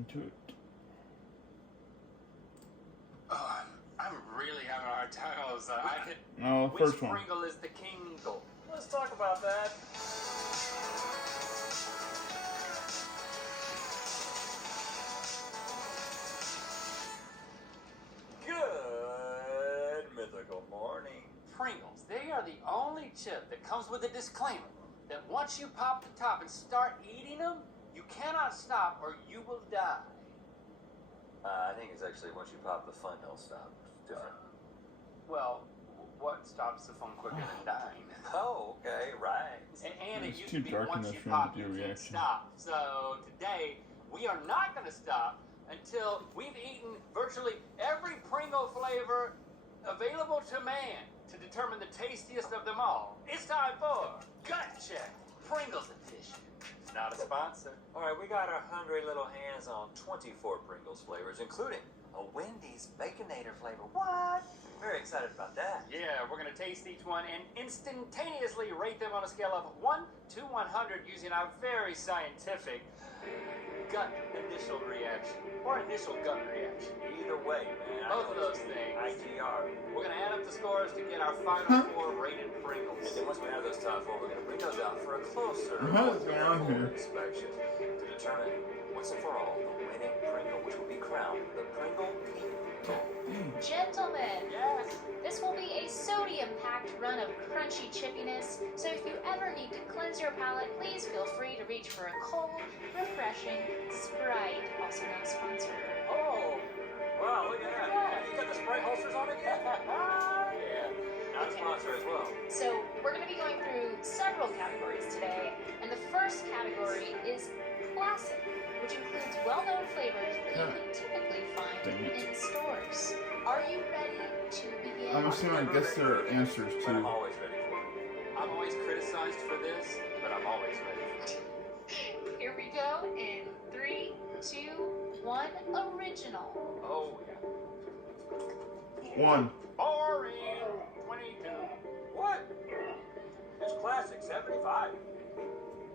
into it. I'm really having a hard time. No, first one. Which Pringle is the Kingle? Let's talk about that. Good mythical morning. Pringles, they are the only chip that comes with a disclaimer that once you pop the top and start eating them, you cannot stop or you will die. I think it's actually once you pop the fun, don't stop. It's different. Well, what stops the fun quicker than dying? Oh, okay, right. And it It's used too to be dark in once this you room pop, to do you a can't reaction. stop. So today, we are not going to stop until we've eaten virtually every Pringle flavor available to man to determine the tastiest of them all. It's time for Gut Check, Pringles Edition. Not a sponsor. All right, we got our hungry little hands on 24 Pringles flavors, including a Wendy's Baconator flavor. What? Very excited about that. Yeah, we're going to taste each one and instantaneously rate them on a scale of 1 to 100 using our very scientific gut initial reaction or initial gut reaction. Either way, man. Both of those things. IGR. We're going to add up the scores to get our final 4 rated Pringles. And then once we have those top 4, we're going to bring those out for a closer What's going on here? inspection to determine once and for all the winning Pringle, which will be crowned the Pringle King. Gentlemen, Yes. this will be a sodium-packed run of crunchy chippiness, so if you ever need to cleanse your palate, please feel free to reach for a cold, refreshing Sprite, also not sponsored. Oh, wow, look at that. You got the Sprite holsters on it yet? Yeah. Not a sponsor as well. So we're going to be going through several categories today, and the first category is classic, which includes well-known flavors that you can typically find Dang it. in stores. Are you ready to begin? I'm assuming I guess there are answers But I'm to. always ready for it. I'm always criticized for this, but I'm always ready. Here we go in 3, 2, 1, original. Oh, yeah. 1. Boring. 22. What? It's classic, 75.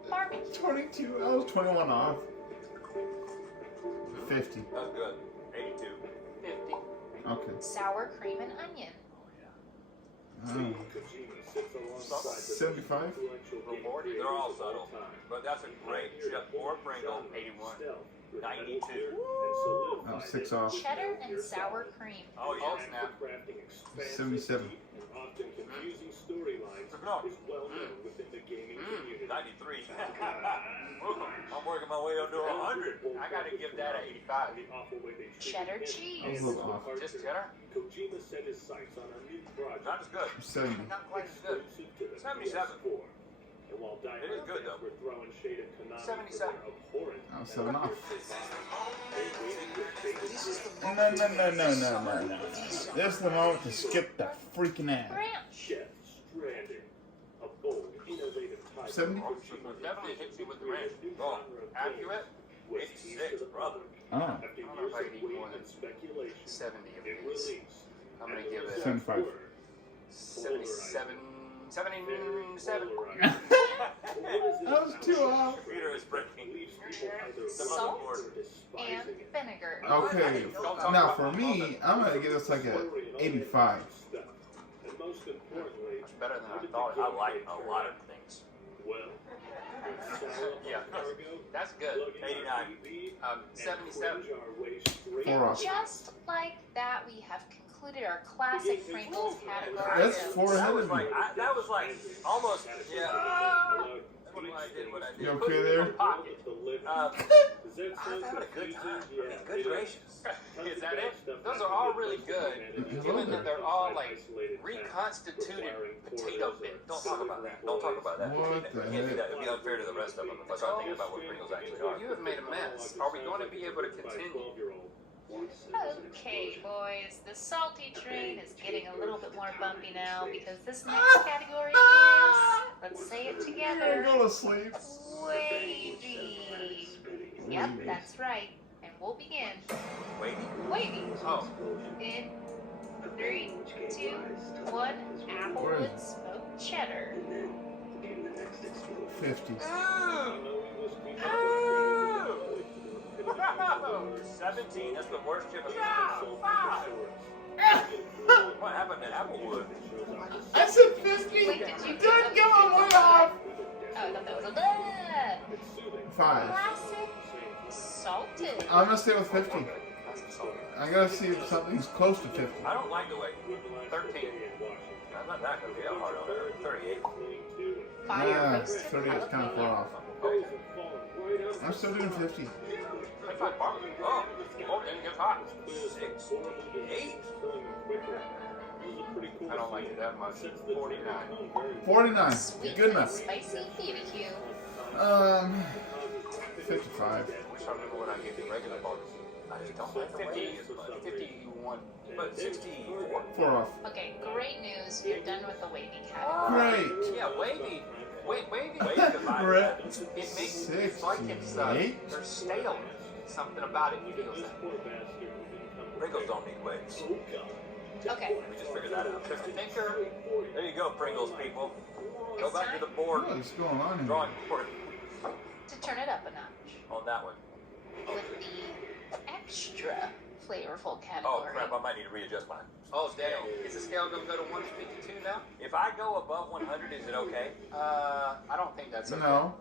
Barbecue. 22. I was 21 off. 50. That's good. 82. 50. Okay. Sour cream and onion. Oh. 75. They're all subtle, but that's a great chip for Pringle. 81. 92. I was 6 off. Cheddar and sour cream. Oh, Oh, yeah. snap. 77. No. 93. I'm working my way up to 100. I got to give that an 85. Cheddar I was cheese. a little off. Just cheddar? Not as good. 70. Not quite as good. 77. It is good, though. 77. I was 7 off. No. This is the moment to skip the freaking ad. Ranch. 70? Definitely hits you with the ranch. Oh, Accurate? 86, brother. Oh. I don't know if I can eat more than 70 of these. I'm going to give it 75. 77. 77. I was 2 off. Peter is breaking the Salt motherboard. and vinegar. Okay. Now for me, I'm going to give this like a 85. Much better than I thought. I like a lot of things. Yeah, that's good. 89. 77. 4 off. Just like that, we have concluded our classic Pringles category. That's 4 ahead of me. That was like almost, yeah. That's what I did. You okay there? Pocket. I'm having a good time. I mean, good gracious. Is that it? Those are all really good, given that they're all like reconstituted potato bits. Don't talk about that. Don't talk about that. What the Can't do heck? that. It'd be unfair to the rest of them if I start thinking about what Pringles actually are. You have made a mess. Are we going to be able to continue? Okay, boys, the salty train is getting a little bit more bumpy now because this next category is, let's say it I'm together, going to sleep. wavy. Yep, that's right. And we'll begin. Wavy? Wavy. Oh, In 3, 2, 1, Applewood smoked cheddar. 50. Ooh! Ooh! 17. That's the worst chip I've No, 5. What happened to Applewood? I said 50. Wait, did you Don't give them way off. Oh, I thought that was a 5. classic salted. I'm gonna stay with 50. That's insulting. I gotta see if something's close to 50. I don't like the way. 13. I'm not that gonna be hard on her. 38. Fire Yeah, roasted 30 is kind of far off. I'm still doing 50. 25 bar. Oh, didn't get hot. 6, 8. I don't like it that much. 49. 49. Sweet Good and enough. spicy BBQ. 55. I wish I remember what I gave the regular bar. I just don't like the way 50, as much. 51. But 64. 4 off. Okay, great news. You're done with the wavy category. Great. Yeah, wavy. Wavy. Wait, Brett. It makes it's like it's there's stale. Something about it feels that. Pringles don't need waves. Okay, We just figured that out. Mr. Thinker, There you go, Pringles people. Go It's back to time the board. What's going on here? Drawing board to turn it up a notch on that one. with the extra flavorful Oh category. crap, I might need to readjust mine. oh damn, is the scale gonna go to 152 now? If I go above 100, is it okay? I don't think that's okay. No.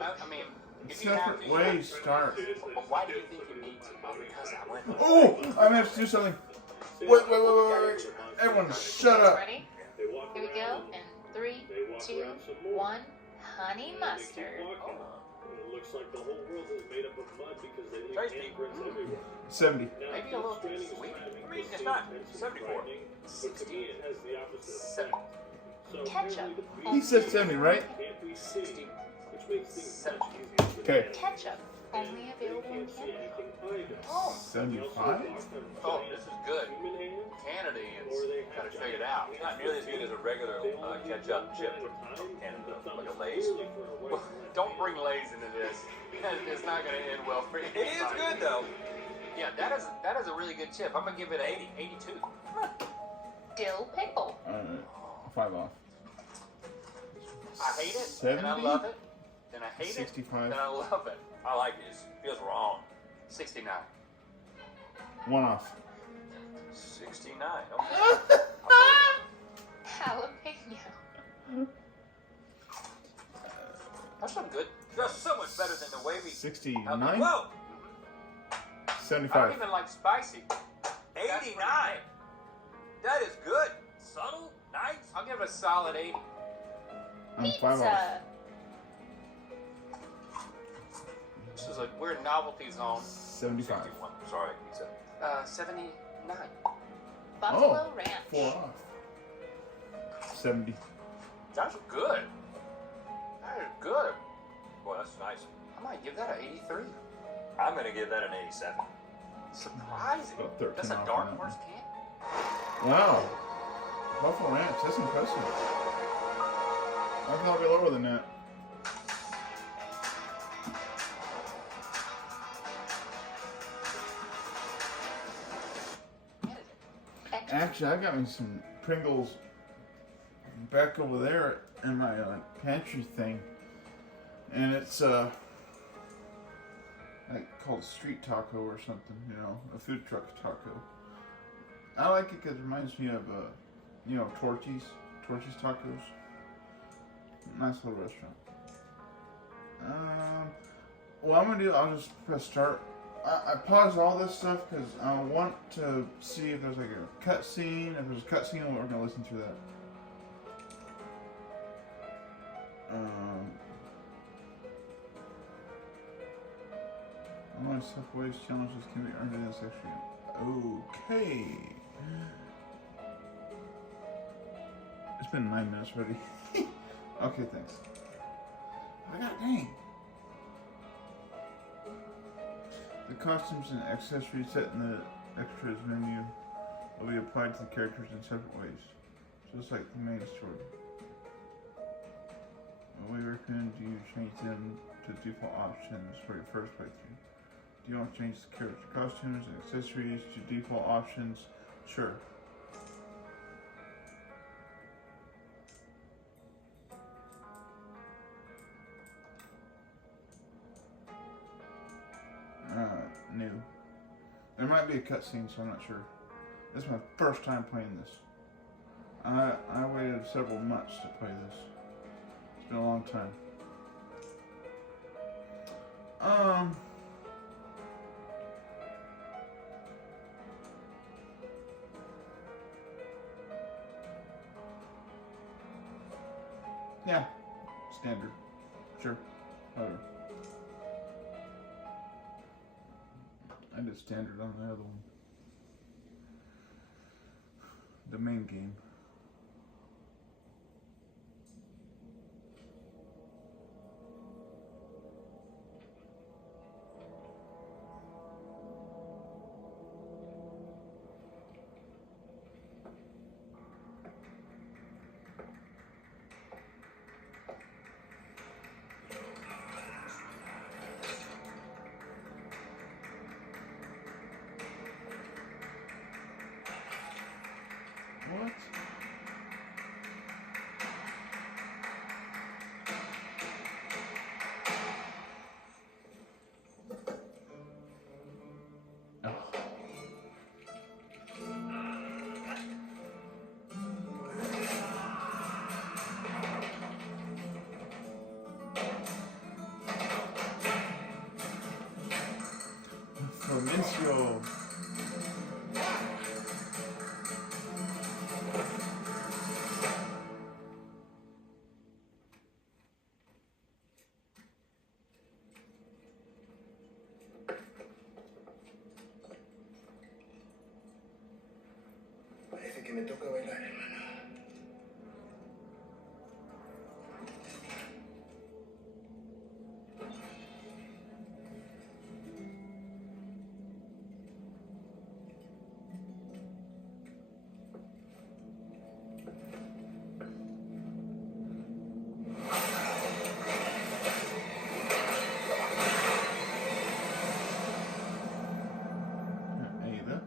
I mean, if you have Separate to, ways start. But why do you think you need to? Because I went. Oh, I'm gonna have to do something. Wait. Everyone, shut up. Ready? Here we go. In 3, 2, 1. Honey mustard. It looks like the whole world is made up of mud because they leave Tasty. handprints everywhere. 70. Maybe a little too sweet. I mean, it's not 74. But to me, it has the opposite Seven. effect. So Ketchup. He said 70, right? can't be 60, which makes things Seven. much easier. Okay. Ketchup. Only available in Can't see Canada. anything either. Oh, 75? oh, this is good. Human hands, Canadians got it figured out. It's not nearly as good as a regular ketchup chip from Canada, like a Lay's. Don't bring Lay's into this. It's not gonna end well for you. It is good though. Yeah, that is a really good chip. I'm gonna give it 80, 82. Dill pickle. Alright. 5 off. I hate it, 70? then I love it, then I hate 65. it, then I love it. I like this. Feels wrong. 69. 1 off. 69. Okay. Jalapeno. That's some good. Just so much better than the wavy. 69. Whoa! I don't 75. even like spicy. 89. That is good. Subtle. Nice. I'll give it a solid 80. I'm 5 off. Pizza. This is a weird novelty zone. 75. 61. Sorry, pizza. 79. Buffalo Ranch. 4 off. 70. That's good. That is good. Boy, that's nice. I might give that an 83. I'm gonna give that an 87. Surprising. About 13 That's a off dark on that horse one. can. Wow. Buffalo Ranch, that's impressive. I thought it'd be lower than that. Actually, I got me some Pringles back over there in my pantry thing, and it's like called street taco or something, you know, a food truck taco. I like it because it reminds me of you know, Torchy's tacos. Nice little restaurant. What I'm gonna do, I'll just press start. I paused all this stuff because I want to see if there's like a cut scene. If there's a cut scene, we're gonna listen through that. I want to step ways challenges can be earned in this section. Okay. It's been 9 minutes already. Okay, thanks. I got dang. The costumes and accessories set in the extras menu will be applied to the characters in separate ways, just like the main story. We recommend you change them to default options for your first playthrough. Do you want to change the character costumes and accessories to default options? Sure. new. There might be a cutscene, so I'm not sure. This is my first time playing this. I waited several months to play this. It's been a long time. Yeah, standard. Sure, whatever. I did standard on the other one. The main game. What? Oh. Florencio. Parece que me toca bailar, hermano. Ada.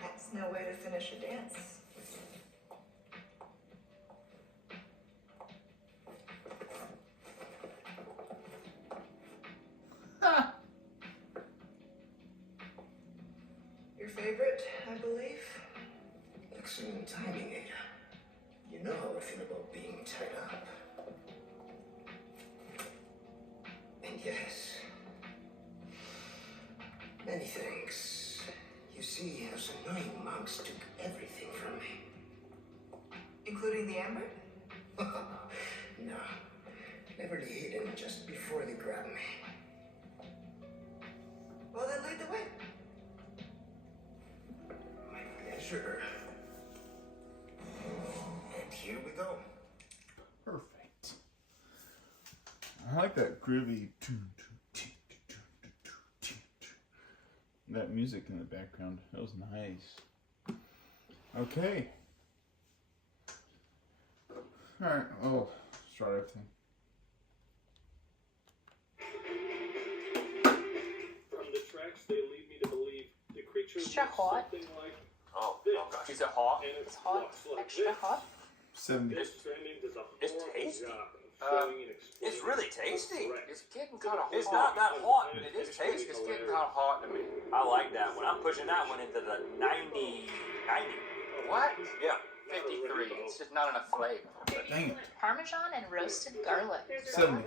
That's no way to finish a dance. Ha! Your favorite, I believe? Excellent timing, Ada. You know how I feel about being tied up. And yes, many thanks. You see, those annoying monks took everything from me. Including the amber? No, cleverly hidden just before they grabbed me. Well, then lead the way. My pleasure. And here we go. Perfect. I like that groovy that music in the background. That was nice. Okay. Alright, oh, start everything. From the tracks, they lead me to believe the creature Extra looks hot. something like Oh, this. oh gosh. Is it hot? And it It's hot. looks like Extra this. hot. 70. This trending does a It's horrible tasty. job of showing and explaining It's really what's tasty. correct. It's getting kind of hot. It's not that hot, but it is It's tasty. getting kind of hot to me. I like that one. I'm pushing that one into the 90. What? Yeah. 53. It's just not enough flavor. Dang it. Parmesan and roasted garlic. 70.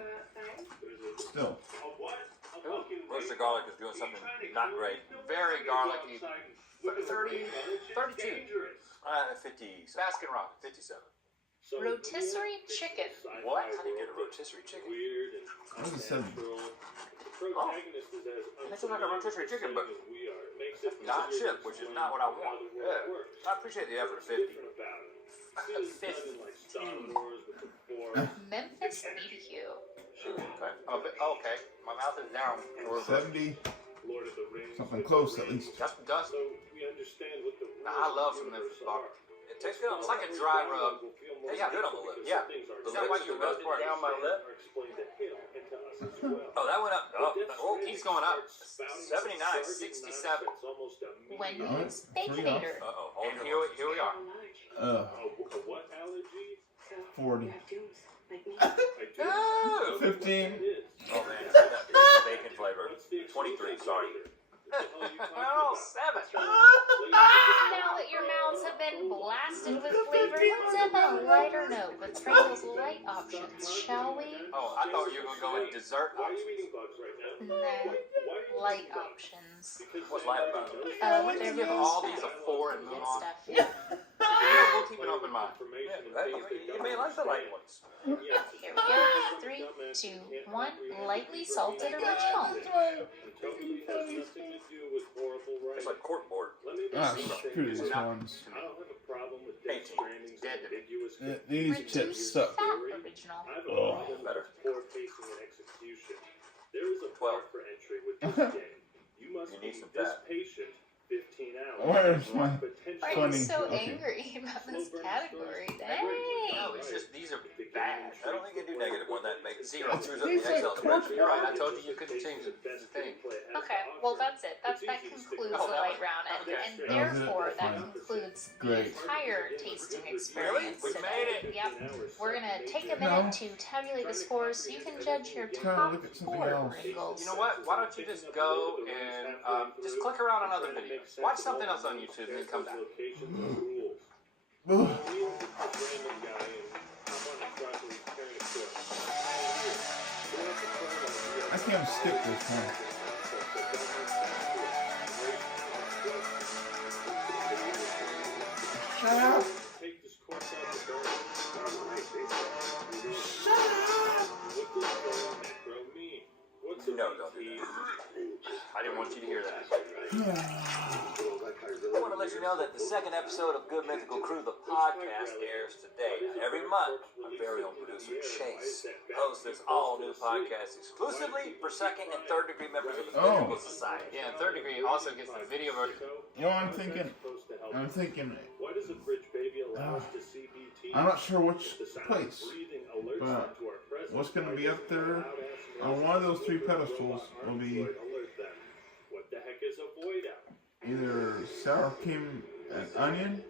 Still. A what? A Ooh, fucking Roasted garlic is doing something not great. Very garlicky. 30, 32. 57. Baskin Robbins. 57. So, Rotisserie chicken. What? How do you get a rotisserie chicken? Weird and What is 70? unnatural. The protagonist is as This is like a rotisserie chicken, but as we are. It makes it not easier to chip, which is explain not what I how want. the world Yeah. works. I appreciate the effort of What's 50. different about it? This is done in like Star Wars with the Force. Memphis BBQ. Okay. Okay. My mouth is down. 70. Lord of the Rings. Something with close the at rings. least. That's dust. So we understand what the rules I love of some the Memphis universe barbecue. It tastes good. It's like a Every dry dialogue rub. will feel more Yeah, good on the because lips. Yeah. things are The Is that lips why is you the best rubbed it part. down my lip? are explained to him and to us as well. Oh, that went up. Oh, oh, Keeps going up. 79, 67. Wendy's Alright, Baconator. Uh-oh. And here we are. Uh, A what allergy? 40. I do. Oh, 15. It is. oh man, that is bacon flavor. What's the 23. exclusive lighter note with Pringles light options, shall we? Oh, I thought you were going to go with dessert Why are you options. eating bugs right now? No, Why are you light eating bugs? options. Because What's light about it? Can we just give all these a 4 and move Good on? stuff. We'll keep an open mind. You may like the light ones. Here we go. 3, 2, 1. Lightly salted original. It's like corkboard. Ah, screw these ones. I don't have a problem with 18. Death Stranding's ambiguous These chips Reduced suck. fat original. I have a problem better. with poor pacing and execution. There is a 12. bar for entry with this game. You must You be need some this fat. patient 15 hours. Where's my Potentially Why are funny? you so Okay. angry about this category? No, Dang. it's just these are bad. I don't think you do negative one. That makes Zero. Screws up the These are Excel cork- spreadsheet. You're right. I told you you couldn't change it. It's the thing. Okay, well that's it. That concludes the light round, and Okay. therefore that Fine. concludes the Great. entire tasting experience We today. made it. Yep. We're gonna take a No. minute to tabulate the scores so you can judge your Trying to top look at something 4 else. Pringles. You know what? Why don't you just go and just click around on other videos. Watch something else on YouTube and then come back. Ugh. I can't skip this one. Shut up! Take this course out the door. Shut up! What does necro mean? What's a No, don't do BT? I didn't want you to hear that. I want to let you know that the second episode of Good Mythical Crew, the podcast, airs today. Every month, our very own producer Chase hosts this all-new podcast exclusively for second and third degree members of the Oh. Mythical Society. Yeah, and third degree also gets the video version. You know, I'm thinking. Why does a bridge baby allow us to see BT? I'm not sure which The sound place, of breathing alerts but them to our presence. what's going to be up there Loud ass on one of those 3 noise pedestals robot will be arms alert them. What the heck is a void out? either sour cream and onion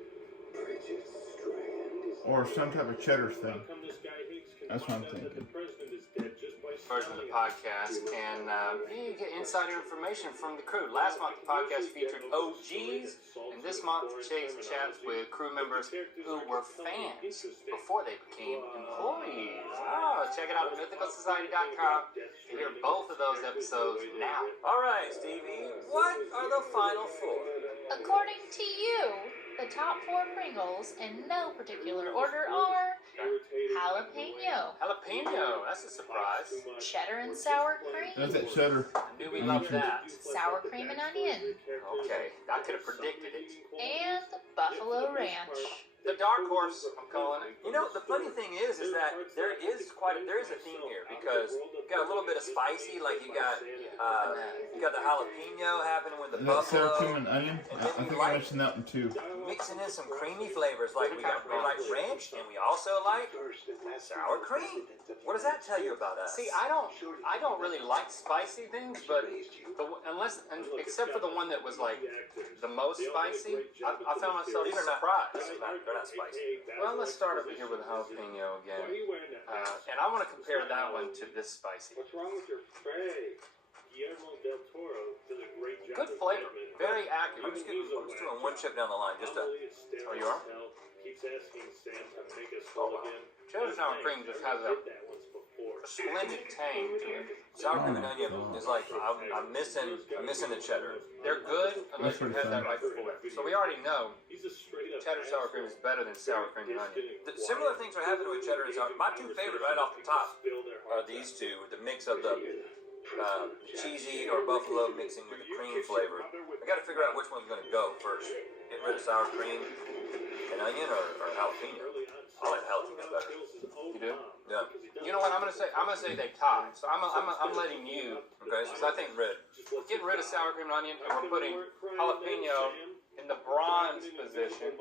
or some type of cheddar How thing. come this guy Higgs can That's what I'm find out that the thinking. president is dead just by Version of the smelling it? podcast, and you get insider information from the crew. Last month, the podcast featured OGs, and this month, Chase chats with crew members who were fans before they became employees. Oh, check it out at mythicalsociety.com to hear both of those episodes now. All right, Stevie, what are the final 4? According to you, the top 4 Pringles, in no particular order, are jalapeno, Jalapeno, that's a surprise. cheddar and sour cream, That's that cheddar. I knew we loved that. sour cream and onion, Okay, I could have predicted it. and buffalo ranch. The dark horse, I'm calling it. You know, the funny thing is that there is a theme here because you got a little bit of spicy, like you got the jalapeno happening with the And that sour cream buffalo, and onion. I think I mentioned that one too. mixing in some creamy flavors. Like we like ranch, and we also like sour cream. What does that tell you about us? See, I don't really like spicy things, but except for the one that was like the most spicy, I found myself These are not surprised. they're not spicy. Well, let's start over here with the jalapeno again, and I want to compare that one to this spicy. What's wrong with your tray? Guillermo del Toro does a great job. Good of flavor, Batman. very I'm accurate. just doing one chip down the line, just to. Oh, you are? Keeps asking Sam to make us Oh, whole wow. again. Cheddar sour cream just has a Did that once before. splendid tang to it. Sour cream and onion is like I'm missing the cheddar. They're good unless you had that right before. So we already know He's a straight up cheddar sour cream is better than sour cream and onion. Similar things are happening with cheddar and sour. My 2 favorites right off the top are these 2, the mix of the cheesy or buffalo mixing with the cream flavor. I got to figure out which one's going to go first. Get rid of sour cream and onion or jalapeno. I like jalapeno better. You do? Yeah. You know what I'm gonna say? I'm gonna say they tie. So I'm letting you. Okay, so I think red. We're getting rid of sour cream and onion, and we're putting jalapeno in the bronze position.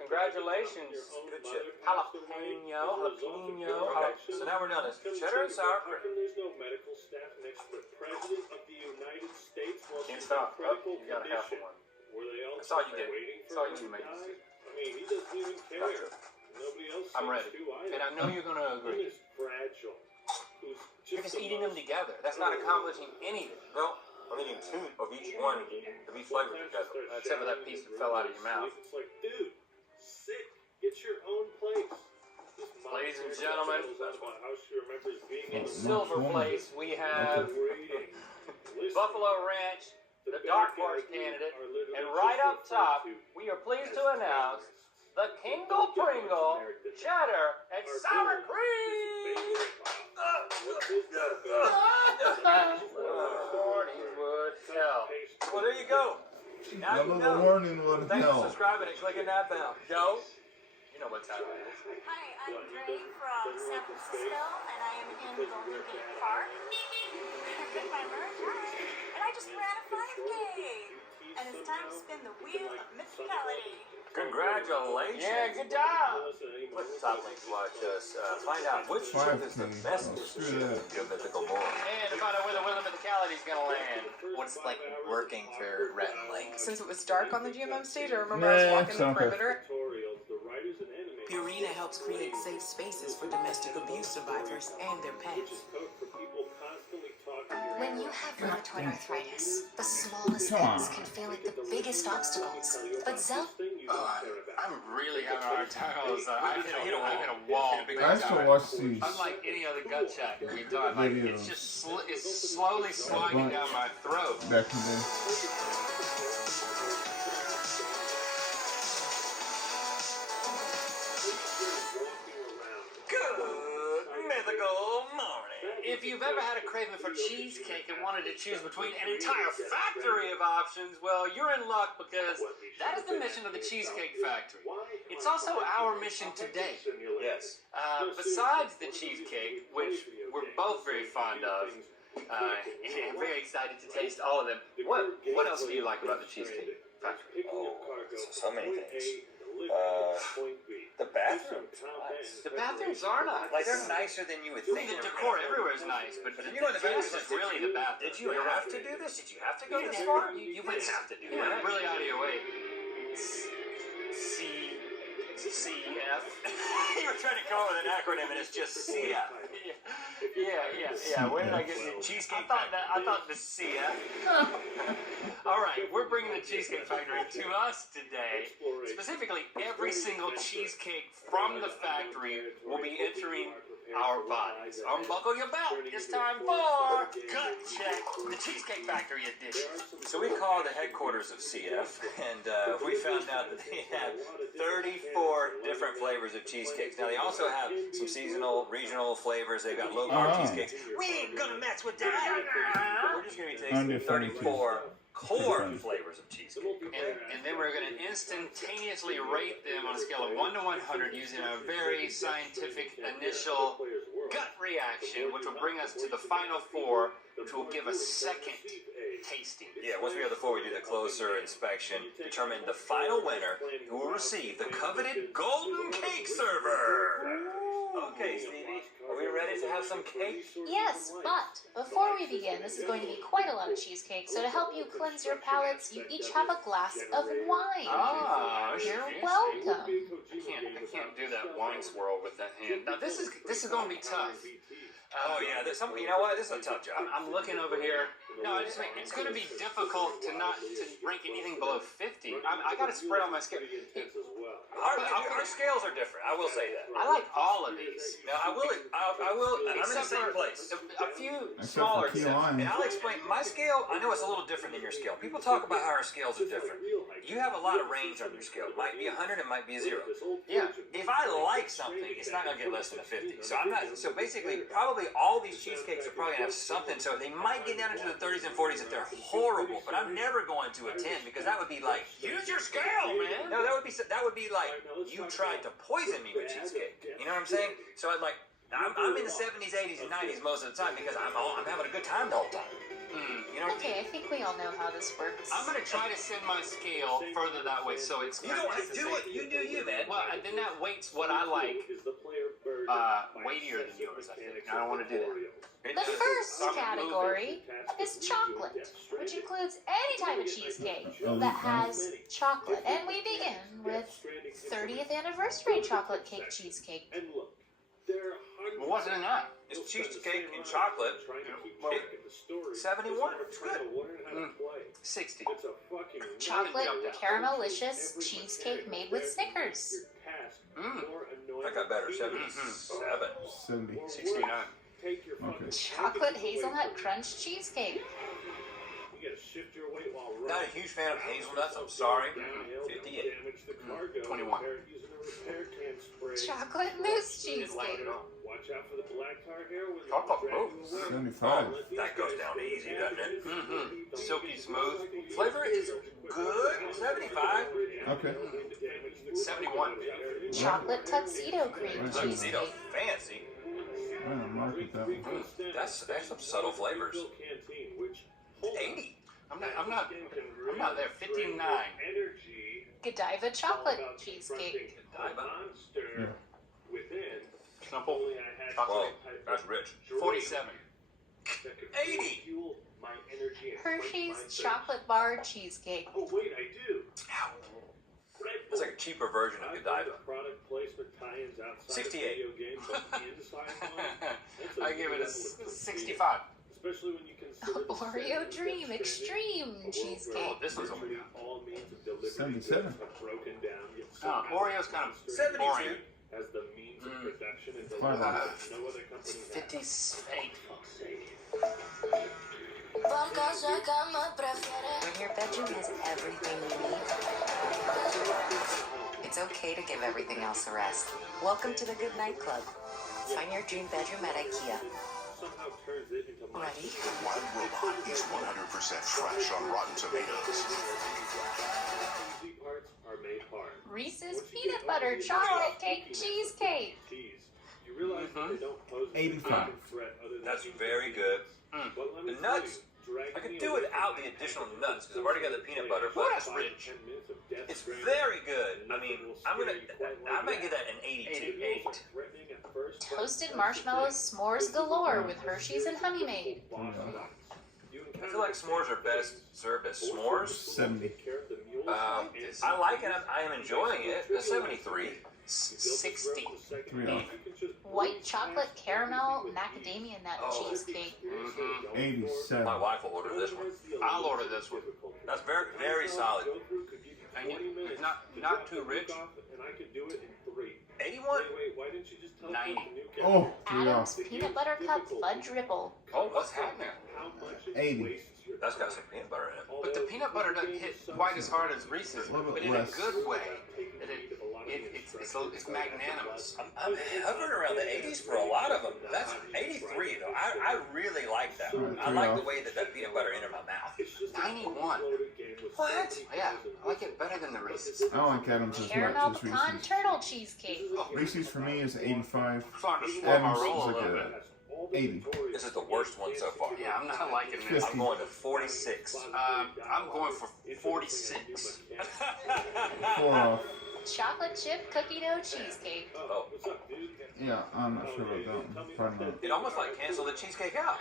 Congratulations, Good chip. jalapeno. Okay, so now we're done. It's cheddar and sour How cream. come there's no medical staff next to the president of the United States while Can't she's in stop. Oh, critical you got a half condition? one. Were they all That's all you get. waiting That's for all her you to make. die? I mean, he doesn't even care. Gotcha. Nobody else I'm seems ready, to either. and I know you're gonna One agree. is fragile. Who's You're just the eating them most- together. That's not accomplishing anything. No, I'm eating 2 of each one of each flavor together. Except for that piece that fell out of your mouth. It's like, dude, sit. Get your own place. Ladies and gentlemen, in That's silver one. place we have Buffalo Ranch, the Dark Horse candidate, and right up top, we are pleased to announce the Kingle Pringle, Cheddar, and Sour Cream! Warning would tell. Well, there you go. Now None you of the know. warning would Thanks for help. subscribing and clicking that bell. Joe, you know what time it is. Hi, I'm Dre from San Francisco, and I am in Golden Gate Park. With my merch, hi. And I just ran a 5K. And it's time to spin the wheel of mythicality. Congratulations. Yeah, good job! Click the top link to watch us find out which trip is the 5K. best Oh, screw trip that. to your mythical board. And to find out where the Wheel of Mythicality is gonna land. What's it like working for Rhett and Link? Since it was dark on the GMM stage, I remember I was walking the perimeter. Purina helps create safe spaces for domestic abuse survivors and their pets. When you have rheumatoid arthritis, the smallest Come on. things can feel like the biggest obstacles. But I'm really having a hard time. I hit a wall big I used to time. watch these Unlike any other gut shot we've done, like it's videos just it's slowly sliding down my throat. back in the day. Good mythical morning. If you've ever had a craving for cheesecake and wanted to choose between an entire factory of options, well, you're in luck because that is the mission of the Cheesecake Factory. It's also our mission today. Yes. Besides the cheesecake, which we're both very fond of, and very excited to taste all of them, what else do you like about the Cheesecake Factory? Oh, so many things. The bathrooms. Nice. The bathrooms are nice. Like they're nicer than you would think. The decor everywhere is nice, but You know, the best bathroom is really the bathroom. Did you have to do this? Did you have to go this far? You wouldn't have to do You went that. really out of your way. CF. You were trying to come up with an acronym and it's just CF. Yeah. Where did I get the Cheesecake I thought the CF. All right, we're bringing the Cheesecake Factory to us today. Specifically, every single cheesecake from the factory will be entering our bodies. Unbuckle your belt. It's time for Gut Check, the Cheesecake Factory edition. So we called the headquarters of CF, and we found out that they have 34 different flavors of cheesecakes. Now they also have some seasonal, regional flavors. They've got low-carb cheesecakes. We ain't gonna mess with that. We're just gonna be tasting 34 core flavors of cheesecake. And then we're going to instantaneously rate them on a scale of 1 to 100 using a very scientific initial gut reaction, which will bring us to the final 4, which will give us second tasting. Yeah, once we have the 4, we do the closer inspection, determine the final winner, who will receive the coveted golden cake server. Okay, Stevie, are we ready to have some cake? yes, but before we begin, this is going to be quite a lot of cheesecake. So to help you cleanse your palates, you each have a glass of wine. Ah, You're welcome. I can't do that wine swirl with that hand. Now this is going to be tough. Oh yeah, there's some. You know what? This is a tough job. I'm looking over here. No, I just mean it's going to be difficult to rank anything below 50. I got to spread on my scale. Our scales are different. I will say that. I like all of these. Now I will. I'm in the Except same for place. a few Except smaller for key exceptions. lime. And I'll explain. My scale, I know it's a little different than your scale. People talk about how our scales are different. You have a lot of range on your scale. It might be 100, it might be 0. Yeah. If I like something, it's not going to get less than a 50. So I'm not. So basically, probably all these cheesecakes are probably going to have something. So they might get down into the 30s and 40s if they're horrible. But I'm never going to a 10 because that would be like, Use your scale, man. no, that would be like you tried to poison me with cheesecake. You know what I'm saying? So I'm in the 70s, 80s, and 90s most of the time because I'm having a good time the whole time. You know what I mean? Okay, I think we all know how this works. I'm going to try to send my scale further that way, so it's. You don't have to do it. You do you, man. Well, then that weights what I like weightier than yours. I think. I don't want to do that. The first category is chocolate, which includes any type of cheesecake that has chocolate. And we begin with 30th anniversary chocolate cake cheesecake. Well, what's in that? It's cheesecake and chocolate. It's 71. It's good. 60. Chocolate caramelicious cheesecake made with Snickers. I got better. 77. 70. 69. Okay. Chocolate hazelnut crunch cheesecake. Not a huge fan of hazelnuts. I'm sorry. 58. 21. Chocolate mousse cheesecake. Watch out for the black tar hair with Chocolate mousse. 75. That goes down easy, doesn't it? Silky smooth. Flavor is good. 75. Okay. 71. Chocolate tuxedo cream Tuxedo cheesecake. fancy. I'm gonna market that one. That's some subtle flavors. 80. I'm not there. 59. Godiva chocolate cheesecake. Yeah. Simple. Whoa, Chocolate. that's rich. 47. 80. Hershey's chocolate bar cheesecake. Oh wait, I do. Ow. It's like a cheaper version of Godiva. Product placement tie-ins outside 68. video games, but inside one. I give it a 65. Especially when you consider the Oreo setting Dream of Extreme Oh, cheesecake. this one's over now. all means of delivery 77. goods are broken down, yet Oreo's kind of 72. boring. as the means of production and Five delivery on. that no other company has. 58. Fuck's sake. When your bedroom has everything you need, it's okay to give everything else a rest. Welcome to the Good Night Club. Find your dream bedroom at IKEA. Somehow turns it into Ready? One robot is 100% fresh on Rotten Tomatoes. easy parts are made hard. Reese's peanut butter chocolate cake cheesecake. Cheese. You realize that they don't pose a 85. significant threat other than That's very good. But let me The tell nuts, you, dragging I could me do away without from the my additional passion nuts because I've already got the peanut butter. Well, But that's rich. 10 minutes of death it's stranded. very good. I mean, I might give that an 82. 88. Threatening at first, but Toasted marshmallows s'mores galore with Hershey's and Honey Made. I feel like s'mores are best served as s'mores. 70. I like it. I am enjoying it. A 73. 60. 3 off. White chocolate caramel macadamia nut cheesecake. 87. My wife will order this one. I'll order this one. That's very, very solid. And it's not too rich. And I could do it in 3. 81. Wait, why didn't you just tell 90. me the new Oh, 3 Adam's off. peanut butter cup fudge ripple. Oh, what's happening? how much it 80. wastes your That's got some peanut butter in it. But the peanut butter doesn't hit quite as hard as Reese's, A little but bit in a less. good way. It's magnanimous. I'm hovering around the 80s for a lot of them. That's 83 though. I really like that. I like the way that peanut butter entered my mouth. 91. What? Yeah, I like it better than the Reese's. I don't like Adams as Caramel much as pecan Reese's. turtle cheesecake. Reese's for me is 85. Starting to slow my Adams roll a is like little a bit. 80. This is the worst one so far. Yeah, I'm not liking this. I'm going to 46. I'm going for 46. 4 off. Chocolate chip cookie dough cheesecake. Oh, Yeah, I'm not sure about that one. Probably not. it almost like canceled the cheesecake out.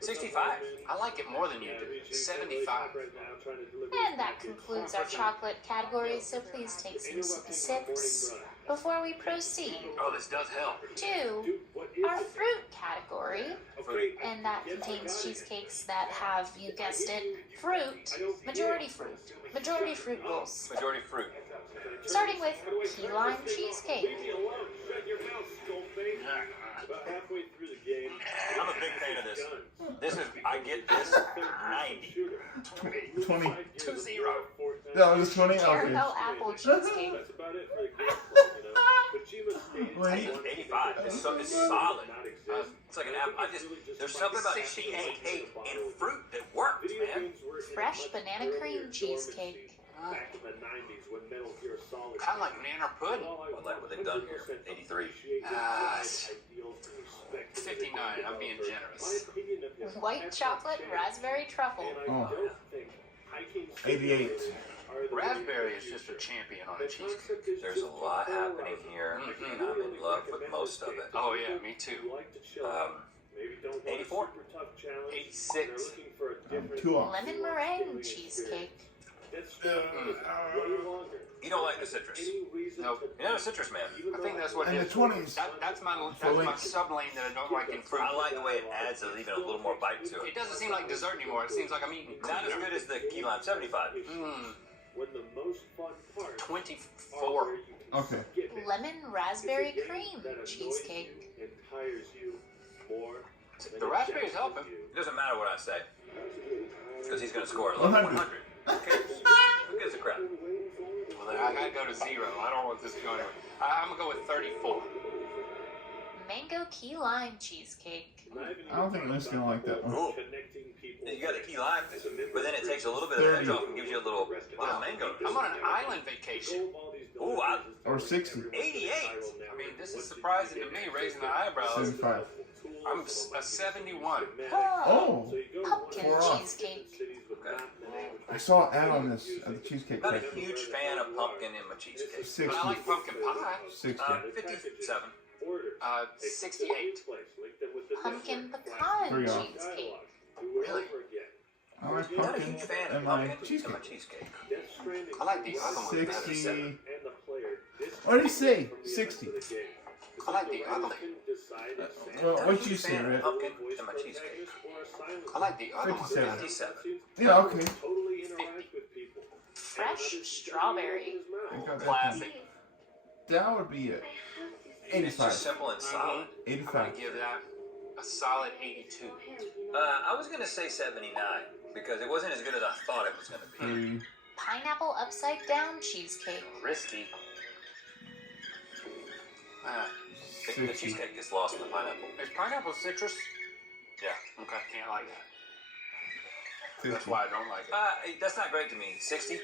65. I like it more than you do. 75. And that concludes our chocolate category, so please take some sips before we proceed Oh, this does help. to our fruit category. And that contains cheesecakes that have, you guessed it, fruit, majority fruit rolls. Majority fruit. Starting with key lime cheesecake. About halfway through the game, I'm a big fan of this. I get this 90. 20. 2-0. No, it was 20? Okay. Caramel apple cheesecake. that's about it for the game. Kojima stated Wait. 85. It's solid. It's like an apple. There's something about cheesecake and fruit that works, man. Fresh banana cream cheesecake. Back in the 90s when Metal Gear Solid Kind of like nanner pudding. I like what they've done here. 83. 59. I'm being generous. White chocolate raspberry truffle. Oh. 88. Raspberry is just a champion on a cheesecake. There's a lot happening here, and I'm in love with most of it. Oh yeah, me too. 84. 86. 2 off. Lemon meringue cheesecake. You don't like the citrus. Nope. You're not a citrus man. I think that's what In it the is. 20s. That's my sub-lane that I don't like in fruit. I like the way it adds even a little more bite to It it. doesn't seem like dessert anymore. It seems like I'm eating Not as good as the key lime 75. When the most fun part 24. Okay. Lemon raspberry cream cheesecake. and tires you more. The raspberry's helping. It doesn't matter what I say. Because he's going to score 100. 100. Who cares? Who gives a crap? Well, then I gotta go to 0. I don't want this to go anywhere. I'm gonna go with 34. Mango key lime cheesecake. I don't think Lynn's gonna like that one. Ooh. You got the key lime, but then it takes a little bit of the edge off and gives you a little mango. I'm on an island vacation. Ooh, Or 60. 88. I mean, this is surprising to me, raising the eyebrows. 75. I'm a 71. Oh! Pumpkin 4 off. cheesecake. Okay. I saw an ad on this at the Cheesecake Not a Factory. huge fan of pumpkin in my cheesecake. 60. But I like pumpkin pie. 60. 57. 68. Pumpkin pecan 3 off. cheesecake. Really? I like Not a pumpkin huge fan in of my pumpkin in cheesecake. my cheesecake. I like the other one better. 60. What did he say? 60. I like the other one. Well, Not a what'd you huge say, fan of Rick? pumpkin in my cheesecake. I like the other one. 57. 57. Yeah, okay. 50. Fresh strawberry. I got that Classic. one. That would be it. It's 85. just simple and solid. I'm 85. gonna give that a solid 82. I was going to say 79 because it wasn't as good as I thought it was going to be. 3. Pineapple upside down cheesecake. Risky. The 60. cheesecake gets lost in the pineapple. Is pineapple citrus? Yeah. Okay, can't like that. 50. That's why I don't like it. That's not great to me. 60?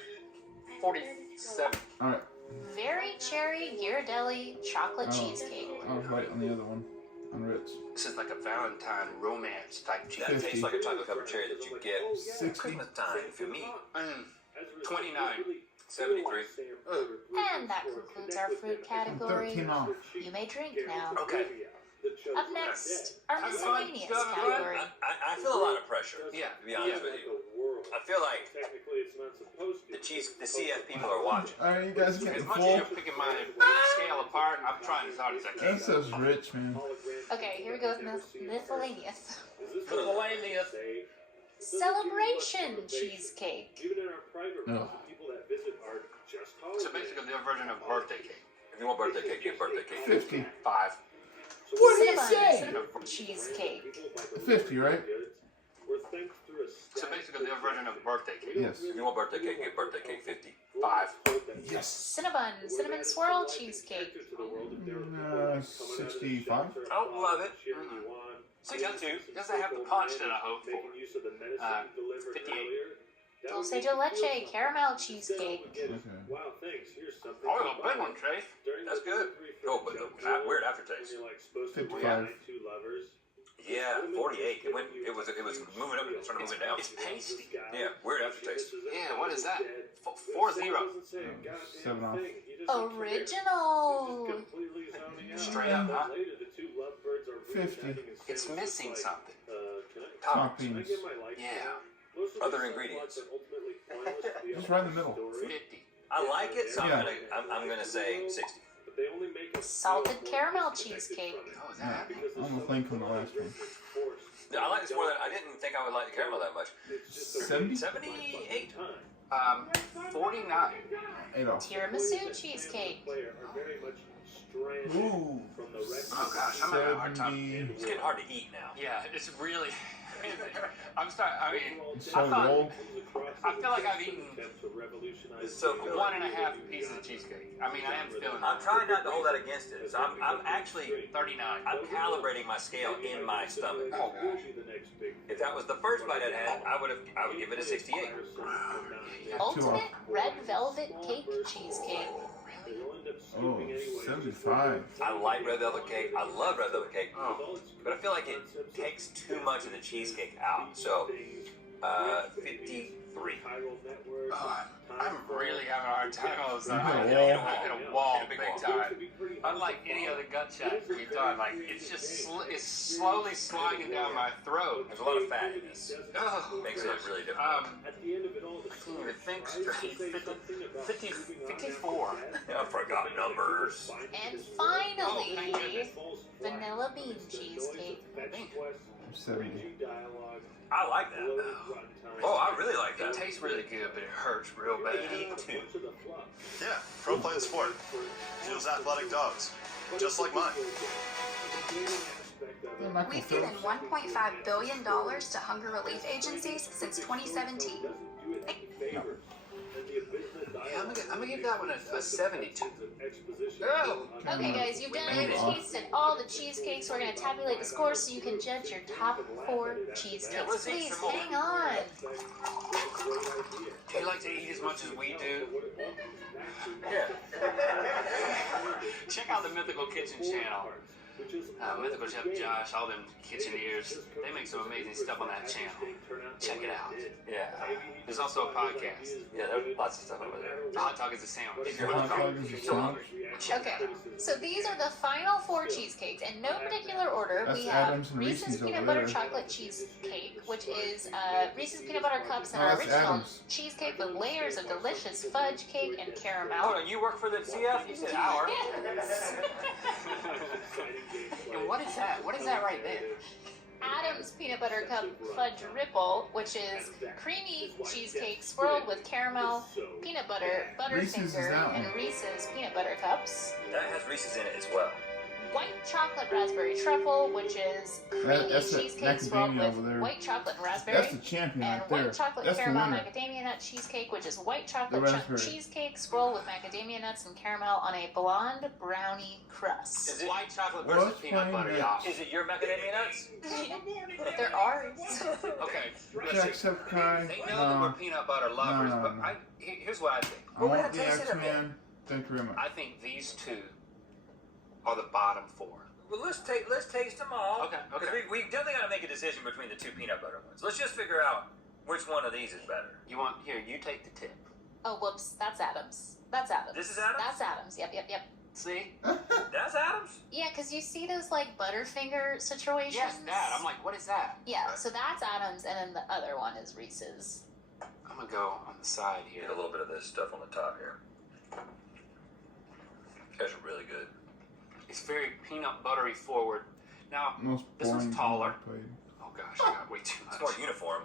47. Alright. Very cherry Ghirardelli chocolate Oh. cheesecake. I was right on the other one. On Ritz. This is like a Valentine romance type That cheesecake. 50. tastes like a chocolate covered cherry that you get 60. Christmas time for me. 29. 73. And that concludes our fruit category. 13 off. You may drink now. Okay. Up next, our Have fun. miscellaneous Have fun. category. I feel a lot of pressure, Yeah. to be honest with you. I feel like the CF people are watching. Alright, you guys As getting much as full? you're picking my scale apart, I'm trying as hard as I can. That says rich, man. Okay, here we go with miscellaneous. Miscellaneous. Celebration cheesecake. No. So basically, their version of birthday cake. If you want birthday cake, get birthday cake. 50. 5. What did he Cinnamon say? cheesecake. 50, right? So basically, their version of birthday cake. Yes. If you want birthday cake, get birthday cake 50. 5. Yes. Cinnamon swirl cheesecake. 65. I don't love it. 62. Doesn't have the punch that I hoped for. 58. Dulce de leche caramel cheesecake. Okay. Oh, a big one, Trace. That's good. Oh, but the weird aftertaste. 55. Yeah, 48. It was moving up and it started moving down. It's pasty. Yeah, weird aftertaste. Yeah, what is that? 4-0. 7 off. Original. Straight up, huh? 50. It's missing something. Toppings. Yeah. Other ingredients. Just right in the middle. 50. I like it, so Yeah. I'm gonna say 60. Salted caramel cheesecake. Oh, is that? I'm gonna think on the last one. Yeah, I like this more than I didn't think I would like the caramel that much. 70? 78. 49. 8 off. Tiramisu cheesecake. Ooh. Oh gosh, I'm having a hard time. 70. It's getting hard to eat now. Yeah, it's really. I'm starting. I mean, So I thought. low. I feel like I've eaten It's so good. 1.5 pieces of cheesecake. I mean, I am feeling. I'm trying not to hold that against it. So I'm actually 39. I'm calibrating my scale in my stomach. Oh gosh. If that was the first bite I'd had, I would give it a 68. Ultimate red velvet cake cheesecake. Oh, 75. I like red velvet cake. I love red velvet cake. But I feel like it takes too much of the cheesecake out. So 53. Oh, I'm really having a hard time on this. You I'm hit a in a wall big time. Unlike any other gut shot we've done, like it's just it's slowly sliding down my throat. There's a lot of fat in this. Oh, Makes it really difficult. I can't even think straight. 54. I forgot numbers. And finally, vanilla bean cheesecake. 70. I like that. Oh, I really like It that. tastes really good, but it hurts real bad. 82. Yeah, pro play the sport. Feels athletic dogs. Just like mine. We've given $1.5 billion to hunger relief agencies since 2017. Yeah, I'm gonna give that one a 72. Oh. Okay, guys, you've done it. You've tasted all the cheesecakes. We're gonna tabulate the scores so you can judge your top 4 cheesecakes. Please hang on. Do you like to eat as much as we do? Yeah. Check out the Mythical Kitchen channel. Mythical Chef Josh, all them kitcheneers, they make some amazing stuff on that channel. Check it out. Yeah. There's also a podcast. Yeah, there's lots of stuff over there. The Hot Dog is a Sandwich. Hot dog is a sandwich? Okay, so these are the final 4 cheesecakes in no particular order. That's We have Adams and Reese's Reese's Peanut over Butter there. Chocolate Cheesecake, which is Reese's Peanut Butter Cups and No, our that's original Adams. cheesecake with layers of delicious fudge cake and caramel. Hold on, you work for the CF? You said hour. And what is that? What is that right there? Adam's Peanut Butter Cup Fudge Ripple, which is creamy cheesecake swirled with caramel, peanut butter, Reese's is Butterfinger, that and one. Reese's Peanut Butter Cups. That has Reese's in it as well. White chocolate raspberry truffle, which is creamy That's the cheesecake swirled macadamia with over there. white chocolate and raspberry. That's the champion And right there. white chocolate That's the caramel winner. macadamia nut cheesecake, which is white chocolate The chunk raspberry. cheesecake swirled with macadamia nuts and caramel on a blonde brownie crust. Is it white chocolate What's versus peanut playing butter, next? y'all? Is it your macadamia nuts? They're ours. Okay, Jacksepticeye. they know that we're peanut butter lovers, No, no, but no. here's what I think. I want the X-Men. Thank you very much. I think these 2 are the bottom 4. Well, let's taste them all. Okay, 'Cause okay. we definitely got to make a decision between the 2 peanut butter ones. Let's just figure out which one of these is better. You want here? You take the tip. Oh, whoops. That's Adams. That's Adams. This is Adams? That's Adams. Yep. See? That's Adams. Yeah, because you see those, like, Butterfinger situations? Yes, that. I'm like, what is that? Yeah, so that's Adams, and then the other one is Reese's. I'm gonna go on the side here. Get a little bit of this stuff on the top here. These are really good. It's very peanut buttery forward. Now, Most this boring one's taller. I played. Oh gosh, I got way too much. It's more uniform.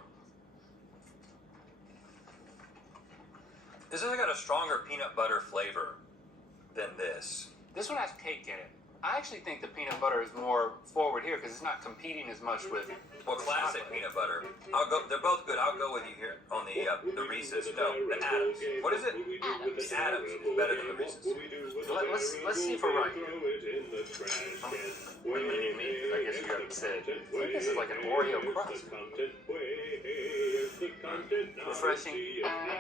This has got a stronger peanut butter flavor than this. This one has cake in it. I actually think the peanut butter is more forward here because it's not competing as much with. Well, classic peanut butter. I'll go. They're both good. I'll go with you here on the Reese's. No, the Adams. What is it? Adams. The Adams is better than the Reese's. Let's see if we're right. What do you mean? I guess you haven't said. I think this is like an Oreo crust. Refreshing.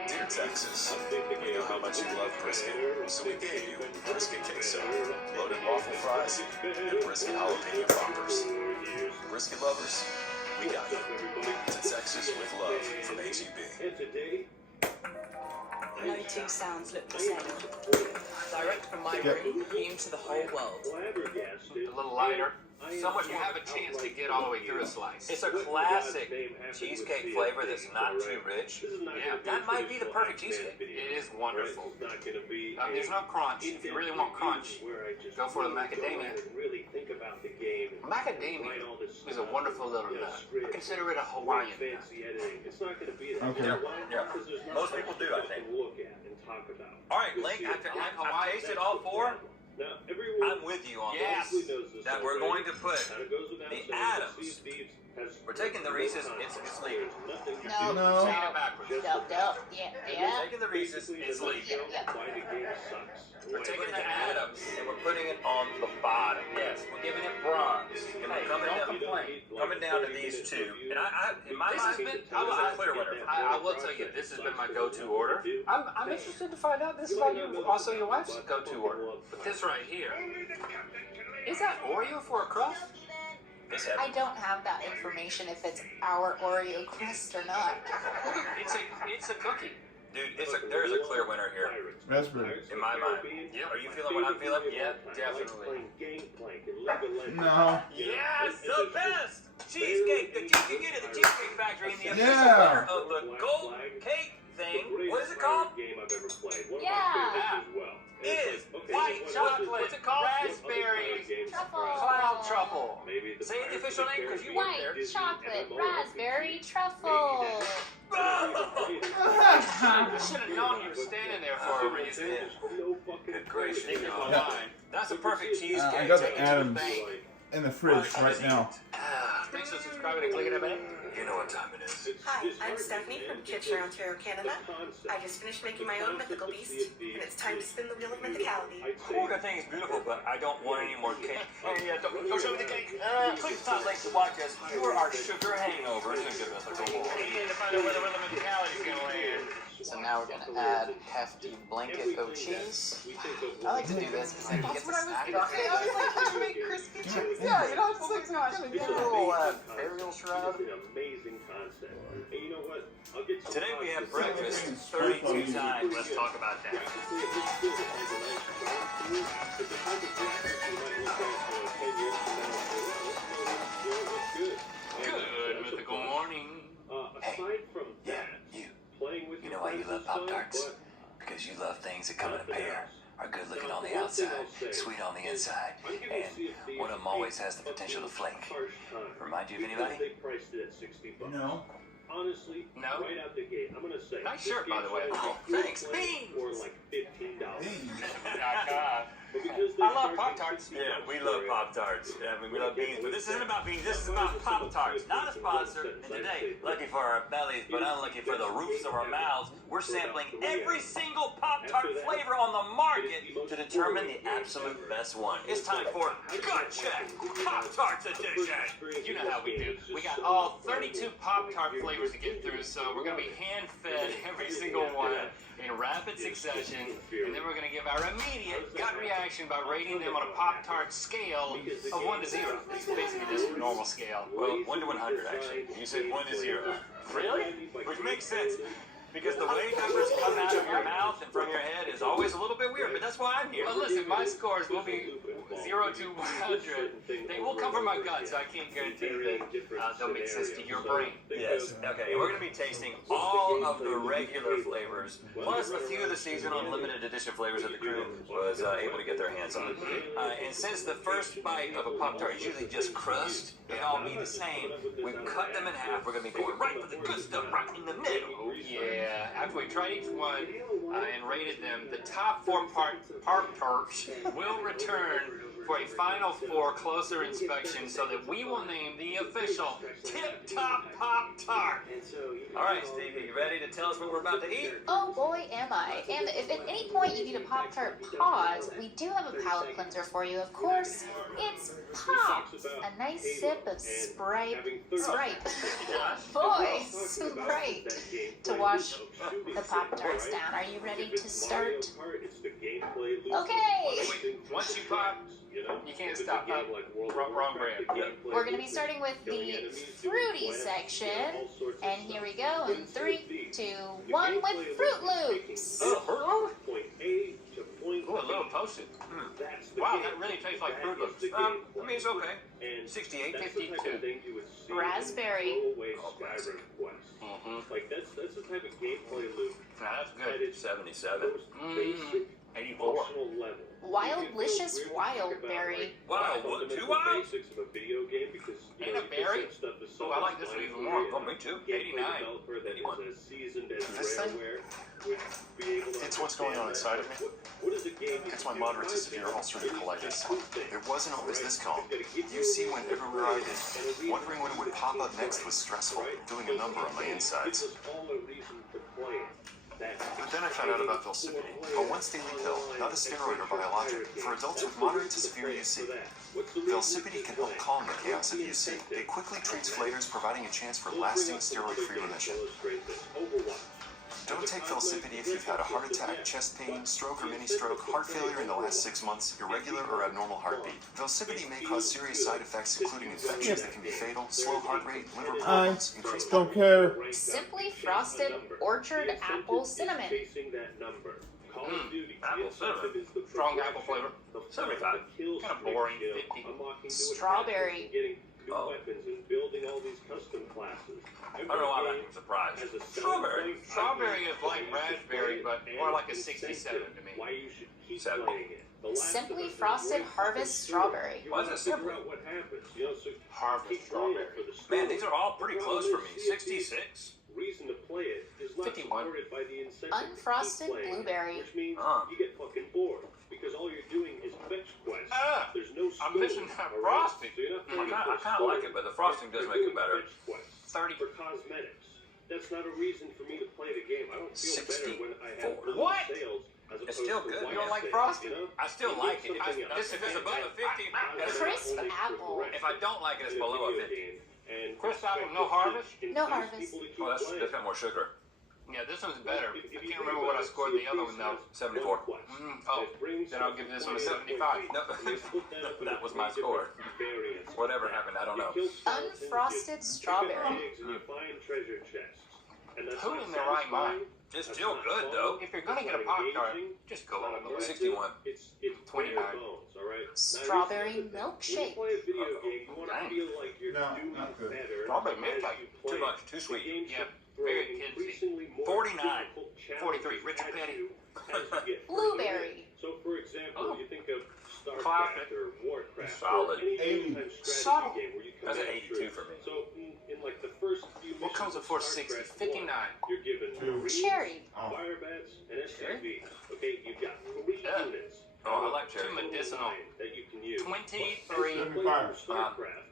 Dear Texas, we know how much you love brisket, so we gave you brisket queso, loaded waffle fries, and brisket jalapeno poppers. Brisket lovers, we got you. To Texas with love from HEB. No 2 sounds look the same. Direct from my room, beamed to the whole world. A little lighter. So much. You have a chance to get all the way through a slice. It's a classic cheesecake flavor that's not too rich. Yeah, That might be the perfect cheesecake. it is wonderful. There's no crunch. If you really want crunch, go for the macadamia. Macadamia is a wonderful little nut. I consider it a Hawaiian nut. Okay. Yeah. Most people do, I think. All right, Link, I've tasted all 4. I'm with you on Yes. this. That we're going to put the Adams. We're taking the Reese's. It's leaving. No. No. Saying it backwards. Nope. Yeah. We're taking the Reese's. It's leaving. Yeah. We're taking the Adams and we're putting it on the bottom. Yes, we're giving it bronze. And we're coming down to these 2. And in my This has mind, been. this is a clear winner. I will tell you, this has been my go-to order. I'm interested to find out. This is also your wife's go-to order. But this right here, is that Oreo for a crust? I don't have that information if it's our Oreo crust or not. It's a cookie. Dude, there's a clear winner here. Raspberry. In my mind. Yep. Are you feeling what I'm feeling? Yeah, definitely. No. Yes, the best! Cheesecake! You can get it at the Cheesecake Factory in the official Yeah. winner of the gold cake thing. What is it called? Yeah. Is White chocolate. What's it called? Raspberry Truffle. cloud truffle. Say the official name because you White went there. chocolate raspberry truffle. I should have known you were standing there for a reason. Good gracious. Yeah. That's a perfect cheesecake. I got Take the it to Adams bank. in the fridge right now. Thanks for subscribing and clicking it, man. You know what time it is. Hi, I'm Stephanie from Kitchener, Ontario, Canada. I just finished making my own mythical beast, and it's time to spin the wheel of mythicality. Oh, that thing is beautiful, but I don't want any more cake. Hey, don't show me the cake. Click the top link to watch us cure our sugar hangover. It's going to give us a goal. To find out where the mythicality is going to land. So now we're gonna add hefty blanket of cheese. I like to do this because then you get the snack. I was like, to make crispy chips. Yeah, you know, it's like, gosh, a little burial shroud. Amazing concept. And you know what? I'll get you Today we have breakfast 32 times. Let's talk about that. Good mythical morning. Aside from that, You know why you love Pop-Tarts? Because you love things that come in a pair, are good looking on the outside, sweet on the inside, and one of them always has the potential to flake. Remind you of anybody? They priced it at $60. No. Honestly, No. right out the gate, I'm gonna say Nice shirt, by the way. Oh, thanks, beans! or like $15. I love Pop-Tarts. Yeah, we love Pop-Tarts. I mean, we love beans, but this isn't about beans. This is about Pop-Tarts. Not a sponsor. And today, lucky for our bellies, but unlucky for the roofs of our mouths, we're sampling every single Pop-Tart flavor on the market to determine the absolute best one. It's time for Gut Check Pop-Tarts edition. You know how we do. We got all 32 Pop-Tart flavors to get through, so we're going to be hand-fed every single one in rapid succession, and then we're going to give our immediate gut reaction by rating them on a Pop-Tart scale of 1 to 0. It's basically just a normal scale. Well, 1 to 100, actually. You said 1 to 0. Really? Which makes sense. Because the way numbers come out of your mouth and from your head is always a little bit weird, but that's why I'm here. Well, listen, my scores will be 0 to 100. They will come from my gut, so I can't guarantee that they'll make sense to your brain. Yes. Okay, and we're going to be tasting all of the regular flavors, plus a few of the seasonal and limited edition flavors that the crew was able to get their hands on. And since the first bite of a Pop-Tart is usually just crust, they all be the same, we've cut them in half. We're going to be going right for the good stuff, right in the middle. Oh, yeah. After we tried each one and rated them, the top 4 Pop-Tarts will return for a final 4 closer inspection so that we will name the official Tip-Top Pop-Tart. All right, Stevie, you ready to tell us what we're about to eat? Oh boy, am I. And if at any point you need a Pop-Tart pause, we do have a palate cleanser for you, of course. It's Pop. A nice sip of Sprite. Boy, Sprite. To wash the Pop-Tarts down. Are you ready to start? Okay. Once you pop, you can't stop. Wrong brand. We're going to be starting with the fruity section. And here we go in 3, 2, 1 with Fruit Loops. Oh, a little potion. Wow, that really tastes like Fruit Loops. I mean, it's okay. 68, 52. Raspberry. Like that's the type of gameplay loop. That's good. 77. 84. Wildlicious Wildberry. Wow, what? 2 wild? Basics of a video game because And a berry? Oh, I like this one even more. Oh, me too. 89. This thing? It's what's going on inside of me. It's my moderate to severe ulcerative colitis. It wasn't always this calm. You see, went everywhere I did. Wondering when it would pop up next was stressful, doing a number on my insides. But then I found out about Velsipity, a once-daily pill, not a steroid or biologic, for adults with moderate to severe UC. Velsipity can help calm the chaos of UC. It quickly treats flares, providing a chance for lasting steroid-free remission. Don't take Velsipity if you've had a heart attack, chest pain, stroke or mini-stroke, heart failure in the last 6 months, irregular or abnormal heartbeat. Velsipity may cause serious side effects, including infections that can be fatal, slow heart rate, liver problems, increased... Don't care. Simply Frosted Orchard Apple Cinnamon. Apple cinnamon. Strong apple flavor. 75. Kind of boring. 50. Strawberry. Oh. I don't know why that surprised. Strawberry. Strawberry is like raspberry, but more like a 67 to me. 70. Simply Frosted Harvest Strawberry. Why is it simple? Harvest strawberry. Man, these are all pretty close for me. 66. Reason to play it is not 51. supported by the incentive Unfrosted to keep playing, Blueberry. which means you get fucking bored because all you're doing is fetch quests. There's no I'm missing that frosting. So you're not playing I kind of like it, but the frosting does make it better. 30 for cosmetics. That's not a reason for me to play the game. I don't feel better when I have 64. What? sales as It's opposed still to good. white You don't like sales, frosting? you know? I still You like need it. something If it's above a 50, Crisp Apple. If I don't like it, it's below a 50. Crisp apple, no harvest? No harvest. Oh, that's got more sugar. Yeah, this one's better. I can't remember what I scored the other one though. 74. Oh, then I'll give this one a 75. No, that was my score. Whatever happened, I don't know. Unfrosted Strawberry. Who in their right mind? It's still good though. If you're gonna get a Pop-Tart, just go all the way. 61. 29. Strawberry Milkshake. No, not good. Strawberry milkshake. Too much, too sweet. Yeah, very kidsy. 49. 43. Richard Petty. Blueberry. So, for example, you think of Classic. StarCraft or Warcraft. Solid. Any 80. time strategy Solid. game where you That's an command 82 troops. for me. So, in like the first few What comes missions before of 60? StarCraft 59. You're given Marines, Cherry. fire bats, and SCVs. Okay, you've got 3 units. Oh, I like cherry. Too medicinal. That you can use. 23. As you play through StarCraft,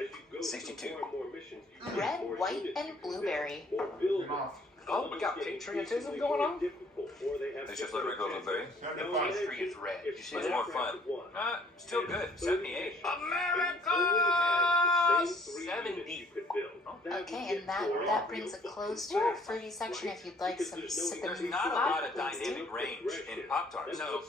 as you go 62. through more and more missions, you get Red, more white, units and you can blueberry. build, more buildings. Oh, we got patriotism going on? It's just like regular blueberry. The pastry is red. You see It's that? more fun. Still good. 78. America! 70. Okay, and that brings a close to our fruity section if you'd like some sipping There's not a lot of hot, please do. dynamic range in Pop-Tarts. No.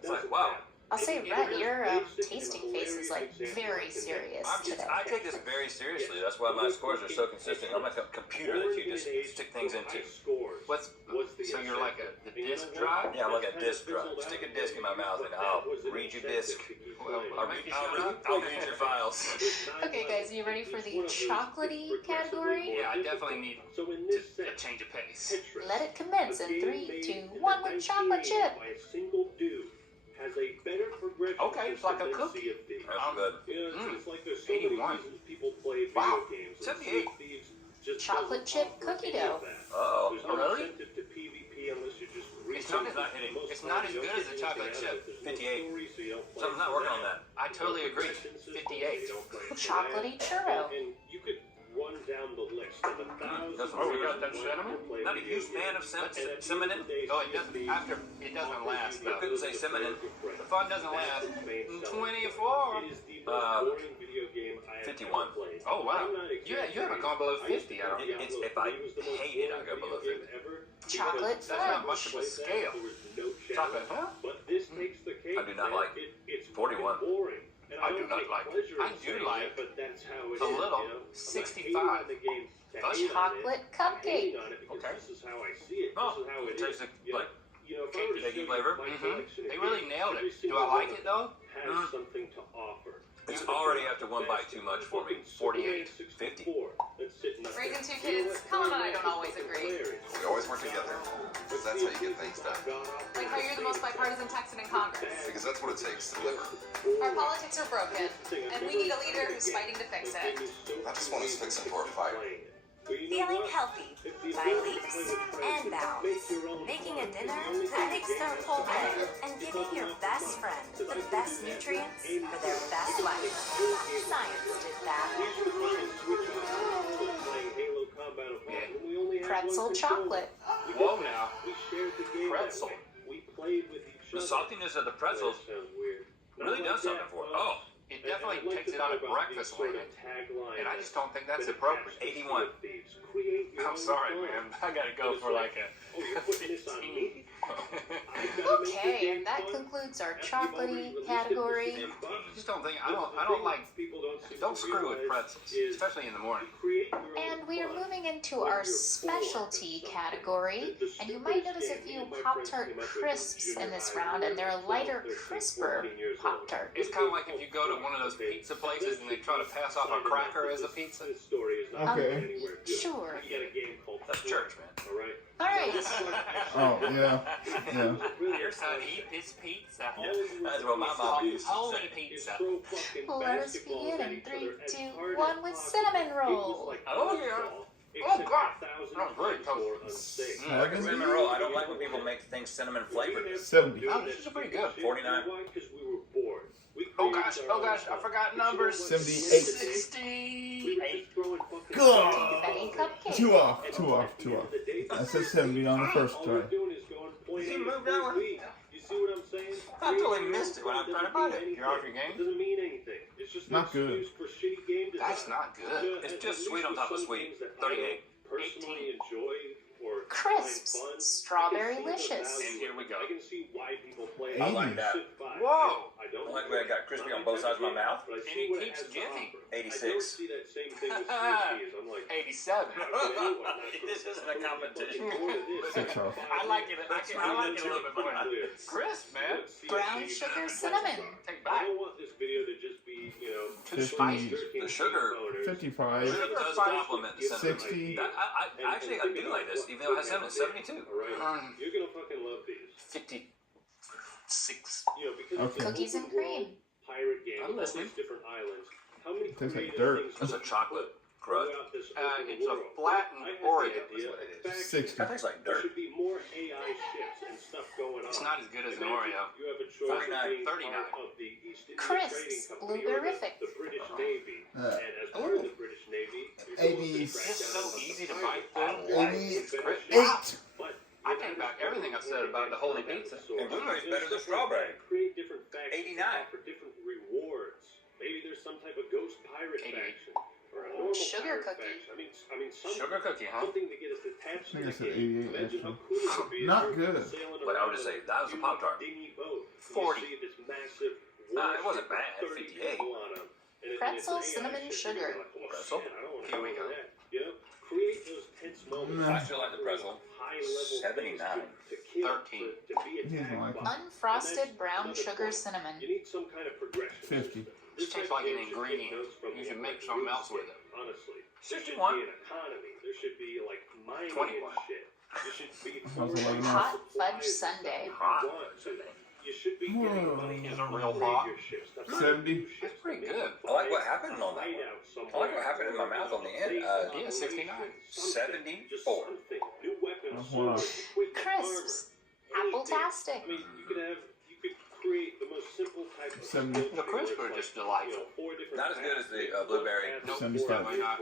It's like, wow. I'll say, Rhett, your tasting face is like very serious today. I take this very seriously. That's why my scores are so consistent. I'm like a computer that you just stick things into. So you're like the disc drive? Yeah, I'm like a disc drive. Stick a disc in my mouth and I'll read your disc. Well, I'll read your files. Okay, guys, are you ready for the chocolatey category? Yeah, I definitely need a change of pace. Let it commence in 3, 2, 1 with chocolate chip. Has a better progression. Okay, it's like a cookie. That's good. It's like there's so many 81. reasons people play video Wow. games. 78. Chocolate chip cookie dough. Uh-oh. There's no Really? incentive to PvP unless you're just It's not as good as a chocolate chip. 58. Something's not working on that. I totally agree. 58. Chocolatey churro. And you could run down the list of 1,000. Oh, we got that cinnamon? Not a huge fan of cinnamon. Oh, it doesn't last I though. couldn't say cinnamon. The fun doesn't last. 24. 51. Oh wow. You haven't gone below 50. I don't think. It's, if I hate it, I'll go below 50. Chocolate That's not fudge. much of a scale. Chocolate, huh? But this takes the cake. I do not like It's 41. boring. And I do not take like it. pleasure I in do saying like that, but that's how it a is, little. you know? I'm not 65. hating on the game to hate on it. Chocolate cupcake. I'm hating on it because Okay. this is how I see it. Oh, This is how it it tastes is. like You know, if I were to cakey show you flavor. my Mhm. collection of They really games, nailed every it. Do single I like one it though? has something to offer. It's already after one bite too much for me. 48. 50. Let's sit and Raising 2 kids, Colin and I don't always agree. We always work together, because that's how you get things done. Like how you're the most bipartisan Texan in Congress. Because that's what it takes to deliver. Our politics are broken, and we need a leader who's fighting to fix it. I just want us fixing for a fight. Feeling healthy by leaps and bounds. Making a dinner that makes their whole day. And giving your best friend the best nutrients for their best life. Science did that. Pretzel chocolate. Whoa now. Pretzel. The saltiness of the pretzels really does something for it. Oh, It definitely takes it out of breakfast with it. And I just don't think that's appropriate. 81. I'm sorry, man. I gotta go for like a 15. Okay, and that concludes our chocolatey category. Just don't think I don't like. Don't screw with pretzels, especially in the morning. And we are moving into our specialty category, and you might notice a few Pop-Tart crisps in this round, and they're a lighter, crisper Pop-Tart. It's kind of like if you go to one of those pizza places and they try to pass off a cracker as a pizza. Okay. Sure. That's church, man. All right. Oh, yeah. Yeah. Your son eat this pizza. That's what my mom used to Holy say. pizza. Let us begin in 3, 2, 1 with cinnamon roll. Oh, yeah. Oh, God. That was very toasty. I like a cinnamon roll. I don't like when people make things cinnamon flavored. 70. Oh, this is pretty good. 49. Oh gosh, I forgot numbers. 78. 68. God. Betty cupcake. Two off. I said 70 on the first try. Did you move that one? I totally missed it when I was trying to buy it. You're off your game? Doesn't mean anything. It's just Not good. for shitty game design. That's not good. It's just sweet on top of sweet. 38. Personally enjoy or Crisps. Strawberry-licious. And here we go. I can see why people play. I like that. Whoa! I don't like the way I got crispy on both sides of my mouth. But I And see it what keeps has to giving. offer. 86. I don't see that same thing with CSPs. I'm like, 87. This isn't a competition. Six off. I like it. I like it a little bit more. Crisp, man. Brown sugar cinnamon. Take I back. don't want this video to just be, Too spicy. The sugar. 55. Sugar does complement the cinnamon. 60. Actually, I do like this, even though it has cinnamon. 72. Alright, you're gonna fucking love these. 56. Because Okay. Cookies and cream. pirate game, I'm all listening. these different islands. How many Tastes like creative dirt. things It's a chocolate crust. throughout this It's open a world? flattened I had the Oreo. idea, That's what it is. back 60. That tastes like There dirt. should be more AI ships and stuff going on. It's not as good as an Imagine Oreo. You have a choice 39, of being 39. part of the East India Crisps, Trading Company or blueberrific. the British Navy. And as part of the British Navy, you're going to 80. track It's down so a easy to pirate. bite. 88. But I take back everything I said about the holy pizza. And blueberry's better than strawberry. Create different factions 89. for different rewards. Maybe there's some type of ghost pirate 88. faction or a normal Sugar pirate cookie. faction. I mean, Sugar cookie, huh? something to get us attached I think I to the said game. 88 Imagine how actually. cool it would be. Not if you were good. sailing But I would around just say on that was a a Pop-Tart. dingy boat. 40. You see this massive It wasn't warship bad. with 30 58. people on 'em. And it's Pretzel, an AI cinnamon, ship, sugar. and you're like, oh, Pretzel. shit, I don't want to Here we do go. that. You know, create those tense moments. I still like the pretzel. High-level 79. things to kill, 13. to be He doesn't like attacked by. them. Unfrosted brown sugar cinnamon. You need some kind of progression. 50. This tastes like an ingredient. You should make something else with it. Honestly. 61. There should be an economy. There should be like mining 21. and shit. There should be Sounds like Hot fudge sundae. Hot. You should be getting Whoa. money Is it real hot? 70. That's pretty good. I like what happened on that one. I like what happened in my mouth on the end. Yeah, 69. 74. New weapons, Wow. swords, equipment, Crisps. armor, Apple-tastic. I mean, you could create the most simple type of 70. The crisps are just delightful. Not as good as the blueberry. Nope, 75. definitely not.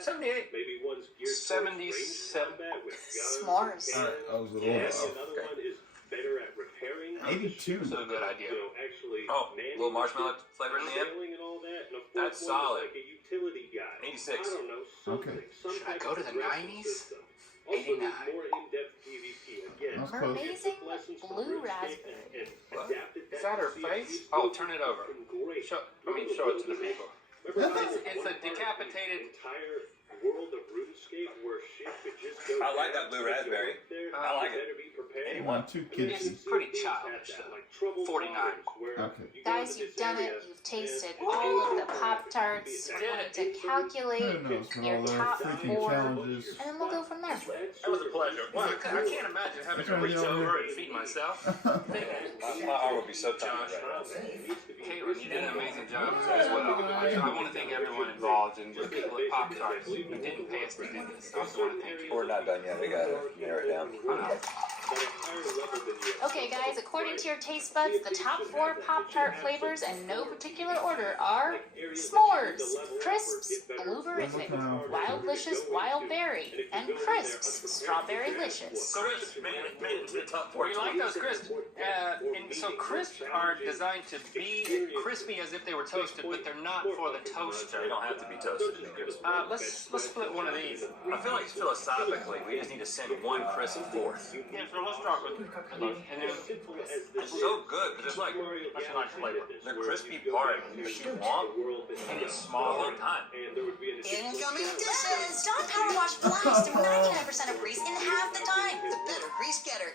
78. Maybe one's geared 77. S'mores. Alright, I was a little Yes, off. another one is better at repairing. 82. This is a good idea. Actually Oh, managing little marshmallow flavor in the end. sailing and all that. And a fourth That's one is solid. like a utility guy. 86. I don't know, something. Okay. Some Should I type go of to the progression 90s? system. Also, 89. there's more in-depth PvP. Again, That's close. Amazing lessons from blue RuneScape raspberry. and What? adapted Is that her to face? CSP's Oh, turn it over. great. Show it to the people. Remember how It's a one part decapitated. of the entire world of RuneScape where shit could just go I like down that blue if you raspberry. work there? I like You it. better be prepared. I want two It's kids. pretty childish, though. 49. Okay. Guys, you've done it. You've tasted all of the Pop-Tarts. We're going to calculate Who knows from all your the top freaking 4, challenges. and then we'll go from there. That was a pleasure. Well, I can't imagine having to reach over and feed myself. My arm would be so tight. Caitlin, you did an amazing job as well. I want to thank everyone involved and the people at Pop-Tarts who didn't pay us to do this. I also want to thank you. We're not done yet. We gotta narrow it down. I know. Okay, guys, according to your taste buds, the top 4 Pop-Tart flavors in no particular order are S'mores, Crisps, Blueberryfic, Wildlicious Wild Berry, and Crisps, Strawberry-licious. Crisps made it to the top 4. We like those crisps. And so crisps are designed to be crispy as if they were toasted, but they're not for the toaster. They don't have to be toasted to be crisp. Let's split one of these. I feel like philosophically, we just need to send one crisp forth. Yeah, so let's start with and then It's so good because it's like that's a nice flavor. the crispy part that you want, and it's small the whole time. Incoming dishes! Dawn Power Wash flies through 99% of grease in half the time. The better grease getter.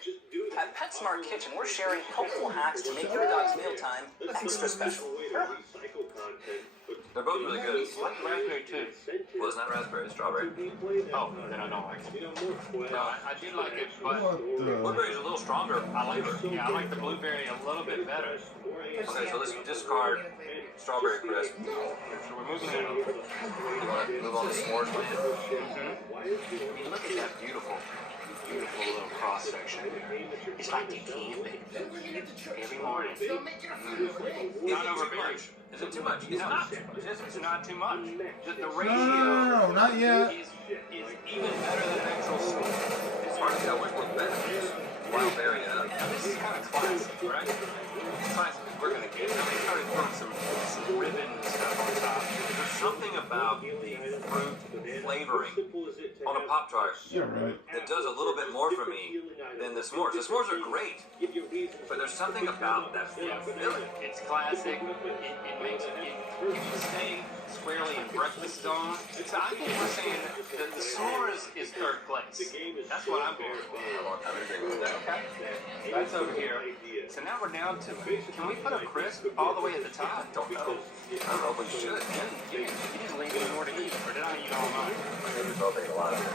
At PetSmart Kitchen, we're sharing helpful hacks to make your dog's mealtime extra special. They're both really good. I like raspberry too. Well, it's not raspberry, it's strawberry. Oh, then I don't like it. No, I did like it, but Blueberry's a little stronger. I like it. Yeah, I like the blueberry a little bit better. Okay, so let's discard strawberry crisp. So we're moving on. You want to move on to s'mores land? Look at that beautiful little cross section. It's like you camping every morning. Not overbearing. Is it too much? It's not too much. It's not too much. The ratio No, not yet. is even better than actual s'mores. It's hard to tell which one's better. Wild berry up. Now this is kind of classic, right? Classic as we're gonna get. Now they started throwing some ribbon stuff on top. There's something about the fruit flavoring on a Pop-Tart that does a little bit more for me than the s'mores. The s'mores are great, but there's something about that fruit filling. It's classic. It makes it. You can stay squarely in breakfast zone. So I think we're saying that the s'mores is third place. That's what I'm going for. Okay. That's over here. So now we're down to, can we put a crisp all the way at the top? I don't know if we should. You didn't leave any more to eat, or did I eat all mine? Maybe we'll take a lot of it.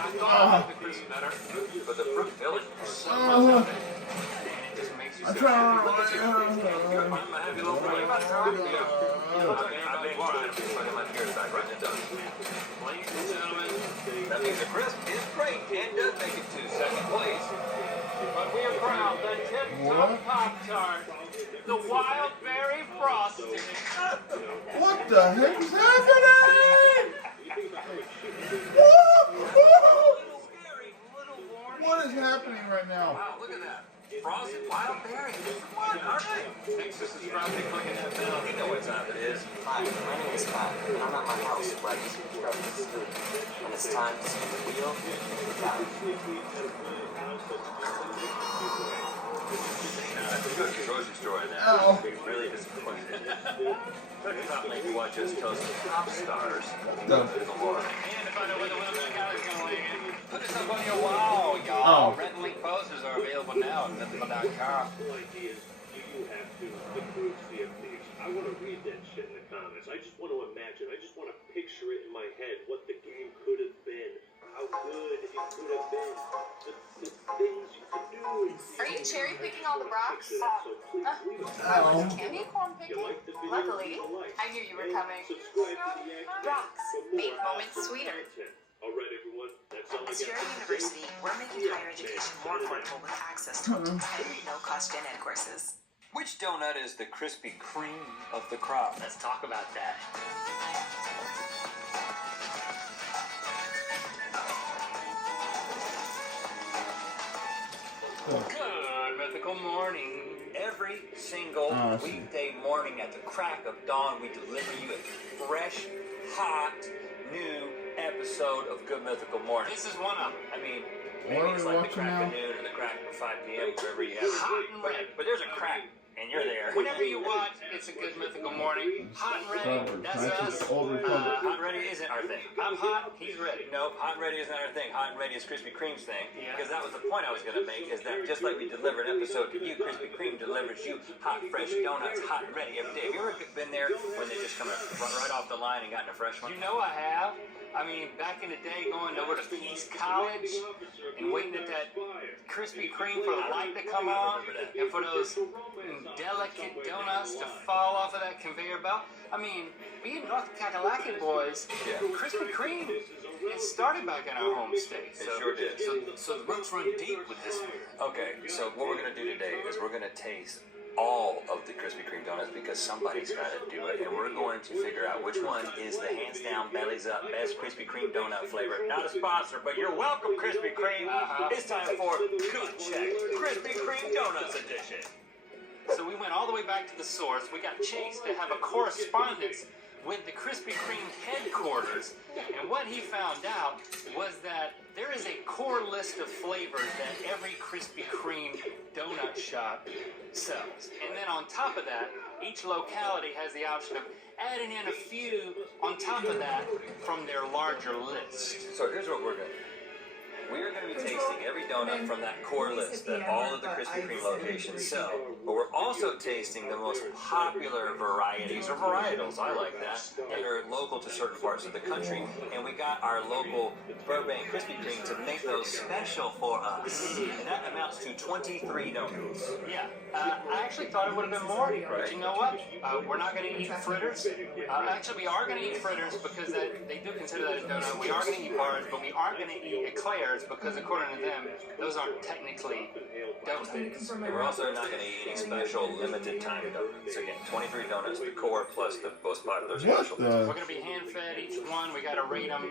I thought I liked the crisp better. But the fruit filling, So much of it. It just makes you so happy. I'm a happy little boy. What about Tom? I made one. I'm fucking my tears back right now. Ladies and gentlemen, That means the crisp is great and does make it to second place. but we are proud that Tip-Top Pop-Tart, the wild berry frosting. What the heck is happening? What is happening right now? Wow, look at that. Frosted wild berry. What? All right. Thanks for subscribing, clicking that bell. You know what time it is. Hi, my name is Pat, and I'm at my house where I used to be breakfast food. When it's time to spin the wheel, If you go to the grocery store and Ow. be really disappointed. It's not make you watch us toast the top stars. No. To the Lord. And if I know where the winner is going, put this up on your wall, y'all. Oh. Red and link posters are available now at mythical.com. Ideas do you have to improve Sea of Thieves? I want to read that shit in the comments. I just want to imagine. I just want to picture it in my head what the game could have been. How good it could have been. The things you could do. Are you cherry picking all the rocks? Ow. Candy corn picking? Luckily, I knew you were coming. Rocks make moments sweeter. All right, everyone. That's all I At Sierra University, we're making higher education more affordable with access to up to 10 no-cost gen ed courses. Which donut is the Krispy Kreme of the crop? Let's talk about that. Good mythical morning. Every single weekday morning at the crack of dawn, we deliver you a fresh, hot, new episode of Good Mythical Morning. This is one of them. I mean, What maybe are it's we like the watching crack now? of noon or the crack of 5 p.m., wherever you have Hot and ready. But there's a crack, and you're there. Whenever you watch It's a Good Mythical Morning, hot and ready, that's us. Old Republic. Hot and ready isn't our thing. I'm hot, he's ready. No, hot and ready isn't our thing. Hot and ready is Krispy Kreme's thing. Yeah. Because that was the point I was going to make, is that just like we deliver an episode to you, Krispy Kreme delivers you hot, fresh donuts, hot and ready every day. Have you ever been there when they just come right off the line and gotten a fresh one? You know I have. I mean, back in the day, going over to Peace College and waiting at that Krispy Kreme for the light to come on and for those delicate donuts to fall off of that conveyor belt. I mean, being North Kakalaki boys, Krispy Kreme It started back in our home state. It sure did. So the roots run deep with this one. Okay, so what we're gonna do today is we're gonna taste all of the Krispy Kreme donuts because somebody's got to do it, and we're going to figure out which one is the hands down, bellies up, best Krispy Kreme donut flavor. Not a sponsor, but you're welcome, Krispy Kreme. It's time for Gut Check Krispy Kreme Donuts Edition. So we went all the way back to the source. We got Chase to have a correspondence with the Krispy Kreme headquarters, and what he found out was that there is a core list of flavors that every Krispy Kreme donut shop sells. And then on top of that, each locality has the option of adding in a few on top of that from their larger list. So here's what we're going to do. We're going to be tasting every donut from that core list that all of the Krispy Kreme locations sell. But we're also tasting the most popular varieties, or varietals, I like that, that are local to certain parts of the country. And we got our local Burbank Krispy Kreme to make those special for us. And that amounts to 23 donuts. Yeah, I actually thought it would have been more, but you know what? We're not going to eat fritters. Actually, we are going to eat fritters because they do consider that a donut. We are going to eat bars, but we aren't going to eat eclairs because according to them, those aren't technically donuts. And we're also not going to eat any special limited time donuts. Again, 23 donuts, the core plus the most popular special. We're going to be hand-fed each one. We got to rate them.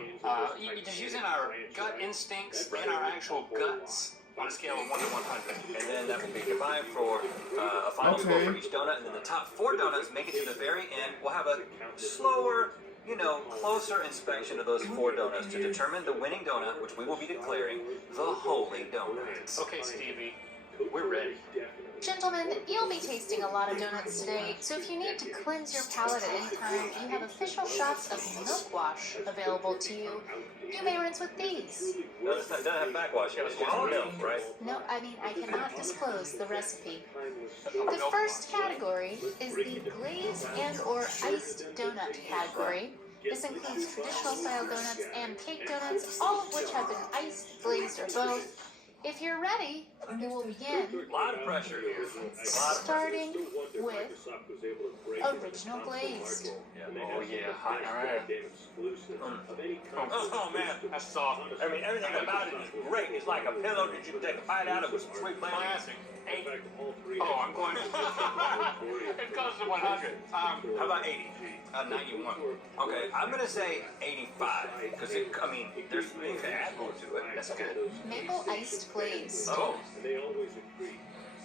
Just using our gut instincts and our actual guts on a scale of 1 to 100. And then that will be combined for a final score for each donut. And then the top 4 donuts make it to the very end. We'll have a slower, closer inspection of those 4 donuts to determine the winning donut, which we will be declaring the Holy Donut. Okay, Stevie, we're ready. Gentlemen, you'll be tasting a lot of donuts today, so if you need to cleanse your palate at any time, you have official shots of milk wash available to you. You may rinse with these. No, it doesn't have backwash. You have to swallow milk, right? No, I cannot disclose the recipe. The first category is the glazed and or iced donut category. This includes traditional style donuts and cake donuts, all of which have been iced, glazed, or both. If you're ready, we will begin. A lot of pressure here. Starting with original glazed. Oh yeah, hot. All right. Oh man, that's soft. I mean, everything about it is great. It's like a pillow that you can take a bite out of with some sweet lemon. Classic. Oh, I'm going. It goes to 100. How about 80? 91. Okay, I'm gonna say 85 because there's you can add more to it. That's good. Maple iced glaze. Oh. They always agree.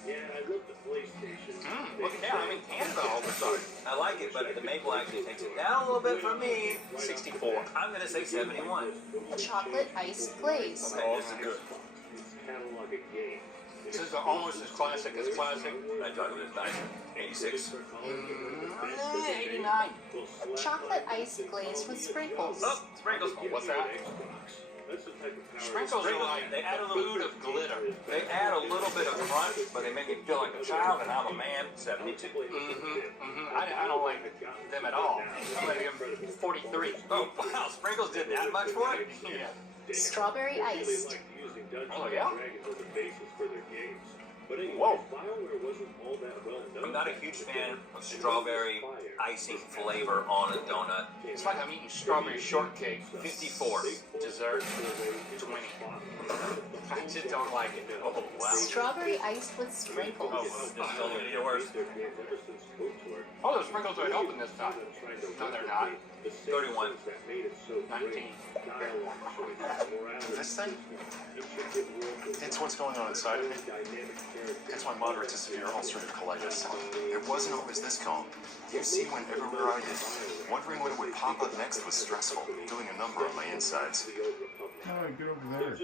Yeah, I love the PlayStation. Look at that. I'm in Canada all of a sudden. I like it, but the maple actually takes it down a little bit for me. 64. I'm gonna say 71. Chocolate iced glaze. Okay, this is good. Catalog of games. This is almost as classic as classic. That chocolate is nice. 86. 89. Chocolate iced glaze with sprinkles. Oh, sprinkles. What's that? Sprinkles are like they add a little food of glitter. They add a little bit of crunch, but they make me feel like a child, and I'm a man. 72. I don't like them at all. I'm going to give them 43. Oh wow, sprinkles did that much for it? Yeah. Strawberry iced. Oh yeah. Whoa. I'm not a huge fan of strawberry icing flavor on a donut. It's like I'm eating strawberry shortcake. 54. Dessert. 20. I just don't like it. Oh wow. Strawberry iced with sprinkles. Oh, this is only the worst. Oh, the sprinkles are helping this time. No, they're not. 31. 19. This thing? It's what's going on inside of me. It's my moderate to severe ulcerative colitis. It wasn't always this calm. You see, when everywhere I did, wondering when it would pop up next was stressful, doing a number on my insides. Alright, get over there.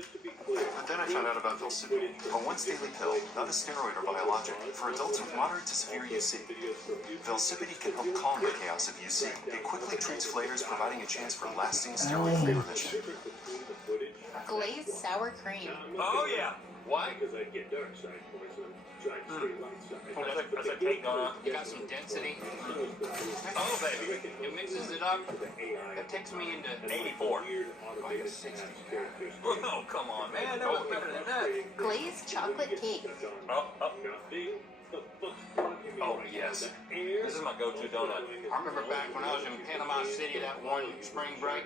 But then I found out about Velsipity, a once-daily pill, not a steroid or biologic, for adults with moderate to severe UC. Velsipity can help calm the chaos of UC. It quickly treats flares, providing a chance for lasting steroid-free remission. Glazed sour cream. Oh yeah. Why? Because I get dark side points and I'm trying to stay light side. That's a cake donut. You got some density. Oh baby. It mixes it up. That takes me into 84. like a 60. Oh come on, man. That was better than that. Glazed chocolate cake. Oh. Oh, yes. This is my go-to donut. I remember back when I was in Panama City that one spring break,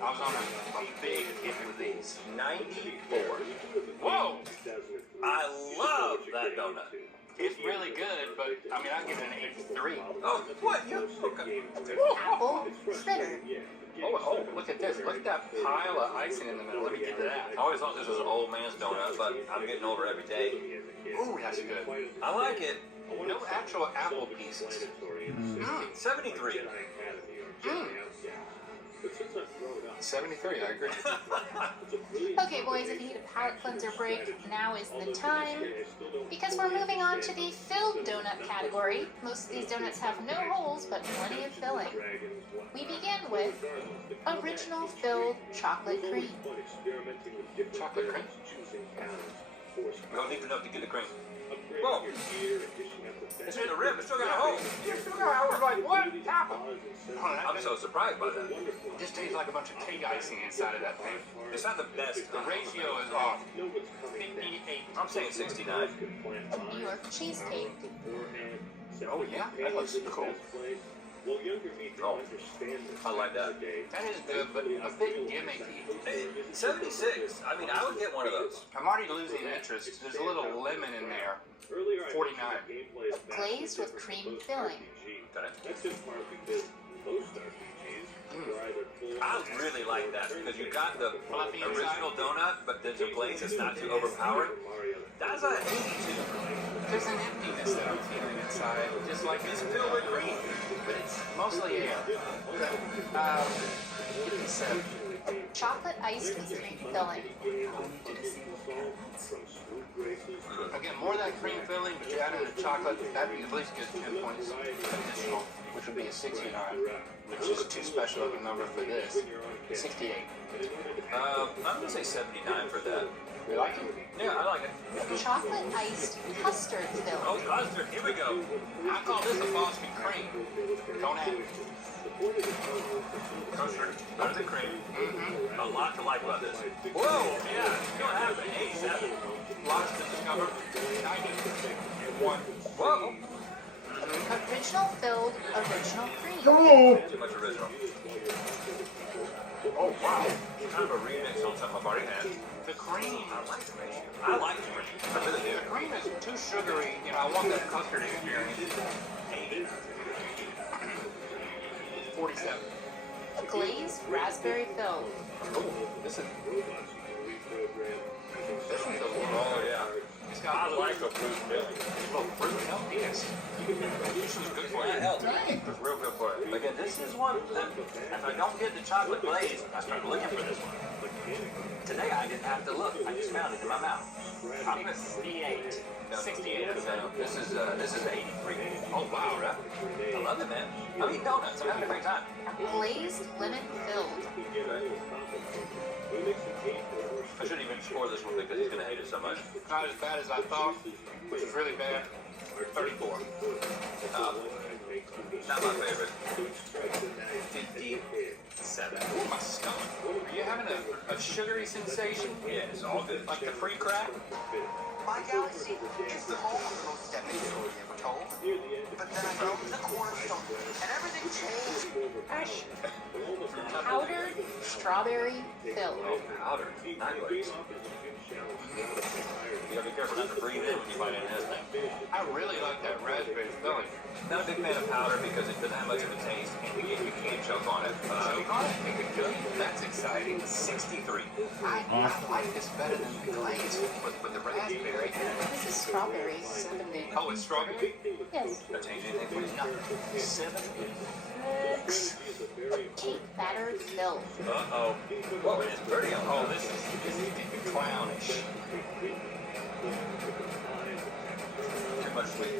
I was on a big hit with these. 94. Whoa! I love that donut. It's really good, but I mean, I give it an 83. Oh, what? You? Okay. Apple fritter. Oh, look at this. Look at that pile of icing in the middle. Let me get to that. I always thought this was an old man's donut, but I'm getting older every day. Ooh, that's good. I like it. No actual apple pieces. 73. 73, I agree. Okay, boys, if you need a palate cleanser break, now is the time. Because we're moving on to the filled donut category. Most of these donuts have no holes, but plenty of filling. We begin with original filled chocolate cream. Chocolate cream? You don't need enough to get the cream. Whoa! It's in the rim. It's still got a hole. I was like, what happened? I'm so surprised by that. It just tastes like a bunch of cake icing inside of that thing. It's not the best. The ratio is off. 58. I'm saying 69. New York cheesecake. Oh, yeah? That looks cool. Oh, I like that. That is good, but a bit gimmicky. 76. I mean, I would get one of those. I'm already losing interest. There's a little lemon in there. 49. Glazed with cream filling. I really like that because you got the original donut, but there's a glaze that's not too overpowering. That's a 82. There's an emptiness that I'm feeling inside, just like It's filled with cream. but it's mostly air. 57. Chocolate iced with cream filling. Again, more of that cream filling, but you add in the chocolate, that at least gets 10 points additional, which would be a 69, which is too special of a number for this. 68. I'm gonna say 79 for that. You like it? Yeah, I like it. Chocolate iced custard Oh, filling. custard. Here we go. I call this a Boston cream. Don't add it. Custard, better than cream. A lot to like about this. Whoa, yeah, you don't have an 87. Lots to discover. 91. Whoa. Original filled original cream. Too much original. Oh, wow. Kind of a remix on something I've already had. The cream. I like the ratio. I like the cream. I really do. The cream is too sugary. You know, I want that custard experience. 80. 47. Glazed raspberry filled. Oh, this one's a little. Oh, yeah. It's got I like a fruit filling. little fruit healthiness. This one's good for you. That helps. It's real good for it. Again, this is one that if I don't get the chocolate glaze, I start looking for this one. Today I didn't have to look. I just found it in my mouth. I'm gonna 68. 68. This is 83. Oh wow, right? I love it, man. I'm eating donuts. I'm having a great time. Glazed lemon filled. I shouldn't even score this one because he's gonna hate it so much. Not as bad as I thought, which is really bad. 34. Not my favorite. 57. Ooh, my stomach. Are you having a sugary sensation? Yeah, it's all good. Like the free crack? My galaxy is the home of the most epic story ever told. But then I broke the cornerstone, and everything changed. Ash. Powdered strawberry filled. Oh, powder. Not glaze. You gotta be careful not to breathe in when you bite into this thing. I really like that raspberry filling. Not a big fan of powder because it doesn't have much of a taste and you can't choke on it. Choke on it? Make it good? That's exciting. 63. I like this better than the glaze with the raspberry. This is strawberry. 70. Oh, it's strawberry? Yes. That change anything for you? No. 7. Cake batter filled. Uh-oh. Whoa, it is pretty on. Oh, this is getting clownish. Too much sweet.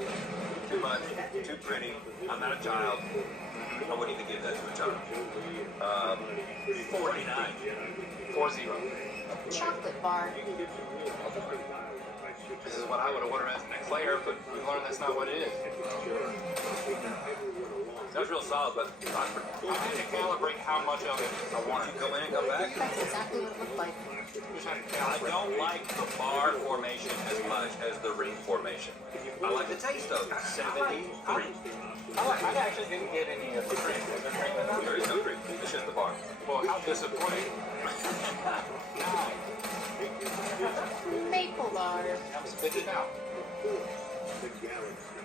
Too much. Too pretty. I'm not a child. I wouldn't even give that to a child. 49. 40. Chocolate bar. This is what I would have ordered as an eclair, but we learned that's not what it is. That's real solid, but I had to calibrate how much of it I wanted. go in and come back. That's exactly what it looked like. I don't like the bar formation as much as the ring formation. I like the taste of it. 73. I actually didn't get any of the cream. Was there cream in that? There is no cream. It's just the bar. Well, how disappointing. Maple bar. I'm spitting out.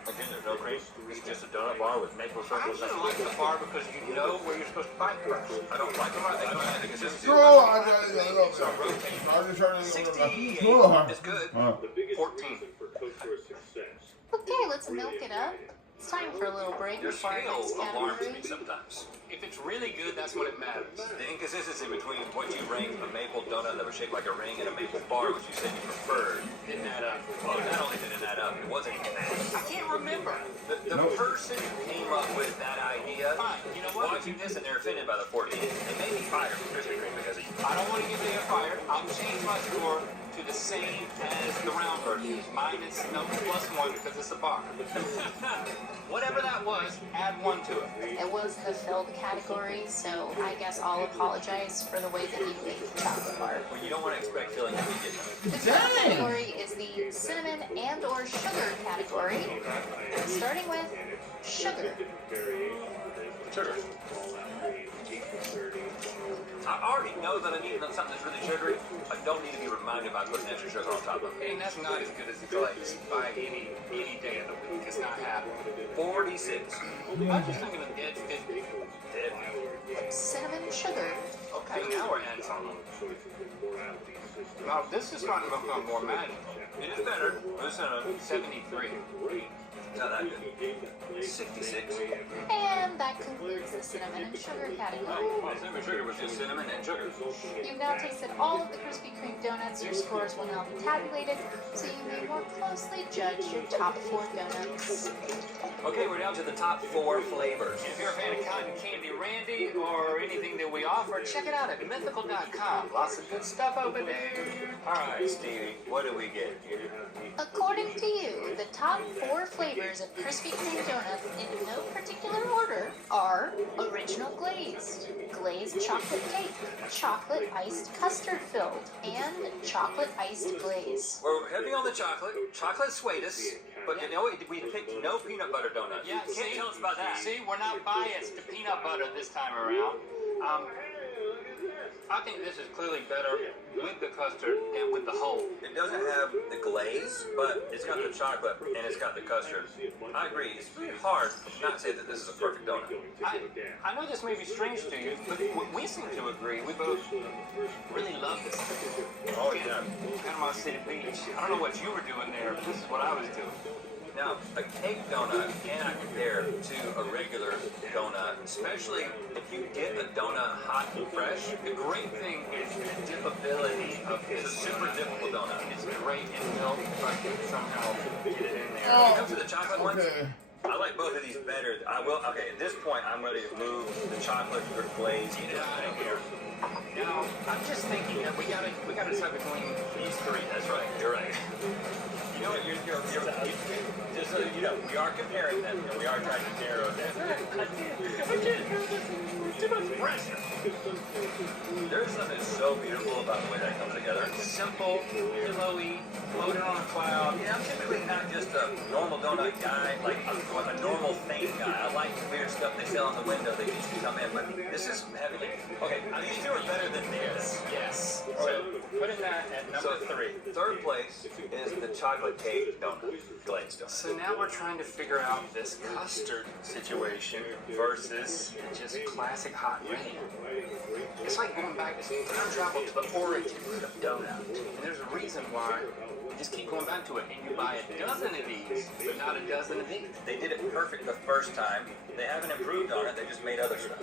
Again, there's no cream. It's just a donut bar with maple I syrup. just like the bar because you know where you're supposed to bite first. I don't like the bar. I don't like the consistency. No, I So rotate. was just trying to 68 Oh. is good. 14. Okay, let's milk it up. It's time for a little break Your before our scale next alarms me category. sometimes. If it's really good, that's when it matters. The inconsistency between what you rank a maple donut that was shaped like a ring and a maple bar, which you said you preferred, Didn't add up. well, not only did it add up, it wasn't even that. I can't remember. The person who came up with that idea, Fine, you know what? watching this and they're offended by the 14, they may be fired from Krispy Kreme because of you. I don't want to get Dave fired. I'll change my score to the same as the round version. Minus no +1 because it's a bar. Whatever that was, add 1 to it. It was the filled category, so I guess I'll apologize for the way that you ate the chocolate bar. Well, you don't want to expect filling immediately. The third category is the cinnamon and or sugar category. Starting with sugar. Sugar. I already know that I need something that's really sugary. I don't need to be reminded by putting extra sugar on top of it. And that's not as good as the glaze by any day of the week. It's not happening. 46. I'm just thinking of dead 50. Dead. Cinnamon sugar. Okay, now we're adding something. Now this is starting to become more magic. It is better. Listen, 73. not that good. 66. And that concludes the cinnamon and sugar category. Cinnamon sugar was just cinnamon and sugar. You've now tasted all of the Krispy Kreme donuts. Your scores will now be tabulated, so you may more closely judge your top 4 donuts. Okay, we're down to the top 4 flavors. If you're a fan of Cotton Candy Randy or anything that we offer, check it out at mythical.com. Lots of good stuff over there. All right, Stevie, what do we get here? According to you, the top 4 flavors of Krispy Kreme donuts in no particular order are original glazed, glazed chocolate cake, chocolate iced custard filled, and chocolate iced glaze. We're heavy on the chocolate. Chocolate swayed us, but you know what? We picked no peanut butter donut. Yeah, You can't tell us about that. See, we're not biased to peanut butter this time around. I think this is clearly better with the custard and with the hole. It doesn't have the glaze, but it's got the chocolate and it's got the custard. I agree. It's very hard not to say that this is a perfect donut. I know this may be strange to you, but we seem to agree. We both really love this thing. Oh, yeah. Panama City Beach. I don't know what you were doing there, but this is what I was doing. Now, a cake donut cannot compare to a regular donut, especially if you get a donut hot and fresh. The great thing is the dippability of this. It's a super dippable donut. It's great in milk if I can somehow get it in there. When it comes to the chocolate ones, Okay. I like both of these better. I will. Okay, at this point, I'm ready to move the chocolate or glaze. Get it out of here. Now, I'm just thinking that we gotta decide between these 3. That's right. You're right. You know what? You're just so you know, we are comparing them. And we are trying to narrow them. Too much pressure. There's something so beautiful about the way that comes together. Simple, pillowy, floating on a cloud. Yeah, I'm typically not just a normal donut guy, like a normal thing guy. I like the weird stuff they sell on the window that used to come in, but this is heavily. Okay, these 2 are better than this. Yes. So, putting that at number 3. Third place is the chocolate cake donut, glazed donut. So now we're trying to figure out this custard situation versus just classic hot rain. It's like going back, it's time travel to the origin of donut. And there's a reason why we just keep going back to it. And you buy a dozen of these, but not a dozen of these. They did it perfect the first time. They haven't improved on it, they just made other stuff.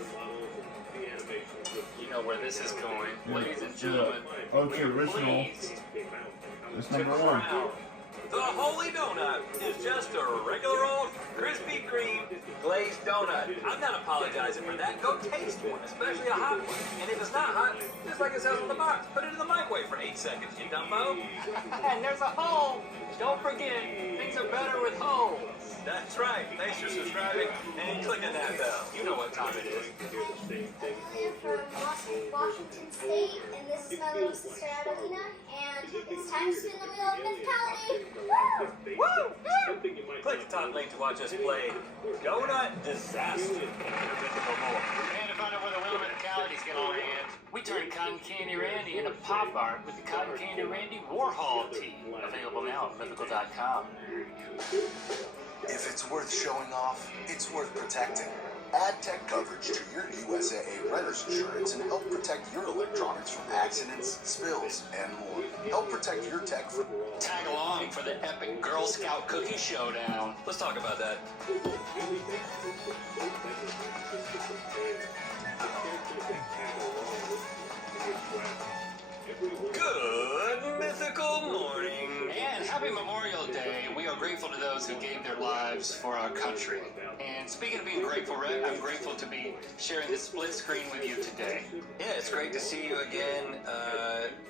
You know where this is going. Ladies and gentlemen, Okay, original. It's number 1. The Holy Donut is just a regular old Krispy Kreme glazed donut. I'm not apologizing for that. Go taste one, especially a hot one. And if it's not hot, just like it says on the box, put it in the microwave for 8 seconds, you dumbo. And there's a hole. Don't forget, things are better with holes. That's right. Thanks for subscribing and clicking that bell. You know what time it is. I'm from Washington State, and this is my little sister Adelina, and it's time to spin the wheel of mythicality. Woo! Woo! Click the top link to watch us play Donut Disaster. And to find out where the wheel of mythicality is going to land, we turned Cotton Candy Randy into pop art with the Cotton Candy Randy Warhol tee. Available now at mythical.com. If it's worth showing off, it's worth protecting. Add tech coverage to your USAA renter's insurance and help protect your electronics from accidents, spills, and more. Help protect your tech from... Tag along for the epic Girl Scout cookie showdown. Let's talk about that. Good mythical morning. And happy Memorial Day. We are grateful to those who gave their lives for our country. And speaking of being grateful, Rick, I'm grateful to be sharing this split screen with you today. Yeah, it's great to see you again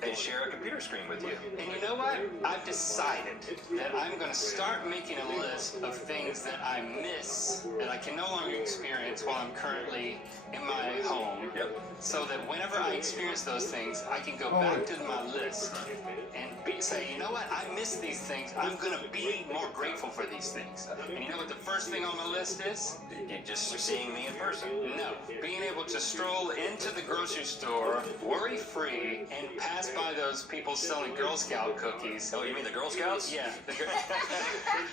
and share a computer screen with you. And you know what? I've decided that I'm going to start making a list of things that I miss that I can no longer experience while I'm currently in my home. Yep. So that whenever I experience those things, I can go back to my list and say, you know what? I miss these things. I'm going to be more grateful for these things. And you know what the first thing on my list is? You're just seeing me in person. No. Being able to stroll into the grocery store, worry-free, and pass by those people selling Girl Scout cookies. Oh, you mean the Girl Scouts? Yeah.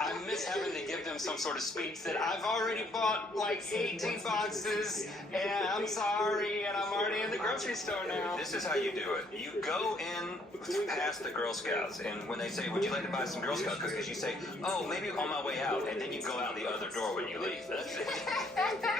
I miss having to give them some sort of speech that I've already bought like 18 boxes, and I'm sorry, and I'm already in the grocery store now. This is how you do it. You go in past the Girl Scouts, and when they say, would you like to buy some Girl Scout cookies, you say, oh, maybe on my way out, and then you go out the other door when you leave. That's it.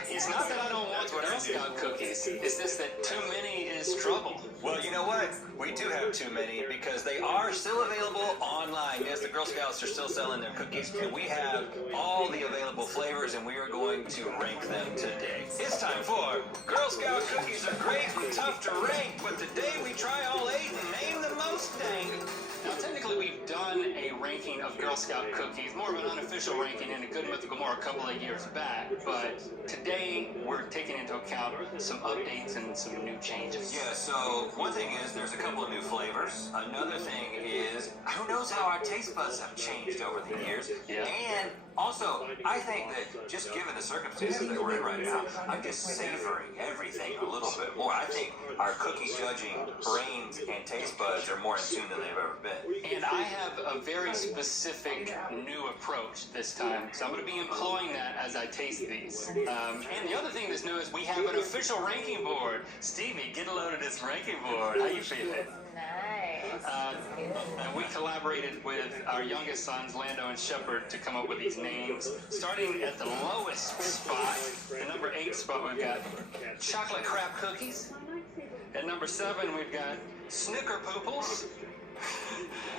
It's not that I don't want Girl Scout cookies. It's just that too many is trouble. Well, you know what? We do have too many because they are still available online. Yes, the Girl Scouts are still selling their cookies, and we have all the available flavors, and we are going to rank them today. It's time for Girl Scout cookies are great and tough to rank, but today we try all 8 and name the most dang. Now, technically, we've done a ranking of Girl Scout cookies, more of an unofficial ranking in a Good Mythical More a couple of years back, but today we're taking into account some updates and some new changes. Yeah, so one thing is there's a couple of new flavors. Another thing is who knows how our taste buds have changed over the years. Yeah. And also, I think that just given the circumstances that we're in right now, I'm just savoring everything a little bit more. I think our cookie judging brains and taste buds are more in tune than they've ever been. And I have a very specific new approach this time, so I'm going to be employing that as I taste these. And the other thing that's new is we have an official ranking board. Stevie, get a load of this ranking board. How you feeling? Nice. And we collaborated with our youngest sons, Lando and Shepard, to come up with these names. Starting at the lowest spot, the number 8 spot, we've got chocolate crap cookies. At number 7, we've got Snicker Pooples.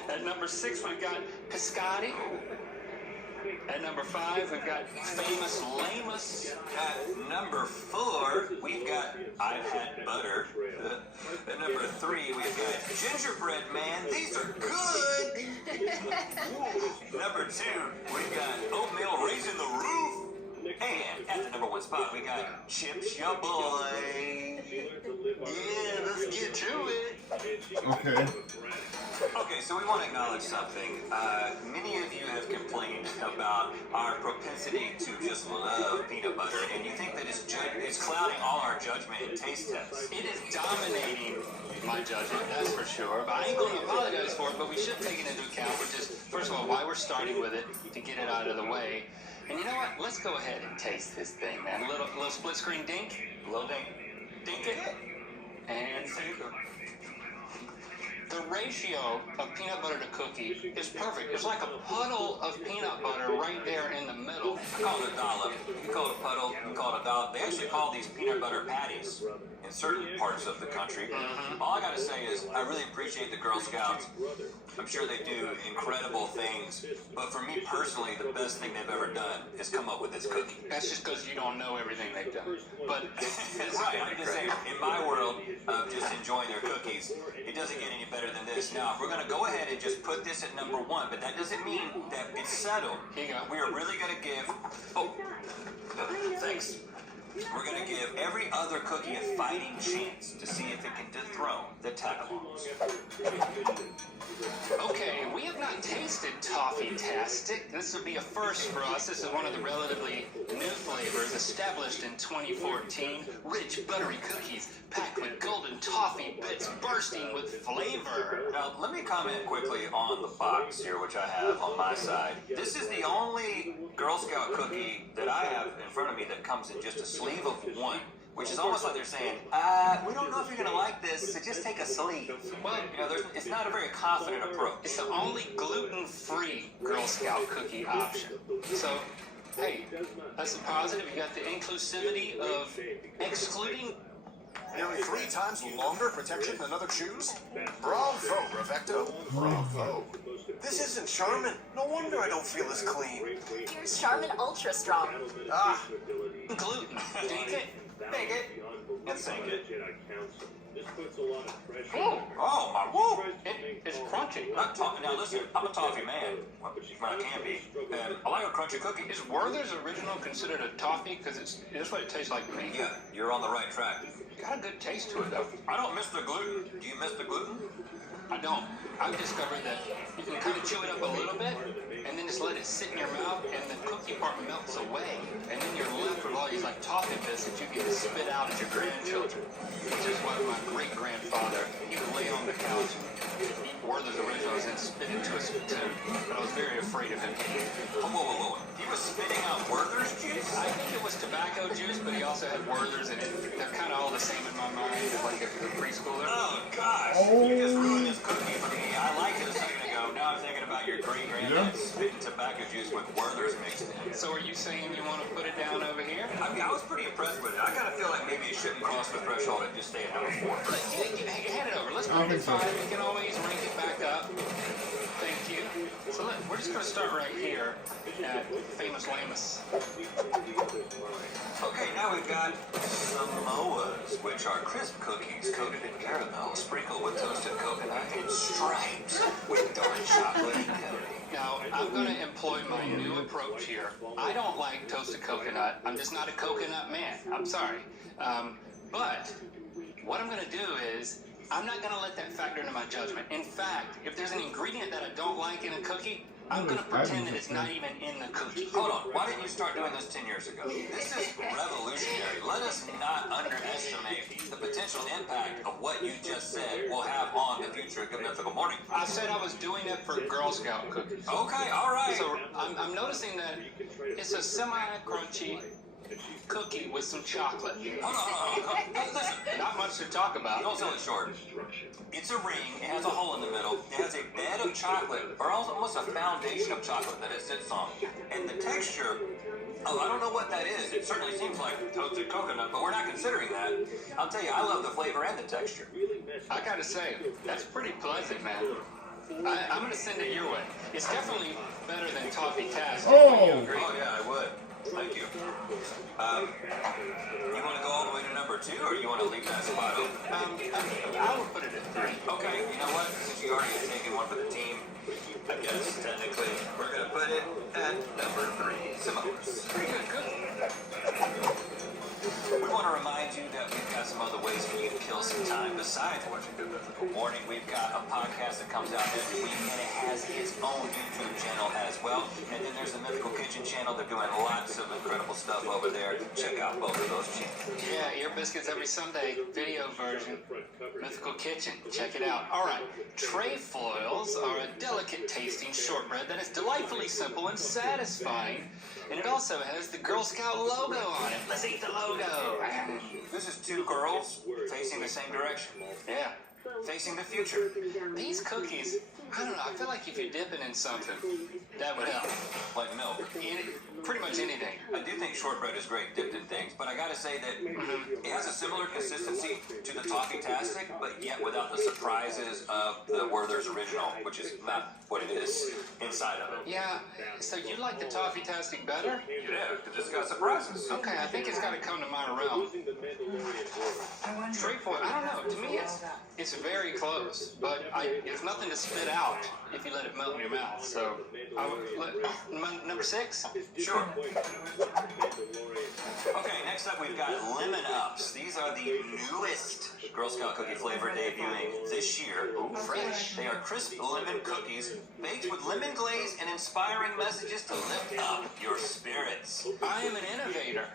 At number 6, we've got Piscotti. At number 5, we've got Famous Lamus. At number 4, we've got I've Had Butter. At number 3, we've got Gingerbread Man. These are good. Number 2, we've got Oatmeal Raising the Roof. And at the number 1 spot, we got Chips Ya Boy. Yeah, let's get to it. Okay. Okay, so we want to acknowledge something. Many of you have complained about our propensity to just love peanut butter, and you think that it's clouding all our judgment and taste tests. It is dominating my judgment, that's for sure. But I ain't going to apologize for it, but we should take it into account, which is, first of all, why we're starting with it, to get it out of the way. And you know what? Let's go ahead and taste this thing, man. A little split screen dink. A little dink. Dink it. And the ratio of peanut butter to cookie is perfect. It's like a puddle of peanut butter right there in the middle. I call it a dollop. You call it a puddle, you call it a dollop. They actually call these peanut butter patties in certain parts of the country. All I gotta say is I really appreciate the Girl Scouts. I'm sure they do incredible things, but for me personally, the best thing they've ever done is come up with this cookie. That's just because you don't know everything they've done. But right, I'm just saying, in my world of just enjoying their cookies, it doesn't get any better better than this. Now, we're gonna go ahead and just put this at number 1, but that doesn't mean that it's settled. Here you go. We are really gonna give. Thanks. We're gonna give every other cookie a fighting chance to see if it can dethrone the Tagalongs. Okay, we have not tasted Toffee-tastic. This would be a first for us. This is one of the relatively new flavors established in 2014. Rich, buttery cookies packed with golden toffee bits bursting with flavor. Now, let me comment quickly on the box here, which I have on my side. This is the only Girl Scout cookie that I have in front of me that comes in just a sleeve of 1. Which is almost like they're saying, we don't know if you're going to like this, so just take a sleeve. Well, you know, it's not a very confident approach. It's the only gluten-free Girl Scout cookie option. So, hey, that's a positive. You got the inclusivity of excluding... Nearly 3 times longer protection than other chews? Bravo, Revecto. Bravo. This isn't Charmin. No wonder I don't feel as clean. Here's Charmin Ultra Strong. Gluten. Take it. Take it. And sink it. Oh, my woo! It's crunchy. Now listen, I'm a toffee man. Well, I can be. And I like a crunchy cookie. Is Werther's Original considered a toffee? Because it's what it tastes like to me. Yeah, you're on the right track. Got a good taste to it, though. I don't miss the gluten. Do you miss the gluten? I don't. I've discovered that you can kind of chew it up a little bit, and then just let it sit in your mouth, and the cookie part melts away, and then you're left with all these like toffee bits that you can spit out at your grandchildren. Which is why my great-grandfather, he would lay on the couch and eat Werther's Originals and spit into a spittoon. But I was very afraid of him. Whoa. He was spitting out Werther's juice? I think it was tobacco juice, but he also had Werther's, and they're kind of all the same in my mind, like a preschooler. Oh, gosh. You just ruined this cookie for me. I liked it a second ago. Now I'm thinking about your great-granddad spitting tobacco juice with Werther's mixed in. So are you saying you want to put it down over here? I mean, I was pretty impressed with it. I kind of feel like maybe it shouldn't cross the threshold and just stay at number 4. Hand it over. Let's put it at 5. We can always rank it back up. Thank you. So we're just going to start right here at Famous Lamus. Okay, now we've got Samoas, which are crisp cookies coated in caramel, sprinkled with toasted coconut, and striped with dark chocolate coating. Now, I'm going to employ my new approach here. I don't like toasted coconut. I'm just not a coconut man. I'm sorry. But what I'm going to do is I'm not going to let that factor into my judgment. In fact, if there's an ingredient that I don't like in a cookie, I'm going to pretend that it's not even in the cookie. Hold on. Why didn't you start doing this 10 years ago? This is revolutionary. Let us not underestimate the potential impact of what you just said will have on the future of Good Mythical Morning. I said I was doing it for Girl Scout cookies. Okay, all right. So I'm noticing that it's a semi-crunchy cookie with some chocolate. Hold on. Listen. Not much to talk about. Don't sell it short. It's a ring. It has a hole in the middle. It has a bed of chocolate, or almost a foundation of chocolate that it sits on. And the texture, I don't know what that is. It certainly seems like toasted coconut, but we're not considering that. I'll tell you, I love the flavor and the texture. I gotta say, that's pretty pleasant, man. I'm gonna send it your way. It's definitely better than Toffee-tastic. Oh! Yeah, I would. Thank you. You want to go all the way to number 2, or you want to leave that spot open? I would put it at 3. Okay, you know what? Since you already have taken one for the team, I guess technically we're going to put it at number 3. Samoas. Pretty good cookie. We want to remind you that we've got some other ways for you to kill some time besides watching Good Mythical Morning. We've got a podcast that comes out every week, and it has its own YouTube channel as well. And then there's the Mythical Kitchen channel. They're doing lots of incredible stuff over there. Check out both of those channels. Yeah, Ear Biscuits every Sunday, video version. Mythical Kitchen, check it out. All right, trefoils are a delicate tasting shortbread that is delightfully simple and satisfying. And it also has the Girl Scout logo on it. Let's eat the logo. This is 2 girls facing the same direction. Yeah. Facing the future. These cookies, I don't know, I feel like if you dip it in something, that would help. Like milk. pretty much anything. I do think shortbread is great dipped in things, but I gotta say that it has a similar consistency to the Toffee-tastic, but yet without the surprises of the Werther's original, which is not what it is inside of it. Yeah, so you like the Toffee-tastic better? Yeah, because it's got surprises. Okay, I think it's got to come to my realm. Straightforward. I don't know. To me, it's very close, but it's nothing to spit out if you let it melt in your mouth. So, number 6. Sure. Okay, next up we've got Lemon Ups. These are the newest Girl Scout cookie flavor debuting this year. Ooh, fresh. They are crisp lemon cookies baked with lemon glaze and inspiring messages to lift up your spirits. I am an innovator.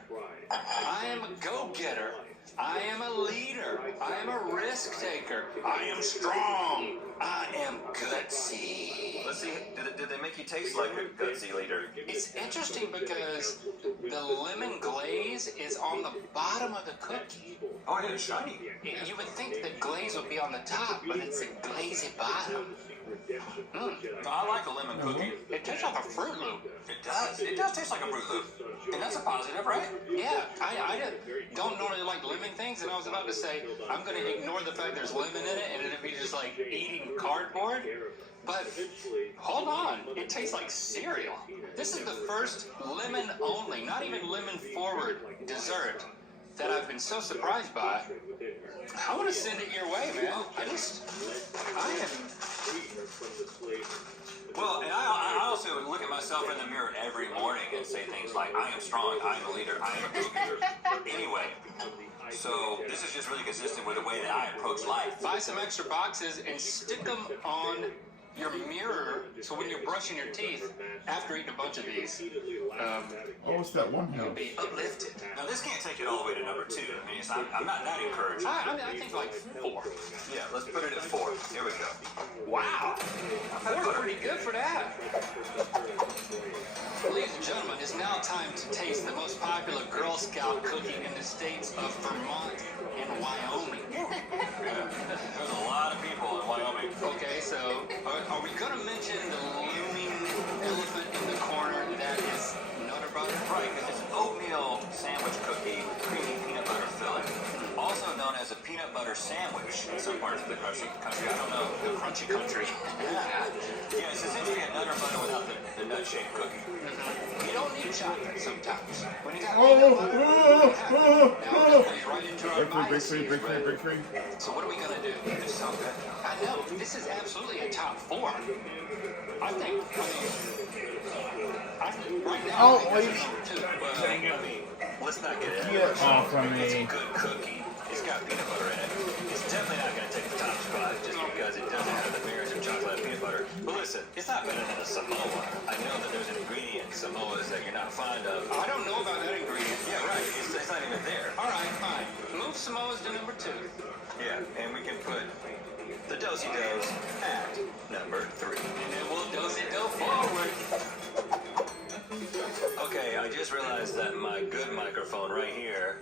I am a go-getter. I am a leader. I am a risk taker. I am strong. I am gutsy. Let's see, did they make you taste like a gutsy leader? It's interesting because the lemon glaze is on the bottom of the cookie. Oh, yeah, it's shiny. You would think the glaze would be on the top, but it's a glazy bottom. I like a lemon cookie. It tastes like a Fruit Loop. It does. It does taste like a Fruit Loop. And that's a positive, right? Yeah, I don't normally like lemon things, and I was about to say, I'm going to ignore the fact there's lemon in it, and it'd be just like eating cardboard. But hold on, it tastes like cereal. This is the first lemon-only, not even lemon-forward dessert that I've been so surprised by. I want to send it your way, man. I am... Well, and I also look at myself in the mirror every morning and say things like, I am strong, I am a leader, I am a go-getter. Anyway, so this is just really consistent with the way that I approach life. Buy some extra boxes and stick them on your mirror, so when you're brushing your teeth after eating a bunch of these, it's that one you'll house. be uplifted. Now this can't take it all the way to number 2. I mean, I'm not that encouraged. I think like 4. Yeah, let's put it at 4. Here we go. Wow, 4's pretty good for that. Ladies and gentlemen, it's now time to taste the most popular Girl Scout cookie in the states of Vermont and Wyoming. There's a lot of people in Wyoming. Okay, so are we going to mention the looming elephant in the corner that is Nutter Butter? Right, because it's an oatmeal sandwich cookie, creamy peanut butter filling. Also known as a peanut butter sandwich in some parts of the country. I don't know. The crunchy country. Yeah, it's essentially a Nutter Butter without the nut-shaped cookie. You don't need chocolate sometimes. When you got peanut butter, now it plays right into our biases. Break free. So what are we going to do? It's so good. I know, this is absolutely a top 4. I think right now, I think this is number 2. Well, I mean, let's not get it. Get off from It's a me. good cookie. It's got peanut butter in it. It's definitely not going to take the top spot just because it doesn't have the mirrors of chocolate and peanut butter. But listen, it's not better than a Samoa. I know that there's an ingredient in Samoas that you're not fond of. I don't know about that ingredient. Yeah, right. It's not even there. All right, fine. Move Samoas to number 2. Yeah, and we can put the do-si-dos at number 3. And then we'll do-si-do forward. Okay, I just realized that my good microphone right here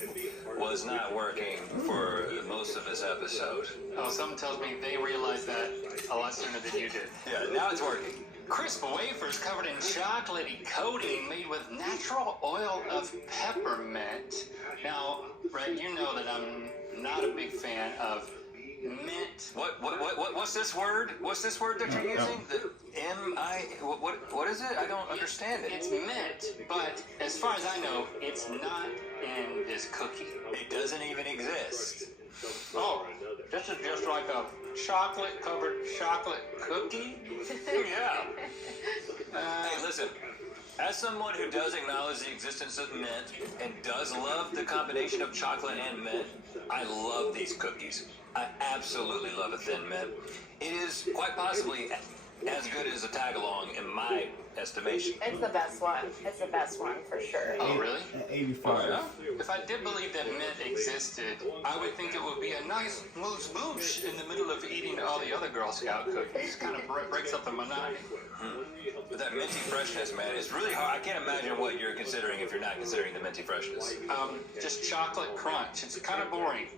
was not working for most of this episode. Oh, something tells me they realized that a lot sooner than you did. Yeah, now it's working. Crisp wafers covered in chocolatey coating made with natural oil of peppermint. Now, Brett, you know that I'm not a big fan of mint. What's this word? What's this word that you're using? The what is it? I don't understand it. It's mint, but as far as I know, it's not in this cookie. It doesn't even exist. Oh, this is just like a chocolate-covered chocolate cookie? Yeah. Hey, listen. As someone who does acknowledge the existence of mint and does love the combination of chocolate and mint, I love these cookies. I absolutely love a thin mint. It is quite possibly as good as a tag-along in my estimation. It's the best one. It's the best one for sure. Oh, really? 85. If I did believe that mint existed, I would think it would be a nice moose-moosh in the middle of eating all the other Girl Scout cookies. Kind of breaks up the monotony. But that minty freshness, man, it's really hard. I can't imagine what you're considering if you're not considering the minty freshness. Just chocolate crunch. It's kind of boring.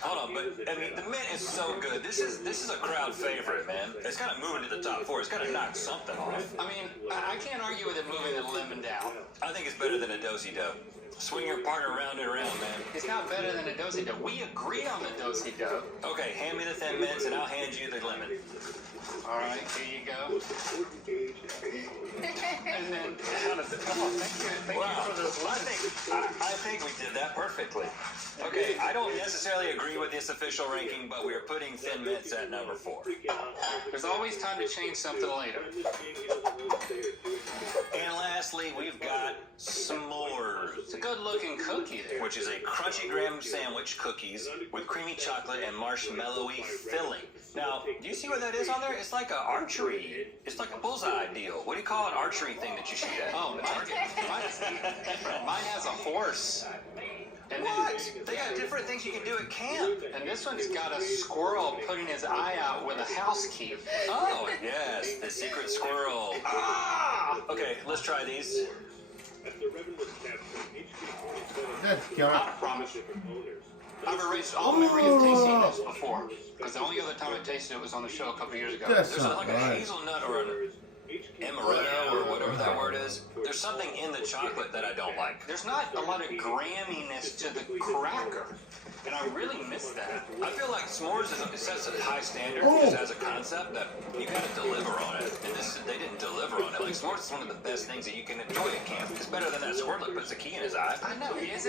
Hold on, but I mean, the mint is so good. This is a crowd favorite, man. It's kind of moving moving to the top 4. It's got to knock something off. I mean, I can't argue with it moving the lemon down. I think it's better than a do-si-do. Swing your partner around and around, man. It's not better than a do-si-do. We agreed on the do-si-do. Okay, hand me the Thin Mints and I'll hand you the lemon. All right, here you go. And then, oh, thank you. Thank you for this lemon. I think we did that perfectly. Okay, I don't necessarily agree with this official ranking, but we're putting Thin Mints at number 4. There's always time to change something later. And lastly, we've got s'mores. It's a good-looking cookie there. Which is a crunchy graham sandwich cookies with creamy chocolate and marshmallowy filling. Now, do you see what that is on there? It's like an archery. It's like a bullseye deal. What do you call an archery thing that you shoot at? Oh, target. Mine has a horse. And what? They got different things you can do at camp. And this one's got a squirrel putting his eye out with a house key. Oh, yes, the secret squirrel. Ah! Okay, let's try these. I promise. I've erased all memory of tasting this before, because the only other time I tasted it was on the show a couple years ago. There's like a hazelnut or an amaretto or whatever that word is. There's something in the chocolate that I don't like. There's not a lot of gramminess to the cracker, and I really miss that. I feel like s'mores is such a high standard just as a concept that you gotta deliver on it. And they didn't deliver on it. Like s'mores is one of the best things that you can enjoy at camp. It's better than that squirrel that puts a key in his eye. I know. Is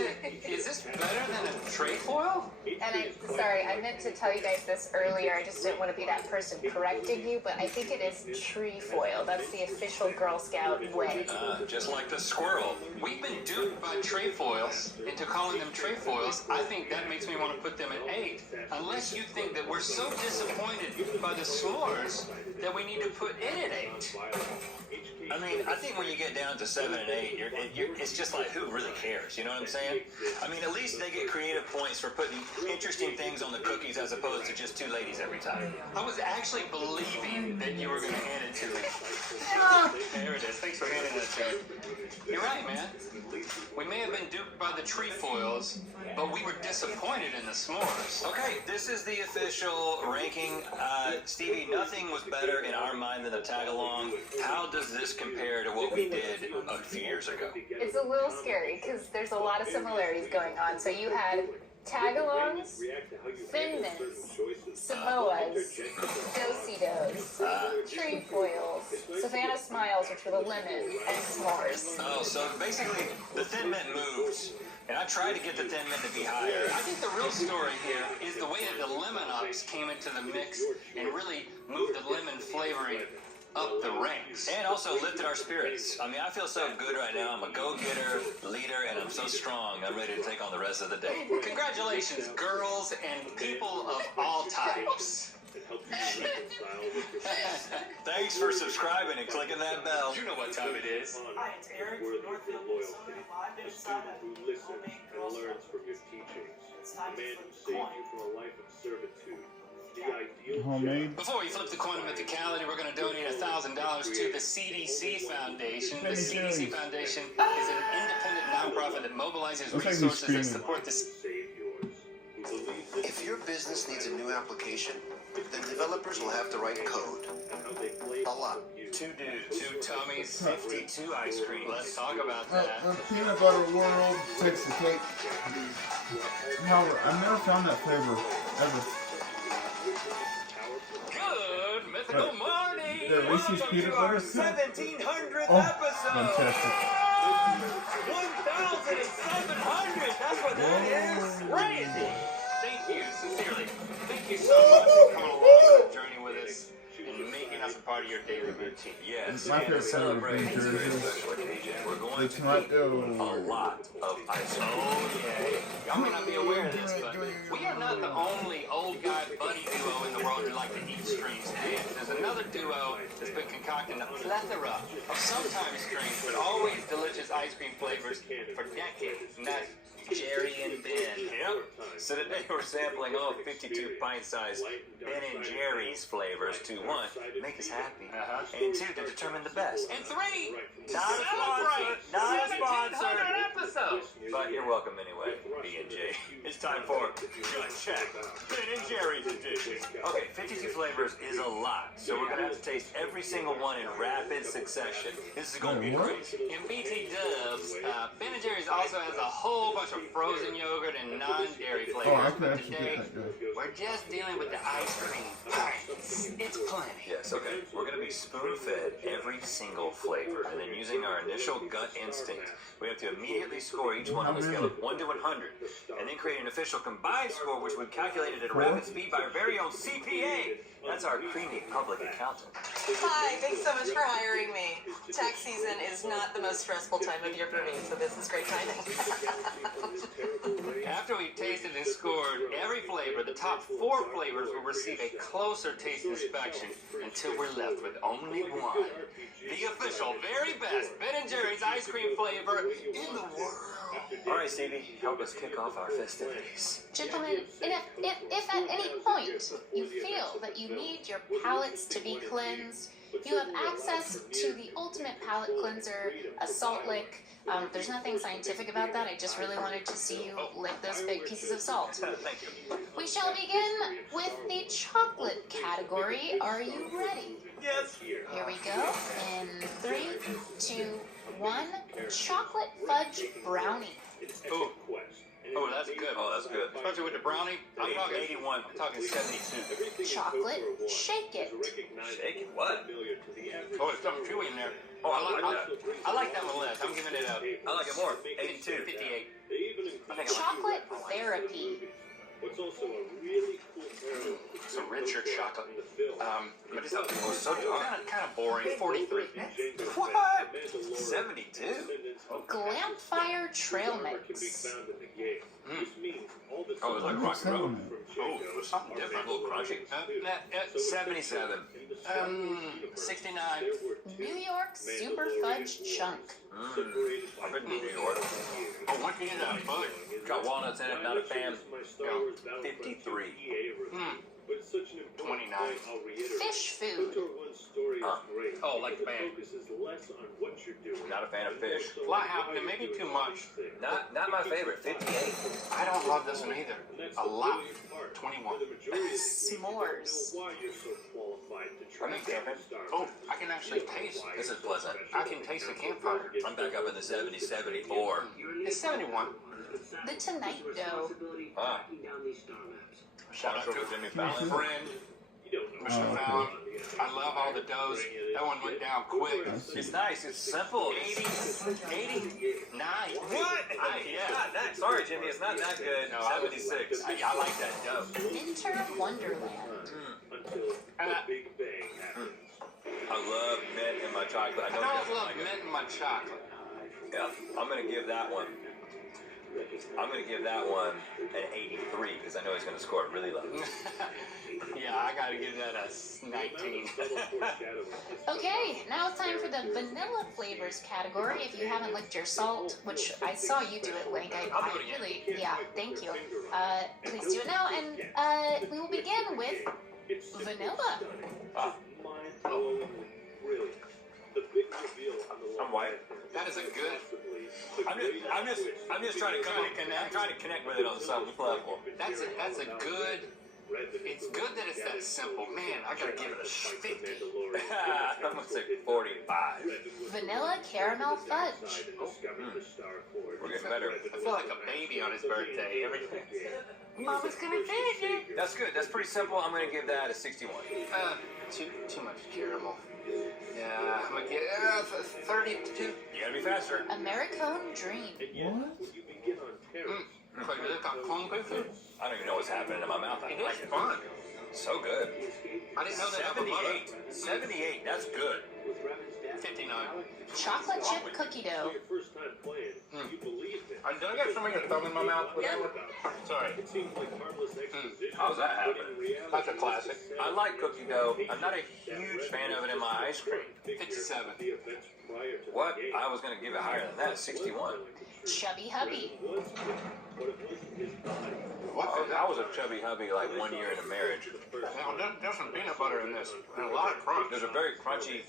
this better than a trefoil? And sorry, I meant to tell you guys this earlier. I just didn't want to be that person correcting you, but I think it is trefoil. That's the official Girl Scout way. Just like the squirrel. We've been duped by trefoils into calling them trefoils. I think that makes me want to put them at 8. Unless you think that we're so disappointed by the s'mores that we need to put it at 8. I mean, I think when you get down to 7 and 8, it's just like, who really cares? You know what I'm saying? I mean, at least they get creative points for putting interesting things on the cookies as opposed to just 2 ladies every time. I was actually believing that you were going to hand it to me. There it is. Thanks for handing it to me. You're right, man. We may have been duped by the trefoils, but we were disappointed in the s'mores. Okay, this is the official ranking. Stevie, nothing was better in our mind than the tag-along. How does this compare to what we did a few years ago? It's a little scary because there's a lot of similarities going on. So you had tag-alongs, Thin Mints, Samoas, Do-si-dos, trefoils, Savannah Smiles, which were the lemon, and s'mores. Oh, so basically the Thin Mint moves. And I tried to get the Thin Mint to be higher. I think the real story here is the way that the Lemon Ups came into the mix and really moved the lemon flavoring up the ranks. And also lifted our spirits. I mean, I feel so good right now. I'm a go-getter, leader, and I'm so strong. I'm ready to take on the rest of the day. Congratulations, girls and people of all types. Thanks for subscribing and clicking that bell. You know what time it is. Hi, it's Eric from Northfield, Minnesota. A student who listens and learns from your teachings. A man who saved you from a life of servitude. The ideal Homemade. Before we flip the coin of mythicality, we're going to donate $1,000 to the CDC Foundation. The CDC Foundation is an independent nonprofit that mobilizes resources that support the... If your business needs a new application, then developers will have to write code. A lot. 2 dudes, 2 tummies, 52 ice cream. Let's talk about that. Peanut butter world takes the cake. However, I've never found that flavor ever. Good mythical morning. The Reese's peanut butter. 1700th episode. Fantastic. 1,700. That's what that is. Crazy. Thank you, sincerely. Thank you so much for coming along on the journey with us and making us a part of your daily routine. Yes, My and to favorite celebrate color this is very green special occasion, we're going The to tomato. eat a lot of ice cream. Oh, yeah. Y'all may not be aware of this, but we are not the only old guy buddy duo in the world who like to eat strange things. There's another duo that's been concocting a plethora of sometimes strange but always delicious ice cream flavors for decades, and that's Jerry and Ben. Yep. So today we're sampling all 52 pint-sized Ben and Jerry's flavors to 1, make us happy, and 2, to determine the best. And 3, Not a sponsor. Not a sponsor. 1,700 episodes. But you're welcome anyway, B&J. It's time for Gut Check, Ben and Jerry's edition. Okay, 52 flavors is a lot, so we're going to have to taste every single one in rapid succession. This is gonna be crazy. In BT Dubs, Ben & Jerry's also has a whole bunch of frozen yogurt and non-dairy flavors. I can But actually today, get that good. we're just dealing with the ice cream. It's plenty. Yes, okay. We're gonna be spoon-fed every single flavor, and then using our initial gut instinct, we have to immediately score each one on a scale of 1 to 100, and then create an official combined score, which would calculate it at a rapid speed by our very own CPA. That's our creamy public accountant. Hi, thanks so much for hiring me. Tax season is not the most stressful time of year for me, so this is great timing. After we've tasted and scored every flavor, the top 4 flavors will receive a closer taste inspection until we're left with only one. The official, very best Ben & Jerry's ice cream flavor in the world. All right, Stevie, help us kick off our festivities. Gentlemen, if at any point you feel that you need your palates to be cleansed, you have access to the ultimate palate cleanser, a salt lick. There's nothing scientific about that. I just really wanted to see you lick those big pieces of salt. Thank you. We shall begin with the chocolate category. Are you ready? Yes. Here we go. In 3, 2, 1. Chocolate fudge brownie. Ooh. Oh, that's good. Oh, that's good. Especially with the brownie. I'm talking 81. I'm talking 72. Chocolate shake it. Shake it? What? Oh, there's something chewy in there. Oh, I like that one less. I'm giving it a... I like it more. 82. 58. I think Chocolate therapy. What's also a really cool It's a richer chocolate. But it's so dark. kind of boring. 43. What? 72? Glampfire trail mix. Oh, it's like rock and roll. Oh, something different. A little crunchy. 77. 69. New York super fudge chunk. I've been to New York. Oh, what can you do that fudge? Got walnuts in it, not a fan. 53. 29. Fish food. Oh, like the band. Not a fan of fish. A lot happening, maybe too much. Not my favorite. 58. I don't love this one either. A lot. 21. S'mores. I'm in camping. Oh, I can actually taste. This is pleasant. I can taste the campfire. I'm back up in the 70, 74. It's 71. The Tonight Dough. Ah. Shout out to Jimmy my Fallon. friend, Mr. Fallon. I love all the doughs. That one went down quick. It's nice. It's simple. 80. 89. What? Yeah. Not that. Sorry, Jimmy. It's not that good. No, 76. I like that dough. Winter Wonderland. I love mint in my chocolate. I don't love mint in my chocolate. Yeah, I'm gonna give that one. I'm gonna give that one an 83 because I know he's gonna score it really low. Yeah, I gotta give that a 19. Okay, now it's time for the vanilla flavors category. If you haven't licked your salt, which I saw you do it, Link, I really, yeah, thank you. Please do it now, and we will begin with vanilla. I'm white. That is a good. I'm just trying to connect with it on some level. That's a good. It's good that it's that simple. Man, I gotta give it a 50. I'm gonna say 45. Vanilla caramel fudge. We're getting better. I feel like a baby on his birthday. Everything. Mama's gonna finish it. That's good. That's pretty simple. I'm gonna give that a 61. Too much caramel. Yeah, I'm gonna get 32. You gotta be faster. Americone Dream. I don't even know what's happening in my mouth. I like it. Fun. So good. I didn't know that. 78. 78. That's good. 59. Chocolate chip cookie dough. Did I get something to thumb in my mouth? Sorry. How's that happen? That's a classic. I like cookie dough. I'm not a huge fan of it in my ice cream. 57. What? I was gonna give it higher than that. 61. Chubby Hubby. What? I was a chubby hubby like 1 year into marriage. Now, there's some peanut butter in this, and a lot of crunch. There's a very crunchy,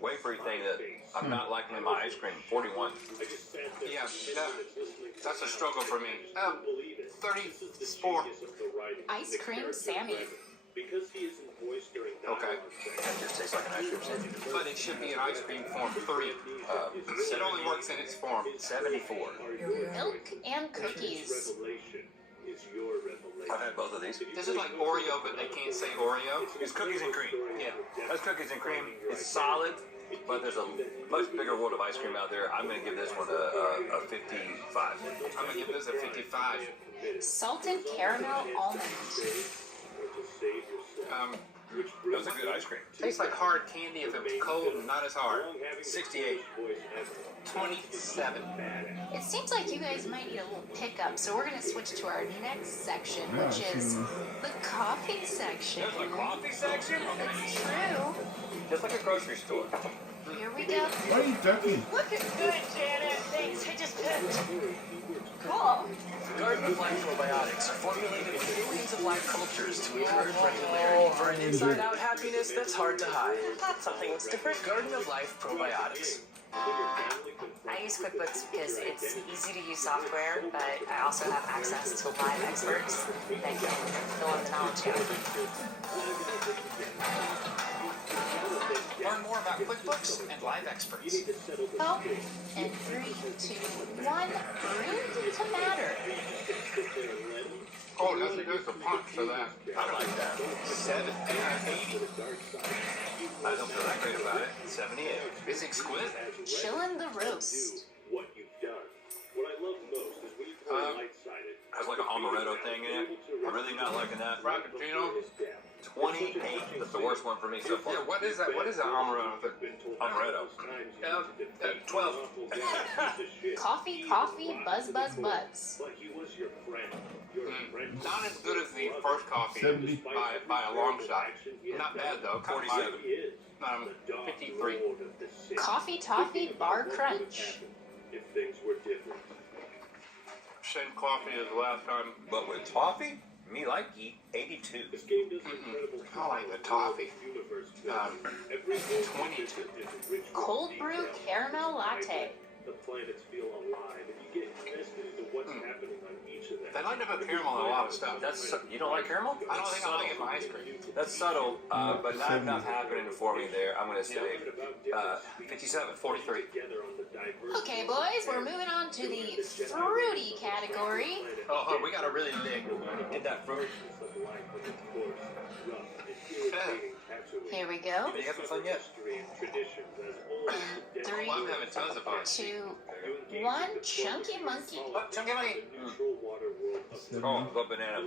wafery thing that I'm not liking in my ice cream. 41. Yeah, that's a struggle for me. 34. Ice cream Sammy. Okay. That just tastes like an ice cream sandwich. But it should be an ice cream form 3. It only works in its form 74. Milk and cookies. I've had both of these. This is like Oreo, but they can't say Oreo. It's cookies and cream. Yeah. That's cookies and cream. It's solid, but there's a much bigger world of ice cream out there. I'm going to give this one a 55. I'm going to give this a 55. Salted caramel almond. That was a good ice cream. Tastes like hard candy if it was cold and not as hard. 68. 27. It seems like you guys might need a little pickup, so we're going to switch to our next section, which is the coffee section. There's a coffee section? It's true. Just like a grocery store. Here we go. Why are you ducking? Looking good, Janet. Thanks. I just picked. Cool. Garden of Life probiotics are formulated with billions of live cultures to encourage regularity for an inside-out happiness that's hard to hide. That's something that's different. Garden of Life probiotics. I use QuickBooks because it's easy to use software, but I also have access to live experts that can fill in the knowledge gap. Learn more about QuickBooks and live experts. Oh, and 3, 2, 1, brewed to matter. Oh, there's a punch for that. I like that. 7 out of 80. I don't feel that great about it. 78. It's exquisite. Chillin' the roast. What you've done. What I love most is when you play light-sided. Has like a amaretto thing in it. I'm really not liking that. Frappuccino. 28. That's the worst one for me so far. Yeah, what is that? What is that amaretto thing? Amaretto. 12. Coffee, buzz, buzz, buzz. But he was your friend. Not as good as the first coffee 70. by a long shot. Not bad though. 47. 53. Coffee, toffee, bar crunch. If things were different. Same coffee as last time. But with toffee, me like eat 82. This game does incredible. I like the toffee. 22. Cold brew caramel latte. The planets feel alive, and you get invested into what's happening on each of them. They like to put caramel in a lot of stuff. You don't like caramel? I don't think I'll like it in my ice cream. That's subtle, but not enough happening for me there. I'm going to say 57. 43. Okay, boys, we're moving on to the fruity category. Oh, we got to really dig. Get that fruit. Here we go. You having fun yet? 3, Well, I'm having tons of fun. 2, 1, chunky monkey. What? Chunky monkey? Oh, but banana.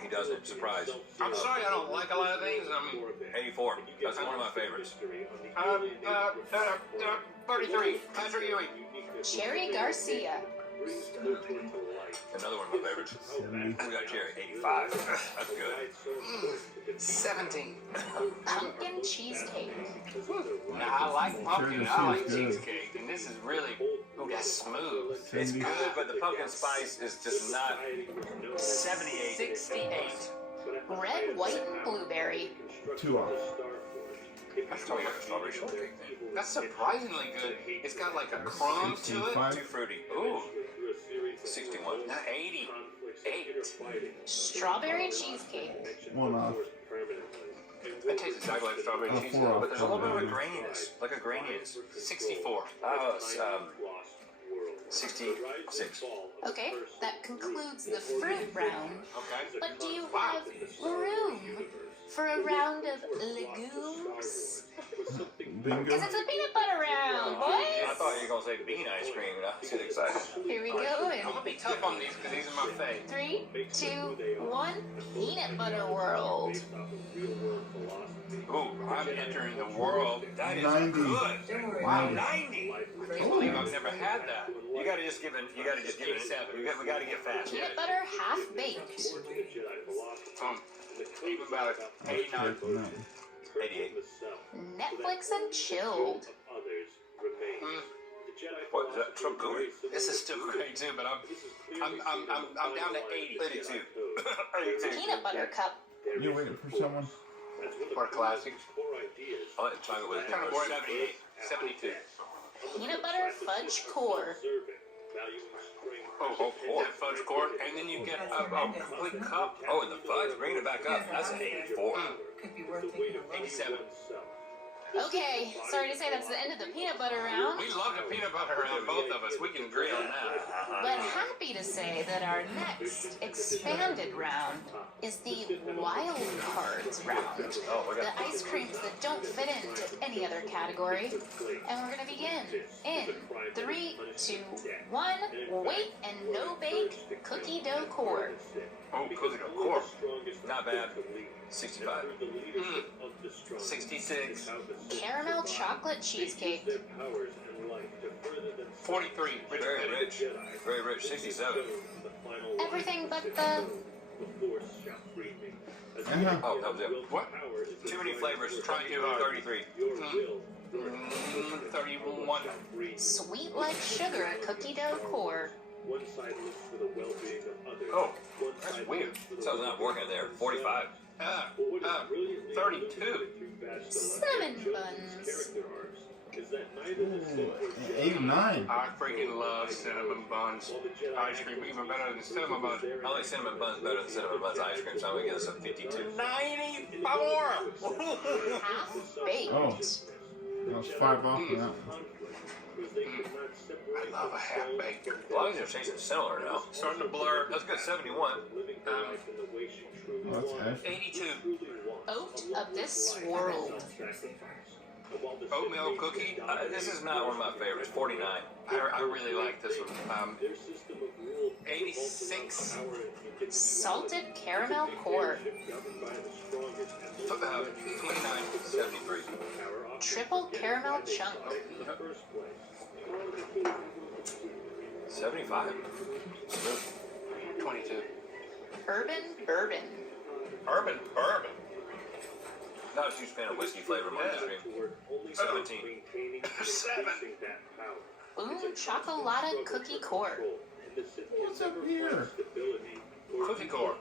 He doesn't. Surprise. I'm sorry I don't like a lot of things. 84. That's one of my favorites. 33. Patrick Ewing. Cherry Garcia. Another one of my favorites. We got cherry. 85. That's good. 17. Pumpkin cheesecake. Now, I like pumpkin. I like cheesecake. And this is really, ooh, that's smooth. It's good, but the pumpkin spice is just not 78. 68. Red, white, and blueberry. 2 off. That's totally like a strawberry shortcake thing. That's surprisingly good. It's got like a crumb to it. 65. Too fruity. Ooh. 61. 80. 8. Strawberry cheesecake. 1 off. That tastes exactly like strawberry Oh, cheesecake. 4 off. But there's a little bit of a graininess. Like a graininess. 64. Oh, it's 66. Okay, that concludes the fruit round. Okay. But do you have room for a round of legumes? Bingo. Because it's a peanut butter round, boys! I thought you were going to say bean ice cream, and I was getting excited. Here we go. I'm going to be tough on these because these are my fave. 3, 2, 1, peanut butter world. Ooh, I'm entering the world. that is 90. good. Wow, 90. I can't believe I've never had that. You got to just give it. You got to just give it. We got to get fast. Peanut butter half baked. Even better. 89. 88. Netflix and chilled. What is that? Trump gooey? This is still great too, but I'm down to 80. 82. 82. Peanut butter cup. You waiting for someone? For classic. I like to try it with Kind of boring. 78. 72. Peanut butter fudge core. Oh, that fudge core, and then you get a complete cup. Oh, and the fudge, bringing it back up. That's an 84. worth thinking about. 87. Okay, sorry to say that's the end of the peanut butter round. We love the peanut butter around, both of us. We can agree on that. But happy to say that our next expanded round is the wild cards round. The ice creams that don't fit into any other category. And we're gonna begin in 3, 2, 1. Wait and no bake cookie dough core. Oh, cookie dough core. Not bad. 65. 66. Caramel chocolate cheesecake. 43. Very rich. Very rich. 67. Everything but the... Oh, that was it. What? Too many flavors. Trying too hard. 33. 31. Sweet like sugar cookie dough core. Oh, that's weird. Sounds not working there. 45. 32. Cinnamon buns. Ooh, 89. I freaking love cinnamon buns. Ice cream even better than cinnamon buns. I like cinnamon buns better than cinnamon buns ice cream, so I'm gonna give this a 52. 94. Half baked. Oh, that was 5 off of that one. I love a half baked. A lot of these are tasting similar now. Starting to blur. That's good. 71. Oh, that's Ash. 82. Oat of this world. Oatmeal cookie. This is not one of my favorites. 49. I really like this one. 86. Salted caramel core. 29. 73. Triple caramel chunk. 75. 22. Urban bourbon. Urban bourbon. Not a huge fan of whiskey flavor in my ice cream. 17. 7. Boom chocolata cookie core. What's up here? Cookie core.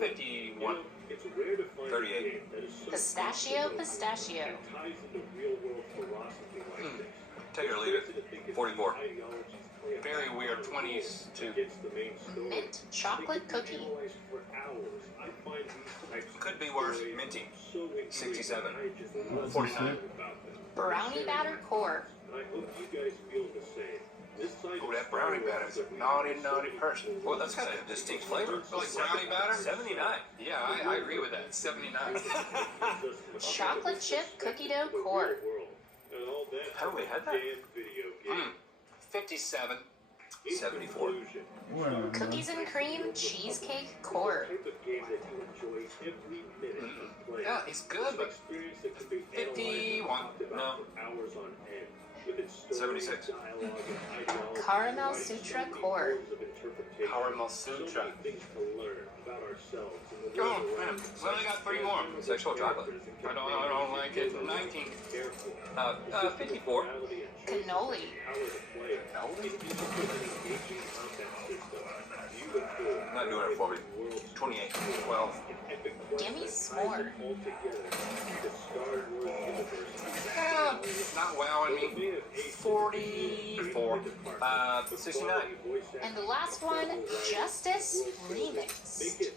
51. 38. Pistachio. Take it or leave it. 44. Very weird. 22. Mint chocolate cookie. Could be worse. Minty. 67. 49. Brownie batter core. Oh, that brownie batter is a naughty person. Well, that's got a distinct flavor. Like brownie batter? 79. Yeah, I agree with that. 79. Chocolate chip cookie dough core. Haven't we had that? 57. 74. Well, Cookies and cream cheesecake core. Yeah, it's good, but 51. No. 76. Caramel sutra core. Caramel sutra. Oh, man. We only got 3 more. Sexual chocolate. I don't like it. 19. 54. Cannoli. Not doing it for me. 28. 12. Gimme s'more. Not wowing me. 44. 69. And the last one, Justice Remix. Is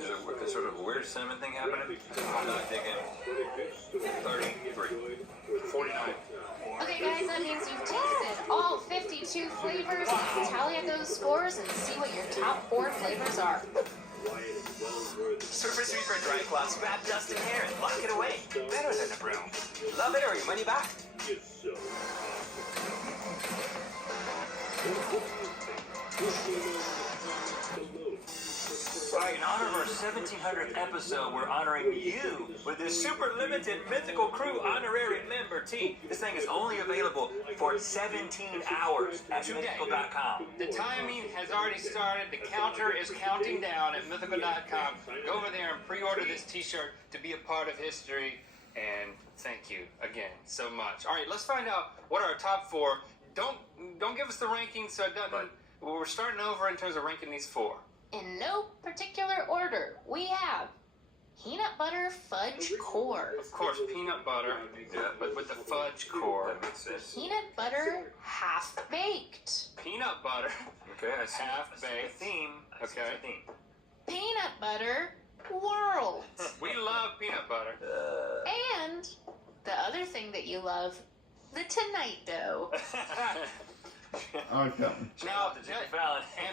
there sort of a weird cinnamon thing happening? I'm not digging. 33. 49. Okay guys, that means you've tasted all 52 flavors. Let's tally up those scores and see what your top 4 flavors are. Surface Reaper dry cloths grab dust and hair and lock it away. Better than a broom. Love it or your money back. Alright, in honor of our 1700th episode, we're honoring you with this super limited Mythical Crew honorary member tee. This thing is only available for 17 hours at mythical.com. The timing has already started. The counter is counting down at mythical.com. Go over there and pre-order this t-shirt to be a part of history. And thank you again so much. All right, let's find out what are our top 4. Don't give us the rankings so it doesn't... Right. Well, we're starting over in terms of ranking these 4. In no particular order, we have peanut butter fudge core. Of course, peanut butter, but with the fudge core. That makes sense. Peanut butter half baked. Peanut butter. Okay, I see. Half I see baked. the theme. I see Okay. the theme. Peanut Butter World. We love peanut butter. And the other thing that you love, the Tonight Dough. Okay. Now,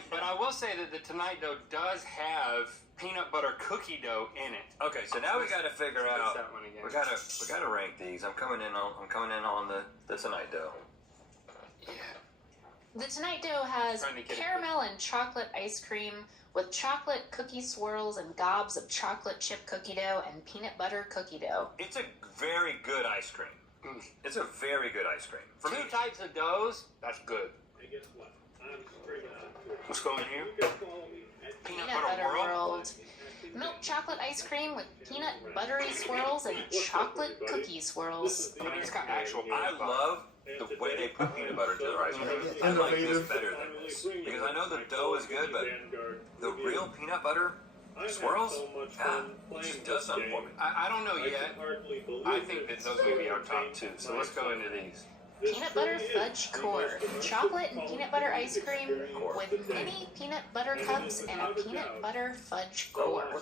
but I will say that the Tonight Dough does have peanut butter cookie dough in it. Okay, so now we got to figure out. That one again. We gotta rank these. I'm coming in on the Tonight Dough. The Tonight Dough has caramel and chocolate ice cream with chocolate cookie swirls and gobs of chocolate chip cookie dough and peanut butter cookie dough. It's a very good ice cream. It's a very good ice cream. For Two me. types of doughs, that's good. What's going here? Peanut Butter World. Milk chocolate ice cream with peanut buttery swirls and chocolate cookie swirls. I mean, it's got actual. I love the way they put peanut butter into their ice cream. I like this better than this because I know the dough is good, but the real peanut butter swirls just does something for me. I don't know yet. I think that those may be our top two. So let's go into these. Peanut butter fudge core. Chocolate and peanut butter ice cream with mini peanut butter cups and a peanut butter fudge core.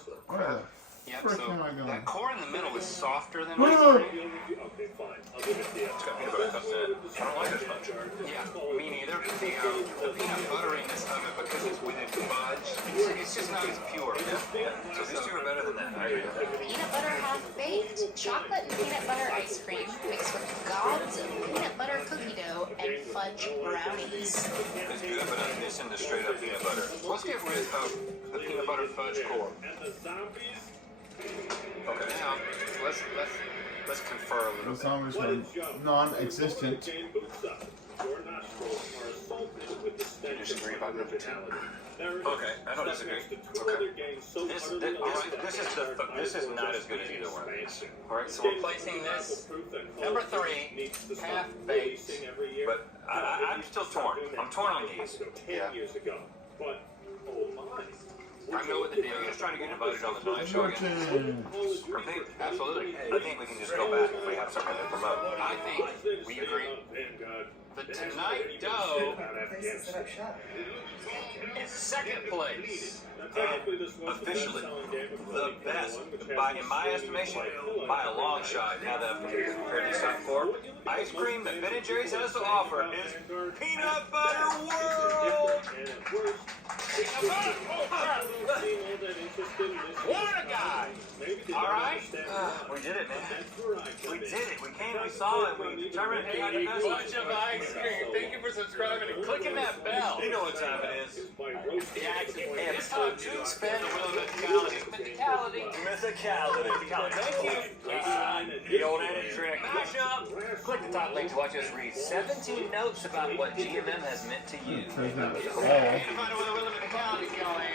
Yep, Where so can I go? that core in the middle is softer than ice cream. It's got peanut butter cups in it. I don't like it as much. Yeah, me neither. The peanut butteriness of it, because it's with it fudge, it's just not as pure. Yeah. So these two are better than that. I agree with that. Peanut butter half baked. Chocolate and peanut butter ice cream mixed with gobs of peanut butter cookie dough and fudge brownies. It's good, but I'm missing the straight up peanut butter. Let's get rid of the peanut butter fudge core. Okay. Now, let's confer a little The zombies were non-existent. You disagree about number two? Okay, I don't disagree. Okay. This is not as good as either one. All right, so we're placing this number 3, half baked. But I'm still torn. I'm torn on these. Yeah. I know what the deal is. Trying to get invited on the Tonight Show again. Absolutely. I think we can just go back if we have something to promote. I think we agree. The Tonight Dough is second place. And officially, the best, in my estimation, by a long shot, now that I've compared these top 4, ice cream that Ben & Jerry's has to offer is Peanut Butter World! What a guy! Alright? We did it, man. We did it. We came, we saw it, we determined it had the best. Bunch of ice cream. Thank you for subscribing and clicking that bell. You know what time it is. Yeah, it's time to spend a little mythicality. Thank you. The old Anna trick. Mashup. Click the top link to watch us read 17 notes about what GMM has meant to you. And to find out where the Will of Mythicality is going.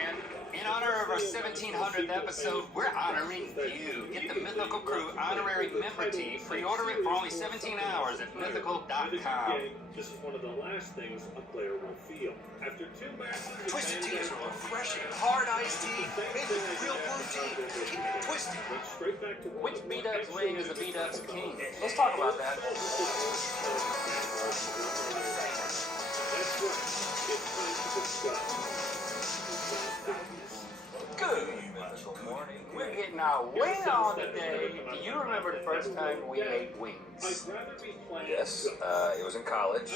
In honor of our 1700th episode, we're honoring you. Get the Mythical Crew honorary member tee. Pre-order it for only 17 hours at mythical.com. This is one of the last things a player will feel. After 2 matches, Twisted tea is a refreshing, hard iced tea made with real blue tea. Keep it twisted. straight back to Which B-Dub's wing is the B-Dub's king? Let's talk about that. Good morning. We're getting our wing on today. Do you remember the first time we ate wings? Yes, it was in college.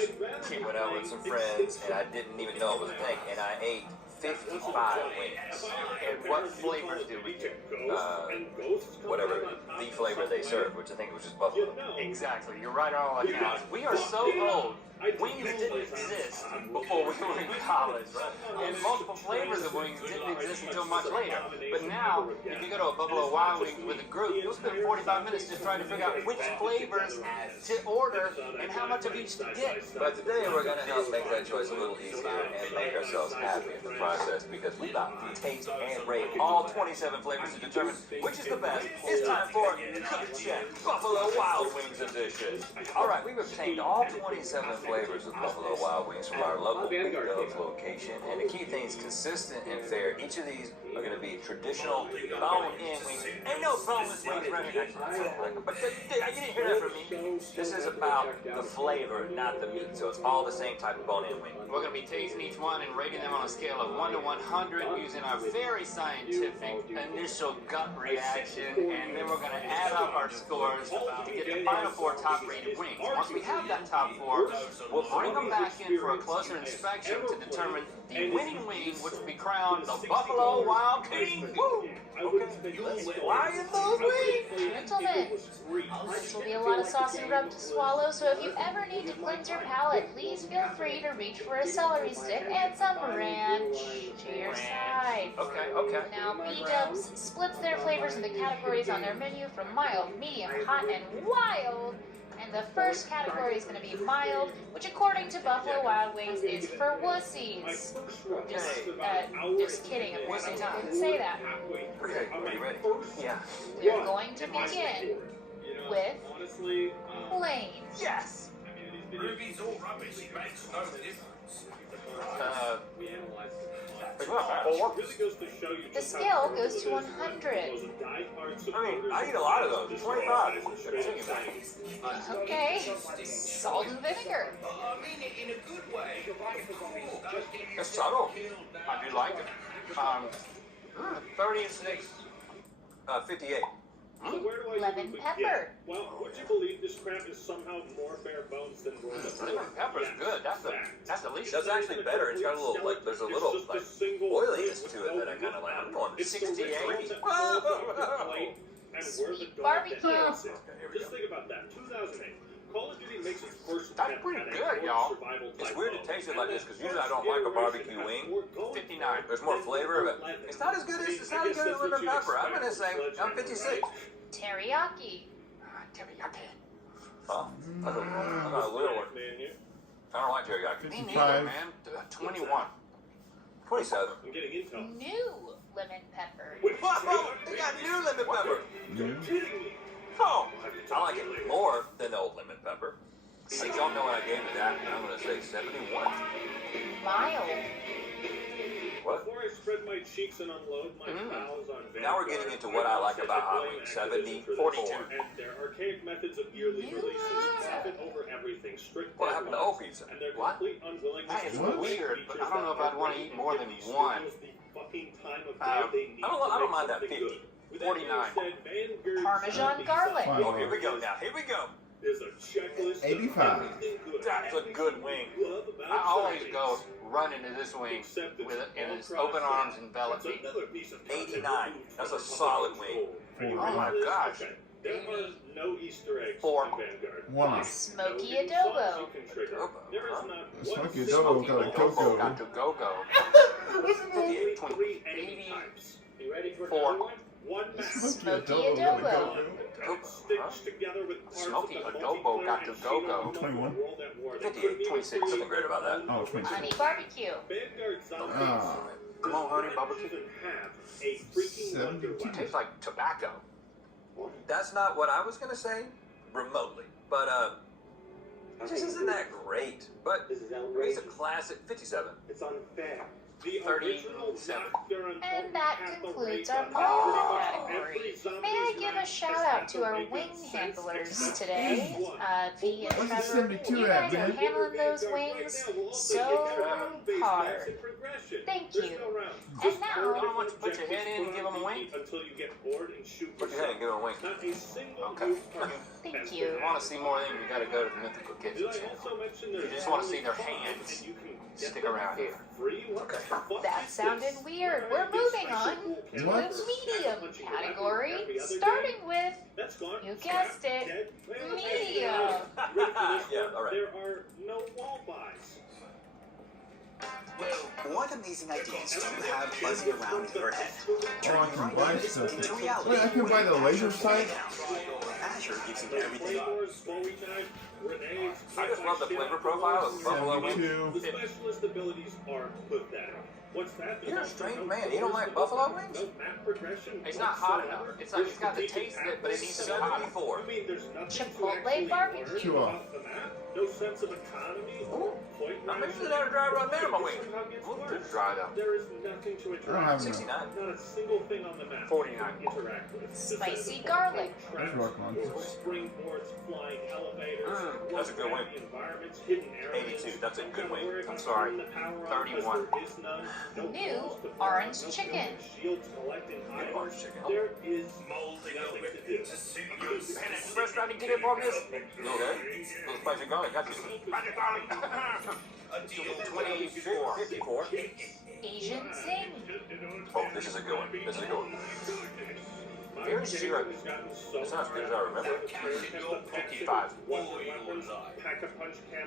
We went out with some friends, and I didn't even know it was a thing, and I ate 55 wings. And what flavors did we do? Whatever the flavor they served, which I think was just buffalo. Exactly. You're right on all accounts. We are so old. Wings didn't exist before we were in college, and multiple flavors of wings didn't exist until much later. But now, if you go to a Buffalo Wild Wings with a group, you'll spend 45 minutes just trying to figure out which flavors to order and how much of each to get. But today we're going to help make that choice a little easier and make ourselves happy in the process because we about to taste and rate all 27 flavors to determine which is the best. It's time for Cook Check Buffalo Wild Wings Edition. All right, we've obtained all 27 flavors flavors of Buffalo Wild Wings from our local Dove location. And to keep things consistent and fair, each of these are going to be traditional bone-in wings. Ain't no boneless wings running. But you didn't hear that from me. This is about the flavor, not the meat. So it's all the same type of bone-in wing. We're going to be tasting each one and rating them on a scale of 1 to 100 using our very scientific initial gut reaction, and then we're going to add up our scores to get the final 4 top-rated wings. Once we have that top 4, we'll bring them back in for a closer inspection to determine the winning wing, which will be crowned the Buffalo Wild King. Woo! Okay, why in those wings? Gentlemen, this will be a lot of sauce and rub to swallow, so if you ever need to cleanse your palate, please feel free to reach for a celery stick and some ranch to your side. Okay. Now, B-Dubs splits their flavors into categories on their menu from mild, medium, hot, and wild. And the first category is going to be mild, which according to Buffalo Wild Wings is for wussies. Just kidding, of course I didn't say that. Okay, are you ready? Yeah. We're going to begin with plain. Yes! Ruby's all rubbish, it makes no difference. The scale goes to 100. I mean, I eat a lot of those. 25. Okay. Salt and vinegar. I mean it in a good way. It's subtle. I do like it. 30 and 6. 58. So where do I Lemon pepper. Well, would you believe this crap is somehow more bare bones than rolled up? Lemon pepper's good. That's the least. That's actually better. It's got a little, like, there's a little, like, oiliness to it that I kind of like. I'm going 68. Barbecue. Just think about that. 2008. Call of Duty makes its first That's pretty good, y'all. It's weird to taste it like this because usually I don't like a barbecue wing. 59. There's more flavor, but it's not as good as lemon pepper. I'm gonna say I'm 56. Teriyaki. Teriyaki. Huh? I'm not a little one. I don't like teriyaki. Me neither, man. 21. 27. I'm getting intel. New lemon pepper. Whoa! They got new lemon pepper. You're kidding me. Oh, I like it more than the old lemon pepper. I don't know what I gave to that. I'm gonna say 71. Mild. What? Before I spread my cheeks and unload my bowels on Vanguard, Now we're getting into what I like about hot wings. 70, 42. And their archaic methods of yearly releases profit over everything. Strict What happened to old pizza? and their complete unwillingness That is to weird, but I don't know if I'd want to eat more than one. I don't mind that 50. 49. Parmesan garlic. Oh, here we go now. Here we go. There's a checklist. 85. That's a good wing. I always go run into this wing in its open arms envelop me. 89. That's a solid wing. Oh my gosh. There are no Easter eggs 4. in Vanguard. 1. Smoky adobo. There is not Smoky one adobo got a cocoa. Got to go. 58. 3 enemy types. You ready for 4. another one? One match. Smoky adobo. Stitched together with parts Smoky of the adobo got to go. 21. 58. 26. Something great about that. Oh, 26. Honey barbecue. Vanguard zombies Ah. Come on, honey, barbecue. even have a freaking wonder 72. weapon. Tastes like tobacco. That's not what I was gonna say, remotely. But it just isn't that great. But This is it's outrageous. a classic. 57. It's unfair. The 37. original And that concludes our mild category. May I give a shout out to our wing handlers today, V and What's the Trevor. 72 You at, guys are man? handling those wings so hard. Thank you. And You now, don't want to put your head in and give them a wink? Until you get bored and shoot Put your head and give it a wink. Not a single Okay. move target thank has you. been You want to see more of them, you got to go to the Mythical Did Kitchen I channel. also mention You there's just want to see their only hands. and you can get Stick them around for here. free? What the fuck That is sounded this? weird. Where We're are these moving special on cool to cameras? the medium Punching category, every other starting game? with That's gone. you guessed it, Dead. Well, medium. ready for this Yeah, one? all right. There are no wall buys. What amazing ideas do you have buzzing around your head? Oh, I can buy stuff. Wait, I can buy the laser sight? Azure gives you everything. I just love the flavor profile of buffalo wings. The specialist abilities are pathetic. What's that? You're a strange man. You don't like buffalo wings? It's not hot enough. It's like it's got the taste of it, but it needs to be hot. 74. Chipotle barbecue. 2 off. No sense of economy. I'm mixing it out of dry rub man on my wings. It's dry though. There is nothing to I don't interact have with. 69. Not a single thing on the map. 49. Interact with. Spicy garlic. There's rock monkeys. Springboards, flying elevators. That's a good wing. Environments, hidden areas. 82. That's a good wing. I'm sorry. 31. New orange chicken. Shields collecting Orange chicken. There is nothing to do. Fresh trying to get up on this. You okay? Little spicy garlic. Got you. Spicy garlic. 24. 54. Asian zing. Oh, this is a good one. This is a good one. Very syrupy. It's not as good as I remember. 55.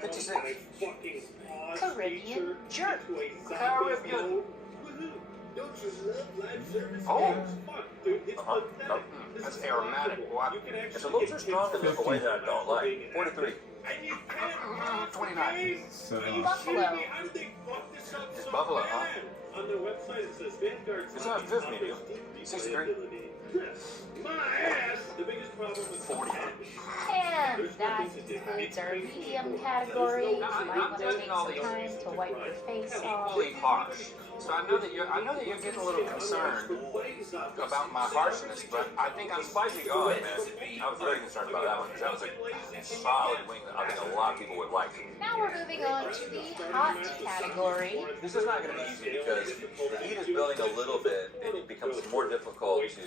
56. Caribbean jerk. Caribbean. Oh. That's aromatic. Boy. It's a little too strong in a way that I don't like. 43. 29. 7 off. Buffalo. It's buffalo, huh? On their website it says Vanguard's It's not fifth medium. 63. My ass! The biggest problem with 40. And that concludes our medium category. You might want to take some time to wipe your face off. Equally harsh. So I know that you're getting a little concerned about my harshness, but I think I'm Spicy garlic, man. I was very concerned about that one because that was a solid wing that I think a lot of people would like. Now we're moving on to the hot category. This is not going to be easy because the heat is building a little bit and it becomes more difficult to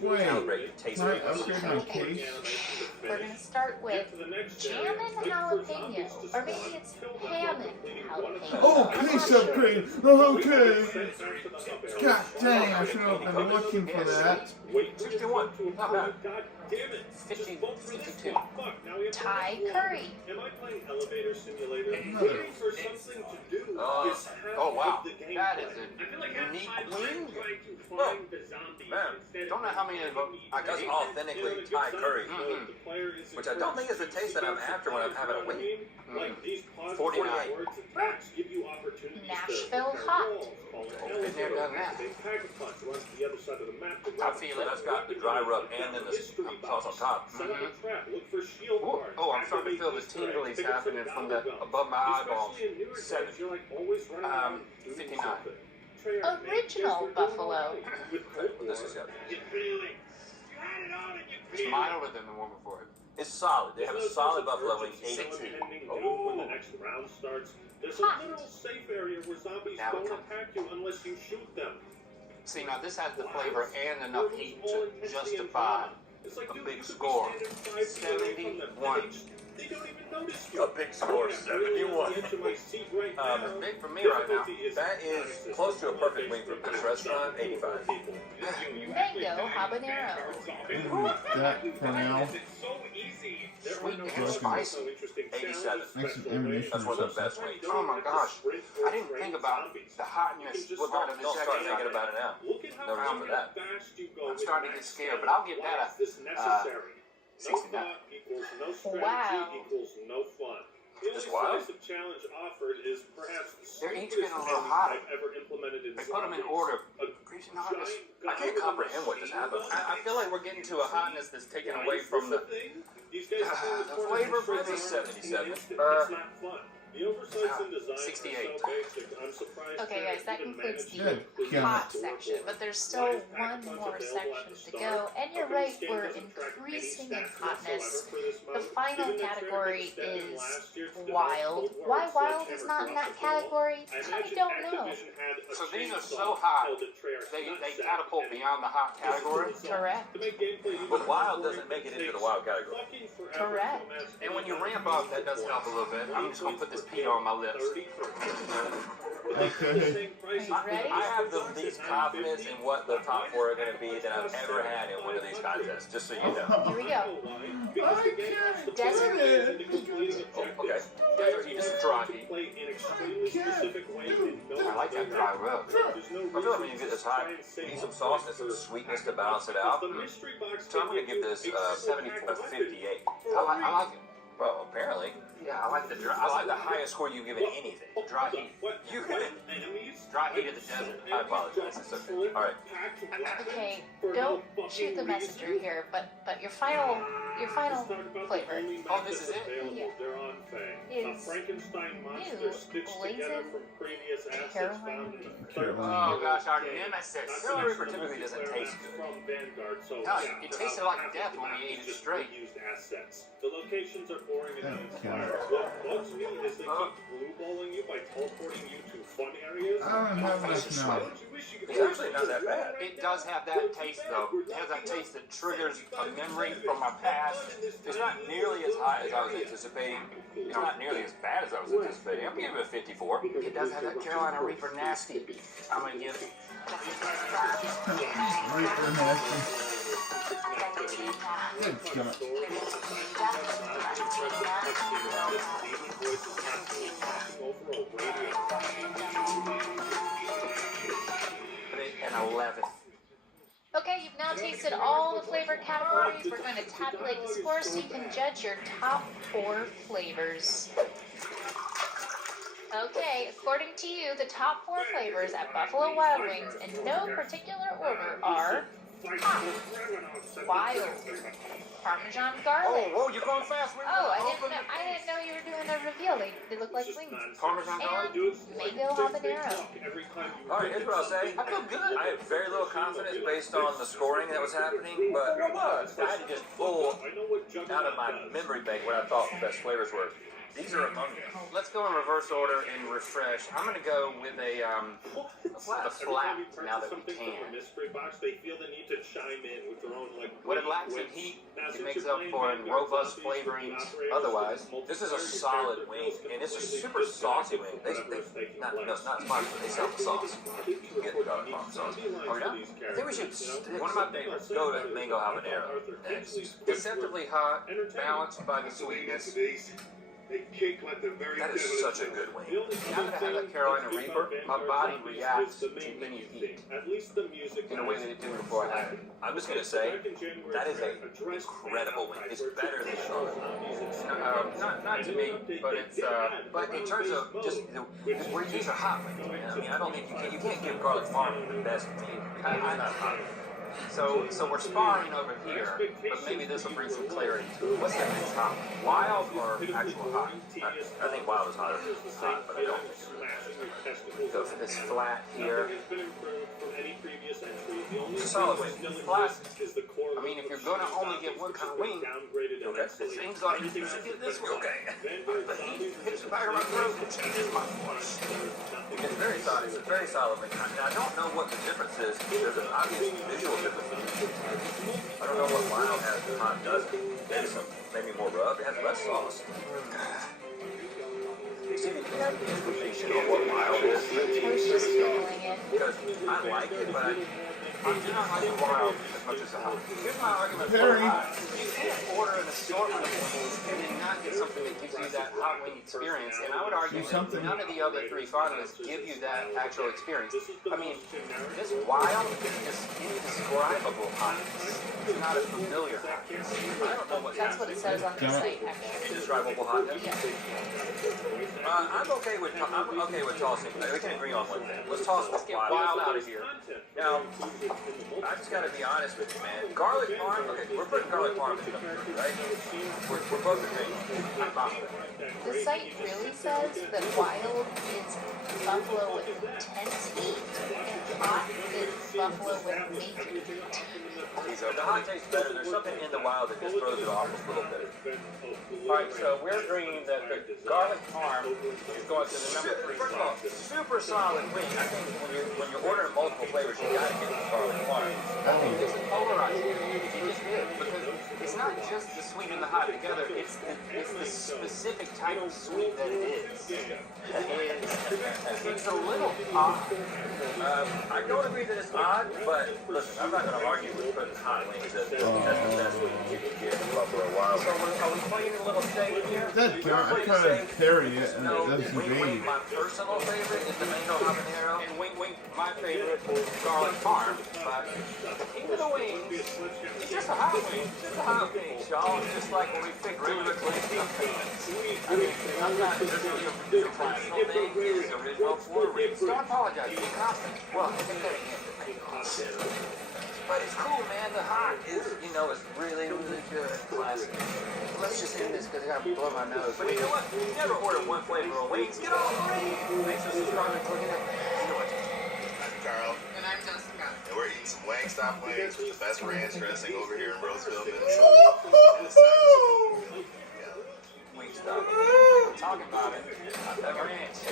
calibrate your taste. Can I upgrade my case? We're going to start with jam and jalapeno, or maybe it's ham and jalapeno. Oh, case upgrade! Okay! God dang, I should have been looking for that. 61. Not bad. 52. Thai curry. Am I playing elevator simulator? No. Waiting for something to do is half Oh wow, of the game. that is a unique wing. Well, man, Don't know how many of them I that's could eat. authentically Thai curry, which I don't think is the taste that I'm after when I'm having a wing. 49. Nashville hot. Been there, done that. I feel it. That's got the dry rub and then the sauce on top. Ooh, oh, I'm starting to feel the tinglies happening from the above my eyeballs. 70. 59. Original buffalo. This is good. It's milder than the one before it. It's solid. They have a solid buffalo wing. 82. When the next round starts, there's a literal safe area where zombies don't attack you unless you shoot them. See, now this has the flavor and enough heat to justify a big score. 71. They don't even notice you. A big score, 71. Big for me right now. That is close to a perfect wing from this restaurant. 85. Mango habanero. That for now. Sweet and spicy. 87. Makes an ammunition That's one of the best wings. Oh my gosh. I didn't think about the hotness Well, out of this don't start extra. thinking about it now. No reason for that. I'm starting to get scared, but I'll give that a 69. Wow. Just wild. Challenge offered is perhaps They're each getting a little hotter. ever implemented in They put them in order. Increasing the hotness. I can't comprehend what just happened. I feel like we're getting to a hotness that's taken away from the flavor. This is 77. It's not fun. The oversights in design 68. are so basic, I'm surprised Okay, guys, that concludes the Good. hot section, but there's still one more section to go. And you're right, we're increasing in hotness. The final category is wild. Why wild is not in that category? I don't know. So these are so hot, they catapult beyond the hot category. Correct. But wild doesn't make it into the wild category. Correct. And when you ramp up, that does help a little bit. I'm just going to put this peanut on my lips. Okay. Are you ready? I have the least confidence in what the top four are going to be that I've ever had in one of these contest, just so you know. Here we go. Desert heat. Oh, okay. Desert heat is dry heat. I like that dry rub. I feel like when you get this hot, you need some sauce and some sweetness to balance it out. So I'm going to give this a 74, 58. I like it. Well, apparently. Yeah, I like the dry. I like the highest score you've given anything. Dry heat. You hit it. Dry heat of the desert. I apologize. It's okay. All right. Okay, don't shoot the messenger here, but your final flavor. Oh, this is it? Yeah. Is new blazing Carolina Reaper. Oh gosh, our nemesis. Carolina Reaper typically doesn't taste good. No, it tasted like death when we ate it straight. The locations are boring and uninspired. What bugs me is they keep blue-balling you by teleporting you to fun areas. I don't have enough now. It's actually not that bad. It does have that taste, though. It has that taste that triggers a memory from my past. It's not nearly as high as I was anticipating. It's not nearly as bad as I was anticipating. I'm going to give it a 54. It does have that Carolina Reaper nasty. I'm going to give it. Reaper nasty. Good God. An 11. Okay, you've now tasted all the flavor categories. We're going to tabulate the scores so you can judge your top 4 flavors. Okay, according to you, the top 4 flavors at Buffalo Wild Wings in no particular order are hot, wild, Parmesan garlic. Oh, you're going fast. Oh, I didn't know you were doing a reveal. They look like wings. Parmesan garlic. And mango habanero. All right, here's what I'll say. I feel good. I have very little confidence based on the scoring that was happening, but I had to just pull out of my memory bank what I thought the best flavors were. These are among them. Let's go in reverse order and refresh. I'm going to go with a flat now that we can. They feel the need to chime in with their own What it lacks in heat, it makes up for in robust flavorings. Otherwise, this is a solid wing, and it's a super saucy wing. They not spicy, but they sell the sauce. You can get the garlic parm sauce. Are we done? I think we should one of my favorites. Go to mango habanero next. Deceptively hot, balanced by the sweetness. That is such a good wing. Now that I have that Carolina Reaper, my body reacts to any heat in a way that it didn't before I had it. I'm just gonna say that is an incredible wing. It's better than Charlotte. Not to me, but it's But in terms of just because these are hot wings, man. I mean, I don't think you can't give garlic parm the best meat. I know. So we're sparring over here, but maybe this will bring some clarity to it. What's the next hot? Wild or actual hot? I think wild is hotter than hot, but I don't think Go for this flat here. it's a solid wing. Flat. I mean, if you're going to only get one kind of wing, Okay. it seems like you should get this one. Okay. The heat hits the back of my throat and changes my voice. It's very solid. It's a very solid wing. I don't know what the difference is. There's an obvious visual difference. I don't know what wild has that hot doesn't. Maybe more rub. It has less sauce. See, do you have information on what wild is? I was just Googling it. Because I like it, but I do not like the wild as much as the hot. Here's my argument for Very. hot. You can't order an assortment of wings and then not get something that gives you that hot wing experience. And I would argue that none of the other 3 finalists give you that actual experience. I mean, this wild is just indescribable hotness. It's not a familiar hotness. I don't know what That's what it says on the site, actually. indescribable hotness. Yeah. I'm okay with tossing. We can agree on one thing. Let's toss Let's get wild wild out of here. Now, I just got to be honest with you, man. Garlic parm. Okay, we're putting garlic parm in number 3, right? We're both agreeing. I'm not. The site really says that wild is buffalo with intense heat and hot is buffalo with major heat. The hot tastes better. There's something in the wild that just throws it off a little bit. Alright, so we're agreeing that the garlic parm is going to the number 3 First of all, spot. super solid wing. I think when you're ordering multiple flavors, you gotta get the garlic parm. I think this is polarizing. It just is. Because it's not just the sweet and the hot together. It's the specific type of sweet that it is. It's a little odd. I don't agree that it's odd, but listen, I'm not going to argue with putting hot wings as the best wing you can get in Buffalo Wild. So are we playing a little safe here? That I try to parry it and it doesn't evade. My personal favorite is the mango habanero. And wink, wink, my favorite is garlic parm. But king of the wings, it's just a hot wing. It's just a hot wing, y'all. Just like when we pick regular Cleveland things. I mean, I'm not just the classical thing. It is original for rings. Don't apologize. Be constant. Well, I think that again. But it's cool, man. The hot is, it's really, really good. Classic. Let's just end this because I gotta blow my nose. But you know what? You never order one flavor of wings. Get all three. Thanks for subscribing. Clicking it. Carl. And I'm Jessica. And we're eating some Wingstop wings with the best ranch dressing over here in Roseville, Minnesota. Wingstop. I'm talking about it. Not that ranch.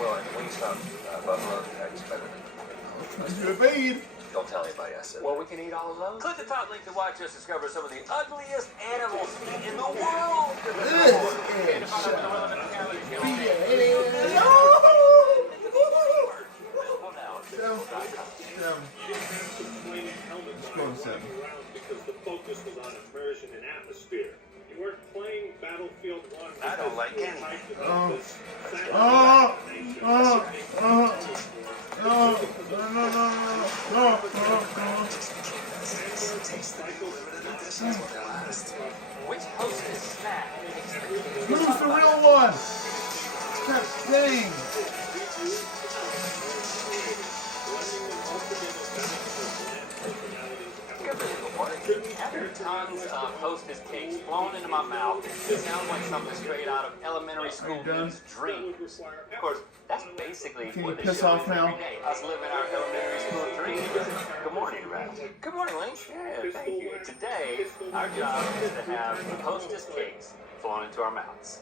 Well, and Wingstop, Buffalo, that's better than Evade. Don't tell anybody I said. Well, we can eat all of those. Click the top link to watch us discover some of the ugliest animals in the world. Because the focus was on immersion and atmosphere. You weren't playing Battlefield 1. I don't like any. Which hostess snack? Who's the real one? God dang. After tons of hostess cakes flown into my mouth, it sounds like something straight out of elementary school me's dreams. Of course, that's basically Can you what the piss show off is now? every day. Us living our elementary school dreams. Good morning, Ralph. Good morning, Link. Yeah, thank you. Today, our job is to have hostess cakes flown into our mouths.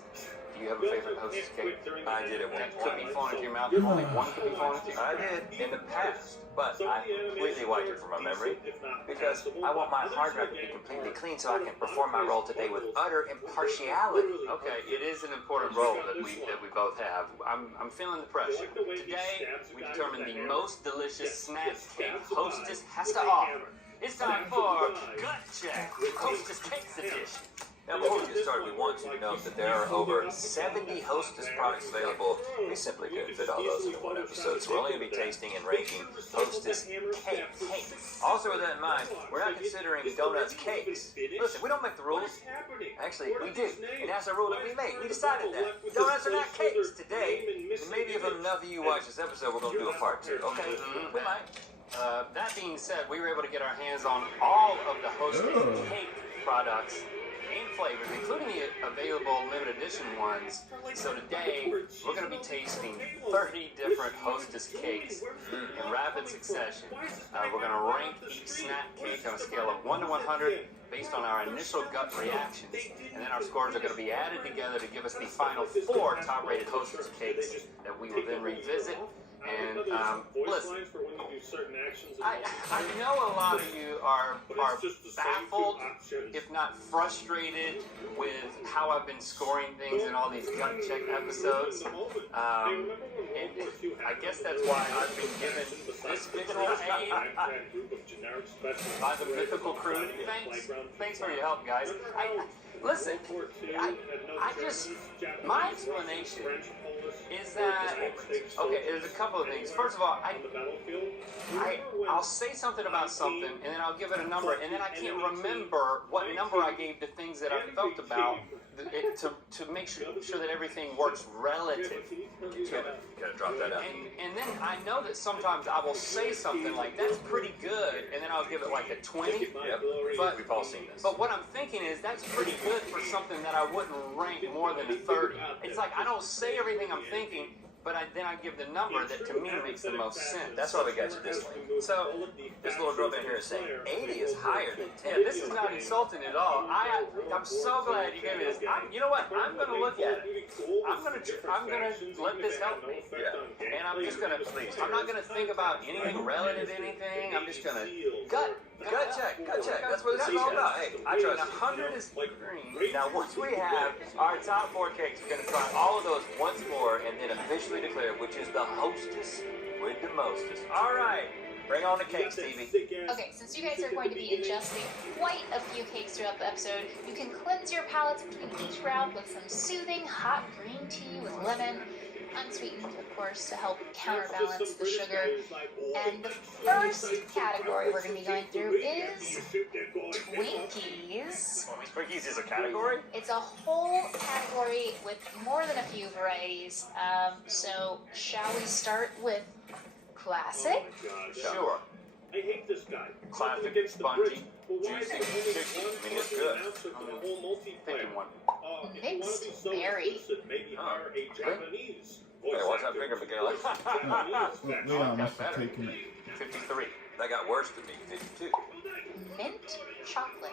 Do you have a favorite hostess cake? I did it That once. could be flown into your mouth. Only one could be flown into your I mouth. did in the past, but I completely wiped it from my memory because I want my hard drive to be completely clean so I can perform my role today with utter impartiality. Okay, it is an important role that we both have. I'm feeling the pressure. Today, we determine the most delicious snack cake Hostess has to offer. It's time for Gut Check, Hostess Cakes Edition. Now, before we get started, we want you to note that there are over 70 Hostess products available. We simply couldn't fit all those into one episode, so we're only going to be tasting and ranking Hostess cakes. Also, with that in mind, we're not considering donuts cakes. Listen, we don't make the rules. Actually, we do. And that's a rule that we made. We decided that. Donuts are not cakes today. And maybe if enough of you watch this episode, we're going to do a part 2, okay? We might. That being said, we were able to get our hands on all of the Hostess cake products and flavors, including the available limited edition ones. So today, we're going to be tasting 30 different Hostess cakes in rapid succession. We're going to rank each snack cake on a scale of 1 to 100 based on our initial gut reactions. And then our scores are going to be added together to give us the final 4 top-rated Hostess cakes that we will then revisit. And listen, I know a lot of you are baffled, if not frustrated, with how I've been scoring things in all these gut check episodes. And I guess that's why I've been given this visual aid by the mythical crew. Thanks for your help, guys. Listen, my explanation is that, okay, there's a couple of things. First of all, I'll say something about something, and then I'll give it a number, and then I can't remember what number I gave to things that I felt about to make sure that everything works relative. You gotta drop that out. And then I know that sometimes I will say something like, that's pretty good, and then I'll give it like a 20. Yep, we've all seen this. But what I'm thinking is, that's pretty good for something that I wouldn't rank more than a 30. It's like, I don't say everything I'm thinking, but then I give the number that to me makes the most sense. That's why we got you this link. So, this little girl in here is saying 80 is higher than 10. Yeah, this is not insulting at all. I'm so glad you gave me this. You know what? I'm going to look at it. I'm going to let this help me. Yeah. And I'm just going to, I'm not going to think about anything relative to anything. I'm just going to gut Gut check. That's what this is all about. Hey, I trust. 100 is green. Now, once we have our top 4 cakes, we're going to try all of those once more and then officially declare which is the hostess with the mostest. All right. Bring on the cakes, Stevie. Okay, since you guys are going to be ingesting quite a few cakes throughout the episode, you can cleanse your palates between each round with some soothing hot green tea with lemon, unsweetened, of course, to help counterbalance the sugar. And the first category we're going to be going through is Twinkies. Twinkies is a category? It's a whole category with more than a few varieties. So, shall we start with classic? Sure. I hate this guy. Classic, spongy, juicy, sticky. I mean, it's good. Picking one. Mixed berry. Maybe hire a Japanese. Hey, watch that finger, Miguel. Leon must have taken it. 53. That got worse than me. 52. Mint chocolate.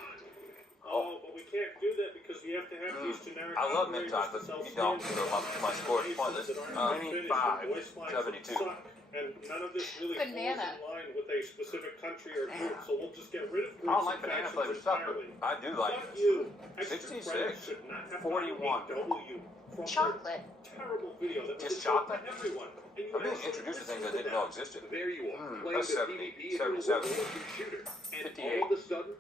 Oh, but we can't do that because we have to have these generic. I love mint chocolate. You don't, so my score is pointless. 25. 72. And none of this really Banana. falls in line with a specific country or group, so we'll just get rid of groups. I don't like banana flavored stuff, but I do like Fuck this. you. 66. 41. Chocolate. Terrible video that Just was chocolate? to everyone. And you I'm being actually introduced to things I didn't know existed. There you are. That's 70. 77. 58. All of a sudden,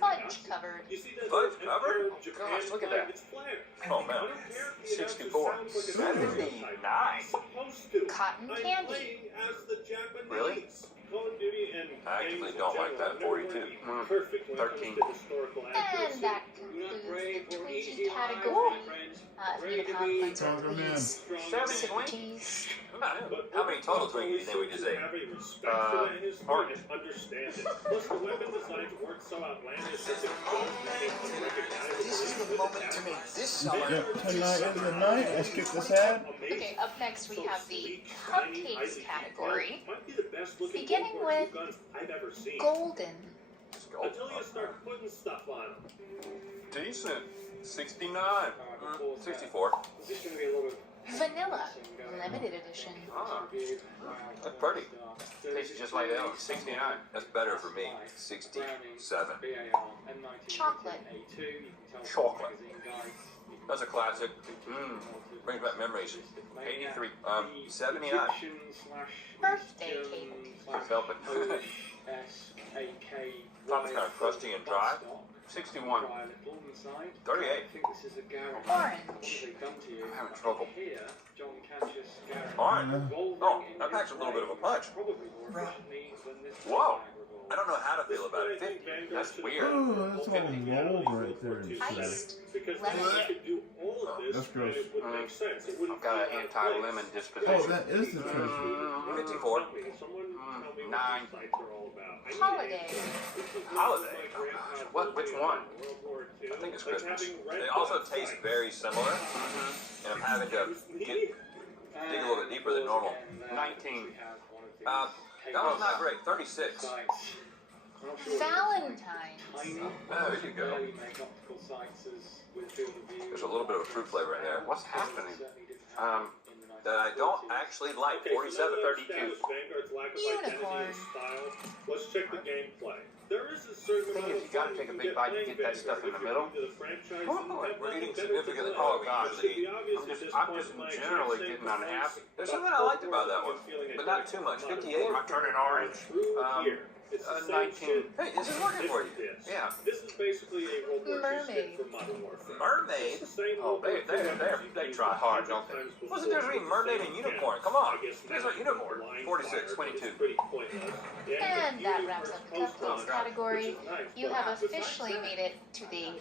Fudge covered. you see that Fudge covered? Japan Gosh, look at flag, that. it's flared. Oh, man. I don't care if the announcer 64. sounds like a 79. supposed to. Cotton I'm candy. playing as the Japanese. Really? Call of Duty and I actually games in don't like general that. 42. are never perfect when it comes 13. to historical accuracy. And that concludes the Twinkie category. If you need a palate cleanser, Welcome in. please 70 cheese. How many total Twinkies do you think we just ate? Have a respect for that history and understand it. Plus, the weapon designs weren't so outlandish that the guns became unrecognizable. This is the moment to make this summer. Yep, tonight into the night. I skipped this ad. Okay, up next we have the cupcakes category, Might be the best looking beginning World War II with guns I've ever seen. golden. Until you start putting stuff on them. Decent. 69. 64. Vanilla, limited edition. Ah, that's pretty. Tastes just like that one. 69. That's better for me. 67. Chocolate. Chocolate. That's a classic. Brings back memories. 83. 79. Birthday cake. Felt it. Top is kind of crusty and dry. 61. 38. Orange. I'm having trouble. Orange. Oh, that packs a little bit of a punch. Whoa. I don't know how to feel about it. 50. That's weird. Oh, that's all rolled right there inside. Iced Because lemon. we could do all of this That's and gross. it would make sense. It wouldn't I've got an fall out of anti-lemon place. disposition. Oh, that is the treasure. 54. Someone tell me 9. what these sites are all about. I need Holiday. Holiday? What? Which one? I think it's Christmas. They also taste very similar, and I'm having to dig a little bit deeper than normal. 19. That one's not great. 36. Valentine's. There you go. There's a little bit of a fruit flavor in there. What's happening? That I don't actually like. 47, 32. Unicorn. Let's check the gameplay. There is a certain Thing is, you gotta take a big bite to get that stuff in the middle. We're eating significantly. Oh gosh, I'm just generally getting unhappy. There's something I liked about that one, but not too much. 58. I turn it orange. 19. Hey, this is working for you. Yeah. This is basically a World War II Mermaid. script for Modern Warfare. Mermaid? Oh, they try hard, don't they? What's the difference between mermaid and unicorn? Come on. There's a unicorn. 46, 22. And that wraps up the cupcakes category. You have officially made it to the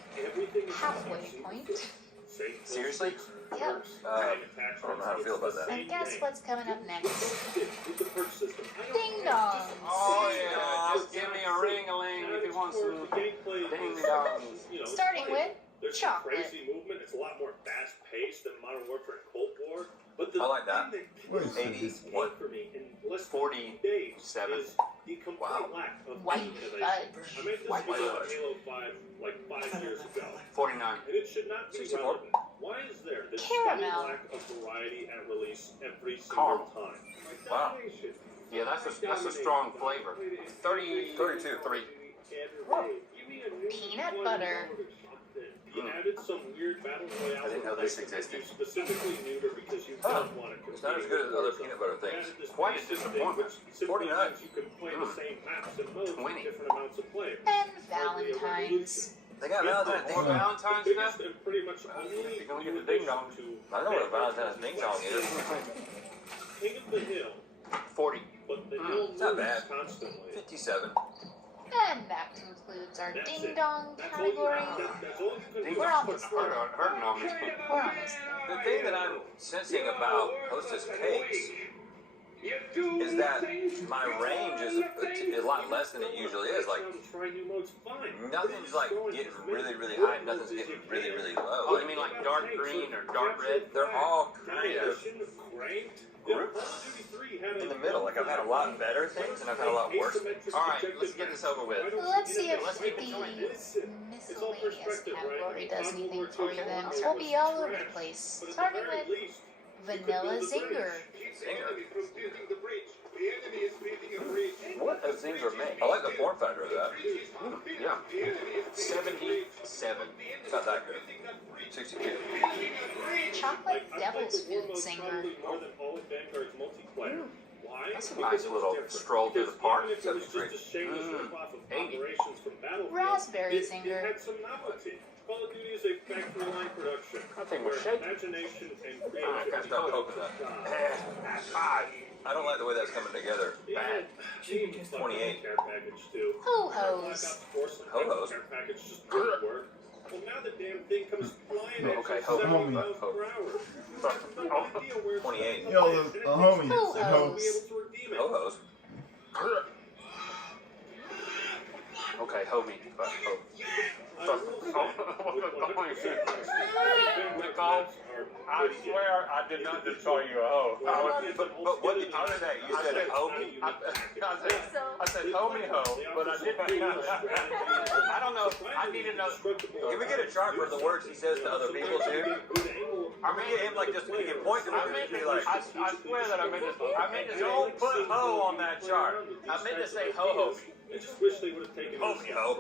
halfway point. Seriously? Yep. I don't know how to feel about that. And guess what's coming up next? Ding dongs. Oh, yeah. Just give me a ring-a-ling if you want some ding-dongs. Starting with There's chocolate. some crazy movement. It's a lot more fast-paced than Modern Warfare and Cold War. But the I like that. thing Wait a kills second. this game for me in less than 40, days 7. is the complete lack of White innovation. fudge. I made this White video on fudge. Halo 5 like 5 years ago, 49. and it should not be 64. relevant. Why is there this Caramel. stunning lack of variety at release every single Caramel. time? Wow. Yeah, that's a strong flavor. 32. 3. Peanut butter. You added some weird battle royale. I didn't know this existed. Specifically neuter because you don't want to. It's not as good as other peanut butter things. Quite a disappointment. 49. You can play the same maps and modes with 20. different amounts of players. And Valentine's. They got Valentine's Ding Dong. Valentine's Biggest stuff? and pretty much only You're gonna get the ding dong. I know what a Valentine's Ding Dong is. King of the Hill, 40. but the hill It's not moves bad. constantly. 57. And that concludes our ding dong category. We're almost there. Hurting on me. We're almost there. The thing that I'm sensing about Hostess cakes is that my range is a lot less than it usually is. Like, nothing's like getting really, really high, nothing's getting really, really low. Oh, you mean like dark green or dark red? They're all kind of in the middle. Like, I've had a lot better things and I've had a lot worse things. All right, let's get this over with. Let's see if Let's the keep it going. miscellaneous category does anything for you then. We'll be all over the place. Starting with Vanilla Zinger. What does Zinger make? I like the form factor of that. Yeah. 77. It's not that good. 62. Chocolate Devil's Food Zinger. That's a nice little stroll through the park. 73. 80. Raspberry Zinger. Call of Duty is a factory line production. That thing was shaking. Imagination and I creativity. stop poking that. I don't like the way that's coming together. Bad. 28. Ho-hos. Ho-hos? Care package just didn't work. Well, now the damn thing comes flying at Okay, you ho- 70 homie. miles per hour. 28. Yo, the homie. Ho-hos. Ho-hos. Okay, homie. Nicole, I swear I did not just call you a hoe. But what did you say? You said homie? I said homie hoe, but I didn't. I don't know. I need to know. Can we get a chart for the words he says to other people too? I mean, get him like just he can point to him and be like, I swear that I meant to say. don't put ho on that chart. I meant to say ho ho. I just wish they would have taken Homie ho.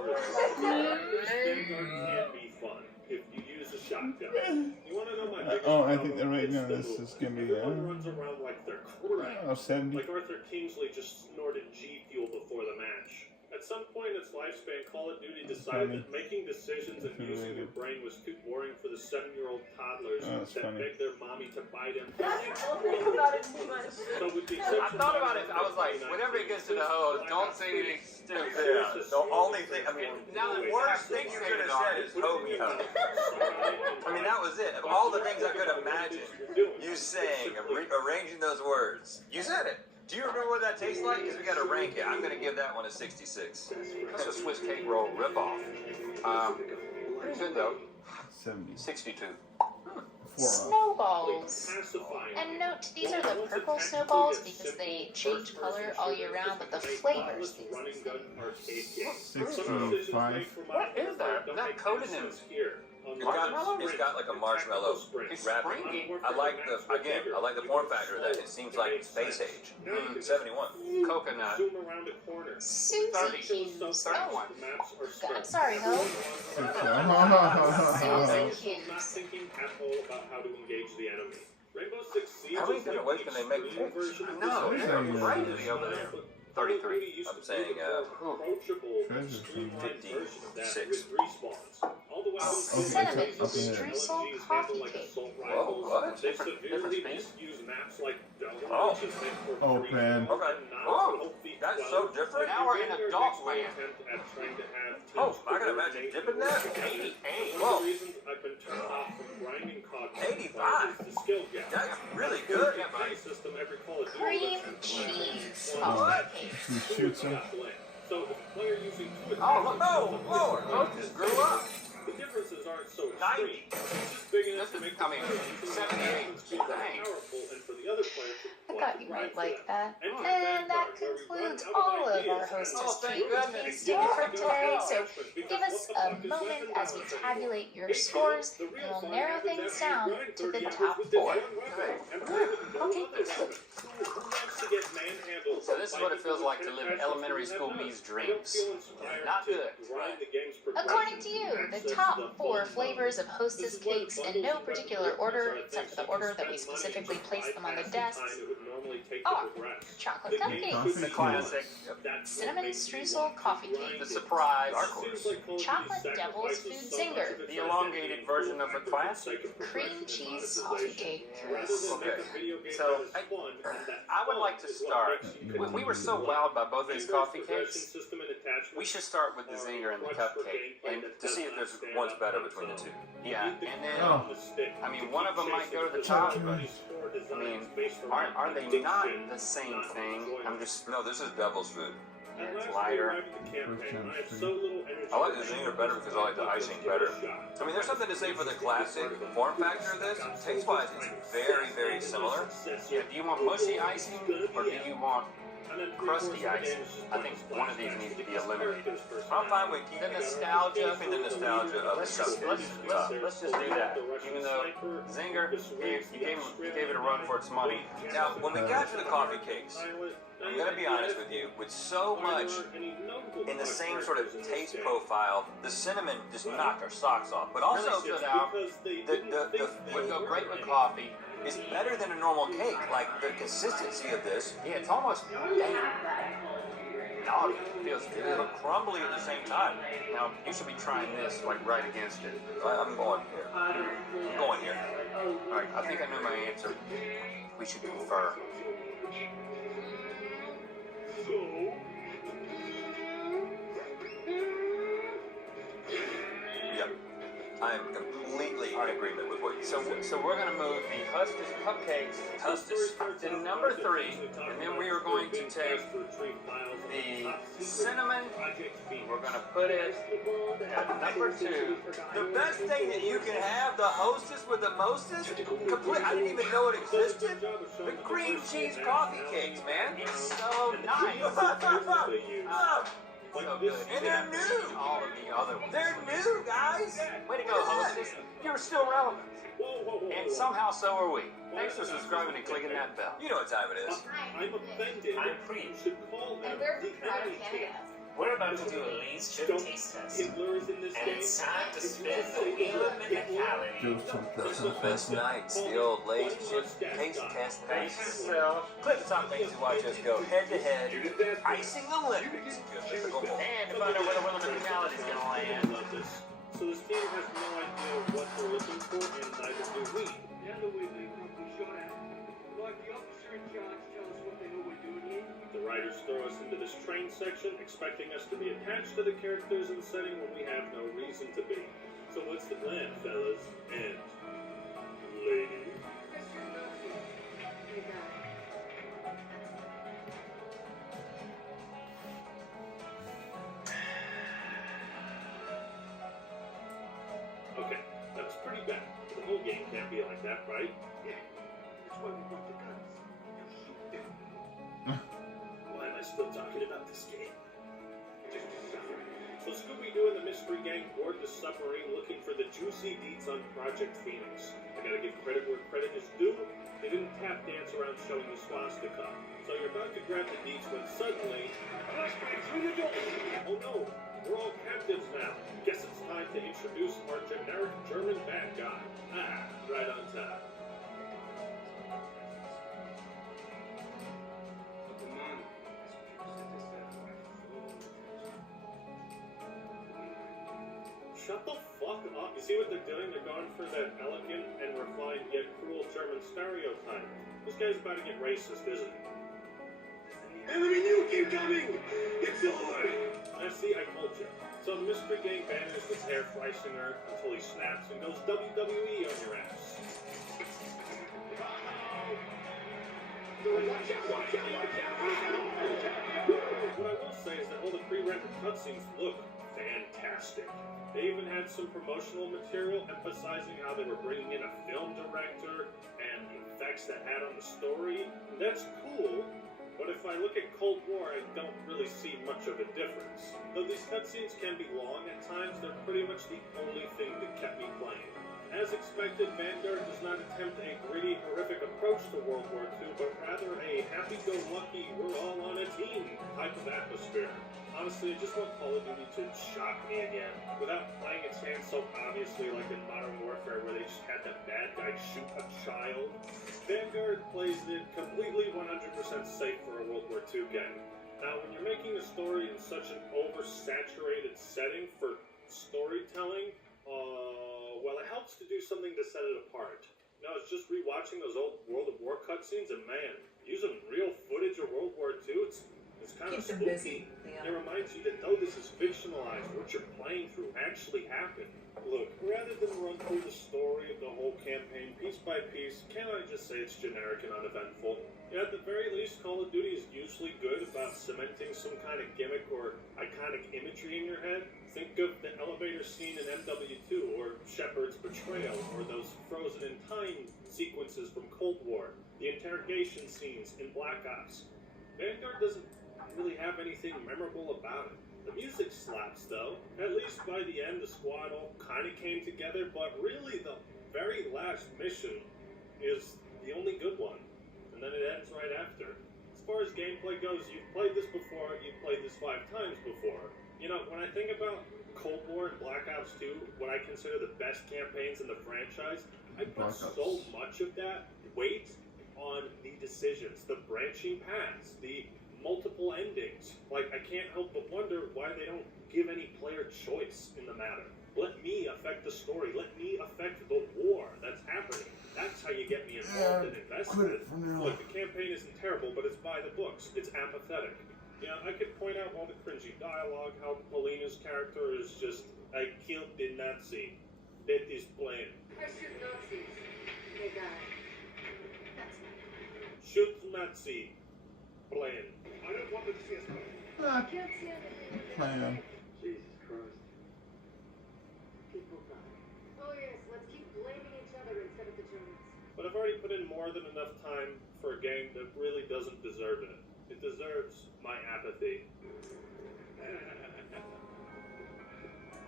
Stand guard can be fun if you use a shotgun. You want to know my biggest Oh, I think that problem right is now the this move. is gonna be Everyone runs around like they're cracked. 70. Like Arthur Kingsley just snorted G Fuel before the match. At some point in its lifespan, Call of Duty decided that making decisions and using your brain was too boring for the 7-year-old toddlers that begged their mommy to buy them. So with the I thought about it. I was like, whenever it gets to the ho, don't say anything stupid. Yeah, the only thing, I mean, Now the that worst thing you could have said is homie ho. I mean, that was it. Of all the things I could imagine you saying, arranging those words, you said it. Do you remember what that tastes like? Because we got to rank it. I'm going to give that one a 66. That's a Swiss cake roll ripoff. Pretty good though. 70. 62. Snowballs. And note, these are the purple snowballs because they change color all year round, but the flavor stays the same. 65. What is that? Is that coated in It's got like a marshmallow wrapping. I like the form factor of that. It seems like space age. 71. Coconut. Susie 30. 31. I'm sorry, ho. Susie Hughes. Thinking at all about how to engage the enemy. Rainbow Six Siege How many different ways can they make cakes? No, they're crazy over there. 33. I'm saying Treasure from 56. Cinnamon streusel coffee cake. Whoa, what? Different speed. Oh. Open. Okay. Whoa, that's so different. Now we're in adult land. Oh, I can imagine dipping that. 88. Whoa. 85. That's really good. Cream cheese coffee cake. He shoots him. Oh, look. Oh, Lord. Hostess grew up. The differences aren't so 90. big enough This is, 78. Dang. I thought you might like that. And that concludes all of our Hostess cake tasting for today, so give us a moment as we tabulate your scores, and we'll narrow things down to the top 4. Okay. So this is what it feels like to live elementary school me's dreams. Not good. According to you, the top 4 flavors of Hostess cakes in no particular order, except for the order that we specifically placed them on the desks, are chocolate cupcakes, The classic. cinnamon streusel coffee cake, The surprise. Dark horse. chocolate devil's food zinger, The elongated version of a classic. cream cheese coffee cake. Okay. So I would like to start. We were so wowed by both these coffee cakes. We should start with the zinger and the cupcake, and To see if there's one's better between the two. yeah, and then Oh. I mean one of them might go to the top, but I mean, are they not the same thing? I'm just No, this is devil's food. it's lighter. I like the zinger better because I like the icing better. I mean, there's something to say for the classic form factor of this. Taste-wise, it's very, very similar. Yeah, do you want mushy icing or do you want crusty icing? I think one of these needs to be eliminated. I'm fine with keeping The nostalgia. the nostalgia of the Let's just do that. Even though Zinger, you gave it a run for its money. Now, when we got to the coffee cakes, I'm gonna be honest with you, with so much in the same sort of taste profile, the cinnamon just knocked our socks off. But also, Really stood out. the Would go great with coffee. is better than a normal cake. Like the consistency of this, Yeah, it's almost naughty. It feels good. but crumbly at the same time. Now you should be trying this like right against it. I'm going here. I'm going here. All right, I think I know my answer. We should confer. Yep. I am completely in agreement with what you So said. we're gonna move the Hostess cupcakes to number 3, and then we are going to take the cinnamon. We're gonna put it at number 2. The best thing that you can have, the Hostess with the mostest, I didn't even know it existed. The cream cheese coffee cakes, man. It's so nice. Oh, So good. and they're new. All of the other ones. They're new, guys. Way to go, Hostess. You're still relevant. And somehow so are we. Thanks for subscribing and clicking that bell. You know what time it is. I'm offended. I'm Preet. And we're from Toronto, Canada. We're about to do a Lee's chip taste test. Hitler is in this And game. it's time to spin the wheel of mythicality. Those are the best nights. The old Lay's chip taste test. Face yourself. Click the top things to watch us go head to head, icing the limits. And to find out where the wheel of mythicality is gonna land. So this team has no idea what they're looking for, and neither do we. The other way they want to shot at. Like the officer in charge tell us what they know we're doing here. The writers throw us into this train section, expecting us to be attached to the characters and setting when we have no reason to be. So what's the plan, fellas? And lady? Okay, that's pretty bad. The whole game can't be like that, right? Yeah. That's why we want the guns. You shoot them. Why am I still talking about this game? Just suffering. So Scooby-Doo and the Mystery Gang board the submarine looking for the juicy deets on Project Phoenix. I gotta give credit where credit is due. They didn't tap dance around showing the swastika. So you're about to grab the deets when suddenly... Through the door! Oh no! We're all captives now. Guess it's time to introduce our generic German bad guy. Ah, right on time. Shut the fuck up. You see what they're doing? They're going for that elegant and refined yet cruel German stereotype. This guy's about to get racist, isn't he? Enemy nuke incoming! It's over! See, I told you. So the Mystery Gang banners his hair Freisinger until he snaps and goes WWE on your ass. What I will say is that all the pre-rendered cutscenes look fantastic. They even had some promotional material emphasizing how they were bringing in a film director and the effects that had on the story. That's cool, But if I look at Cold War, I don't really see much of a difference. Though these cutscenes can be long at times, they're pretty much the only thing that kept me playing. As expected, Vanguard does not attempt a gritty, horrific approach to World War II, but rather a happy-go-lucky, we're all on a team type of atmosphere. Honestly, I just want Call of Duty to shock me again, without playing its hand so obviously like in Modern Warfare where they just had the bad guy shoot a child. Vanguard plays it completely 100% safe for a World War II game. Now, when you're making a story in such an oversaturated setting for storytelling, well, it helps to do something to set it apart. You know, I was just rewatching those old World of War cutscenes, and man, using real footage of World War II, it's kind of spooky. Busy. Yeah. It reminds you that though this is fictionalized, what you're playing through actually happened. Look, rather than run through the story of the whole campaign piece by piece, can I just say it's generic and uneventful? Yeah, at the very least, Call of Duty is usually good about cementing some kind of gimmick or iconic imagery in your head. Think of the elevator scene in MW2, or Shepard's betrayal, or those frozen in time sequences from Cold War, the interrogation scenes in Black Ops. Vanguard doesn't really have anything memorable about it. The music slaps though. At least by the end the squad all kind of came together, but really the very last mission is the only good one. And then it ends right after. As far as gameplay goes, you've played this before, you've played this 5 times before. You know, when I think about Cold War and Black Ops 2, what I consider the best campaigns in the franchise, I put so much of that weight on the decisions, the branching paths, the multiple endings. Like, I can't help but wonder why they don't give any player choice in the matter. Let me affect the story. Let me affect the war that's happening. That's how you get me involved and invested. Look, the campaign isn't terrible, but it's by the books. It's apathetic. Yeah, I could point out all the cringy dialogue, how Polina's character is just, I killed the Nazi. That is plain. I shoot Nazis. They die. Shoot Nazi. Plain. I don't want them to see us. Ah, I can't see anything. plan. Jesus Christ. People die. Oh yes, let's keep blaming each other instead of the Germans. But I've already put in more than enough time for a game that really doesn't deserve it. It deserves my apathy.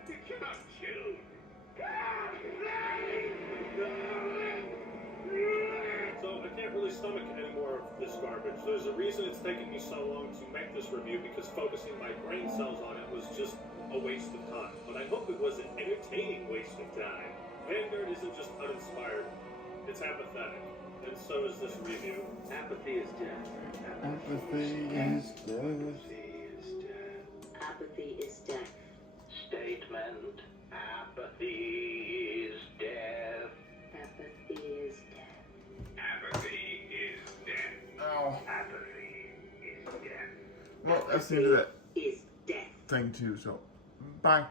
You cannot kill. So I can't really stomach any more of this garbage. There's a reason it's taken me so long to make this review, because focusing my brain cells on it was just a waste of time. But I hope it was an entertaining waste of time. Vanguard isn't just uninspired, it's apathetic. And so is this review. Apathy is death. Apathy is death. Apathy is death. Statement. Apathy is death. Apathy is death. Apathy is death. Ow. Apathy is death. Well, that's the end of that Is death. thing too, so bye.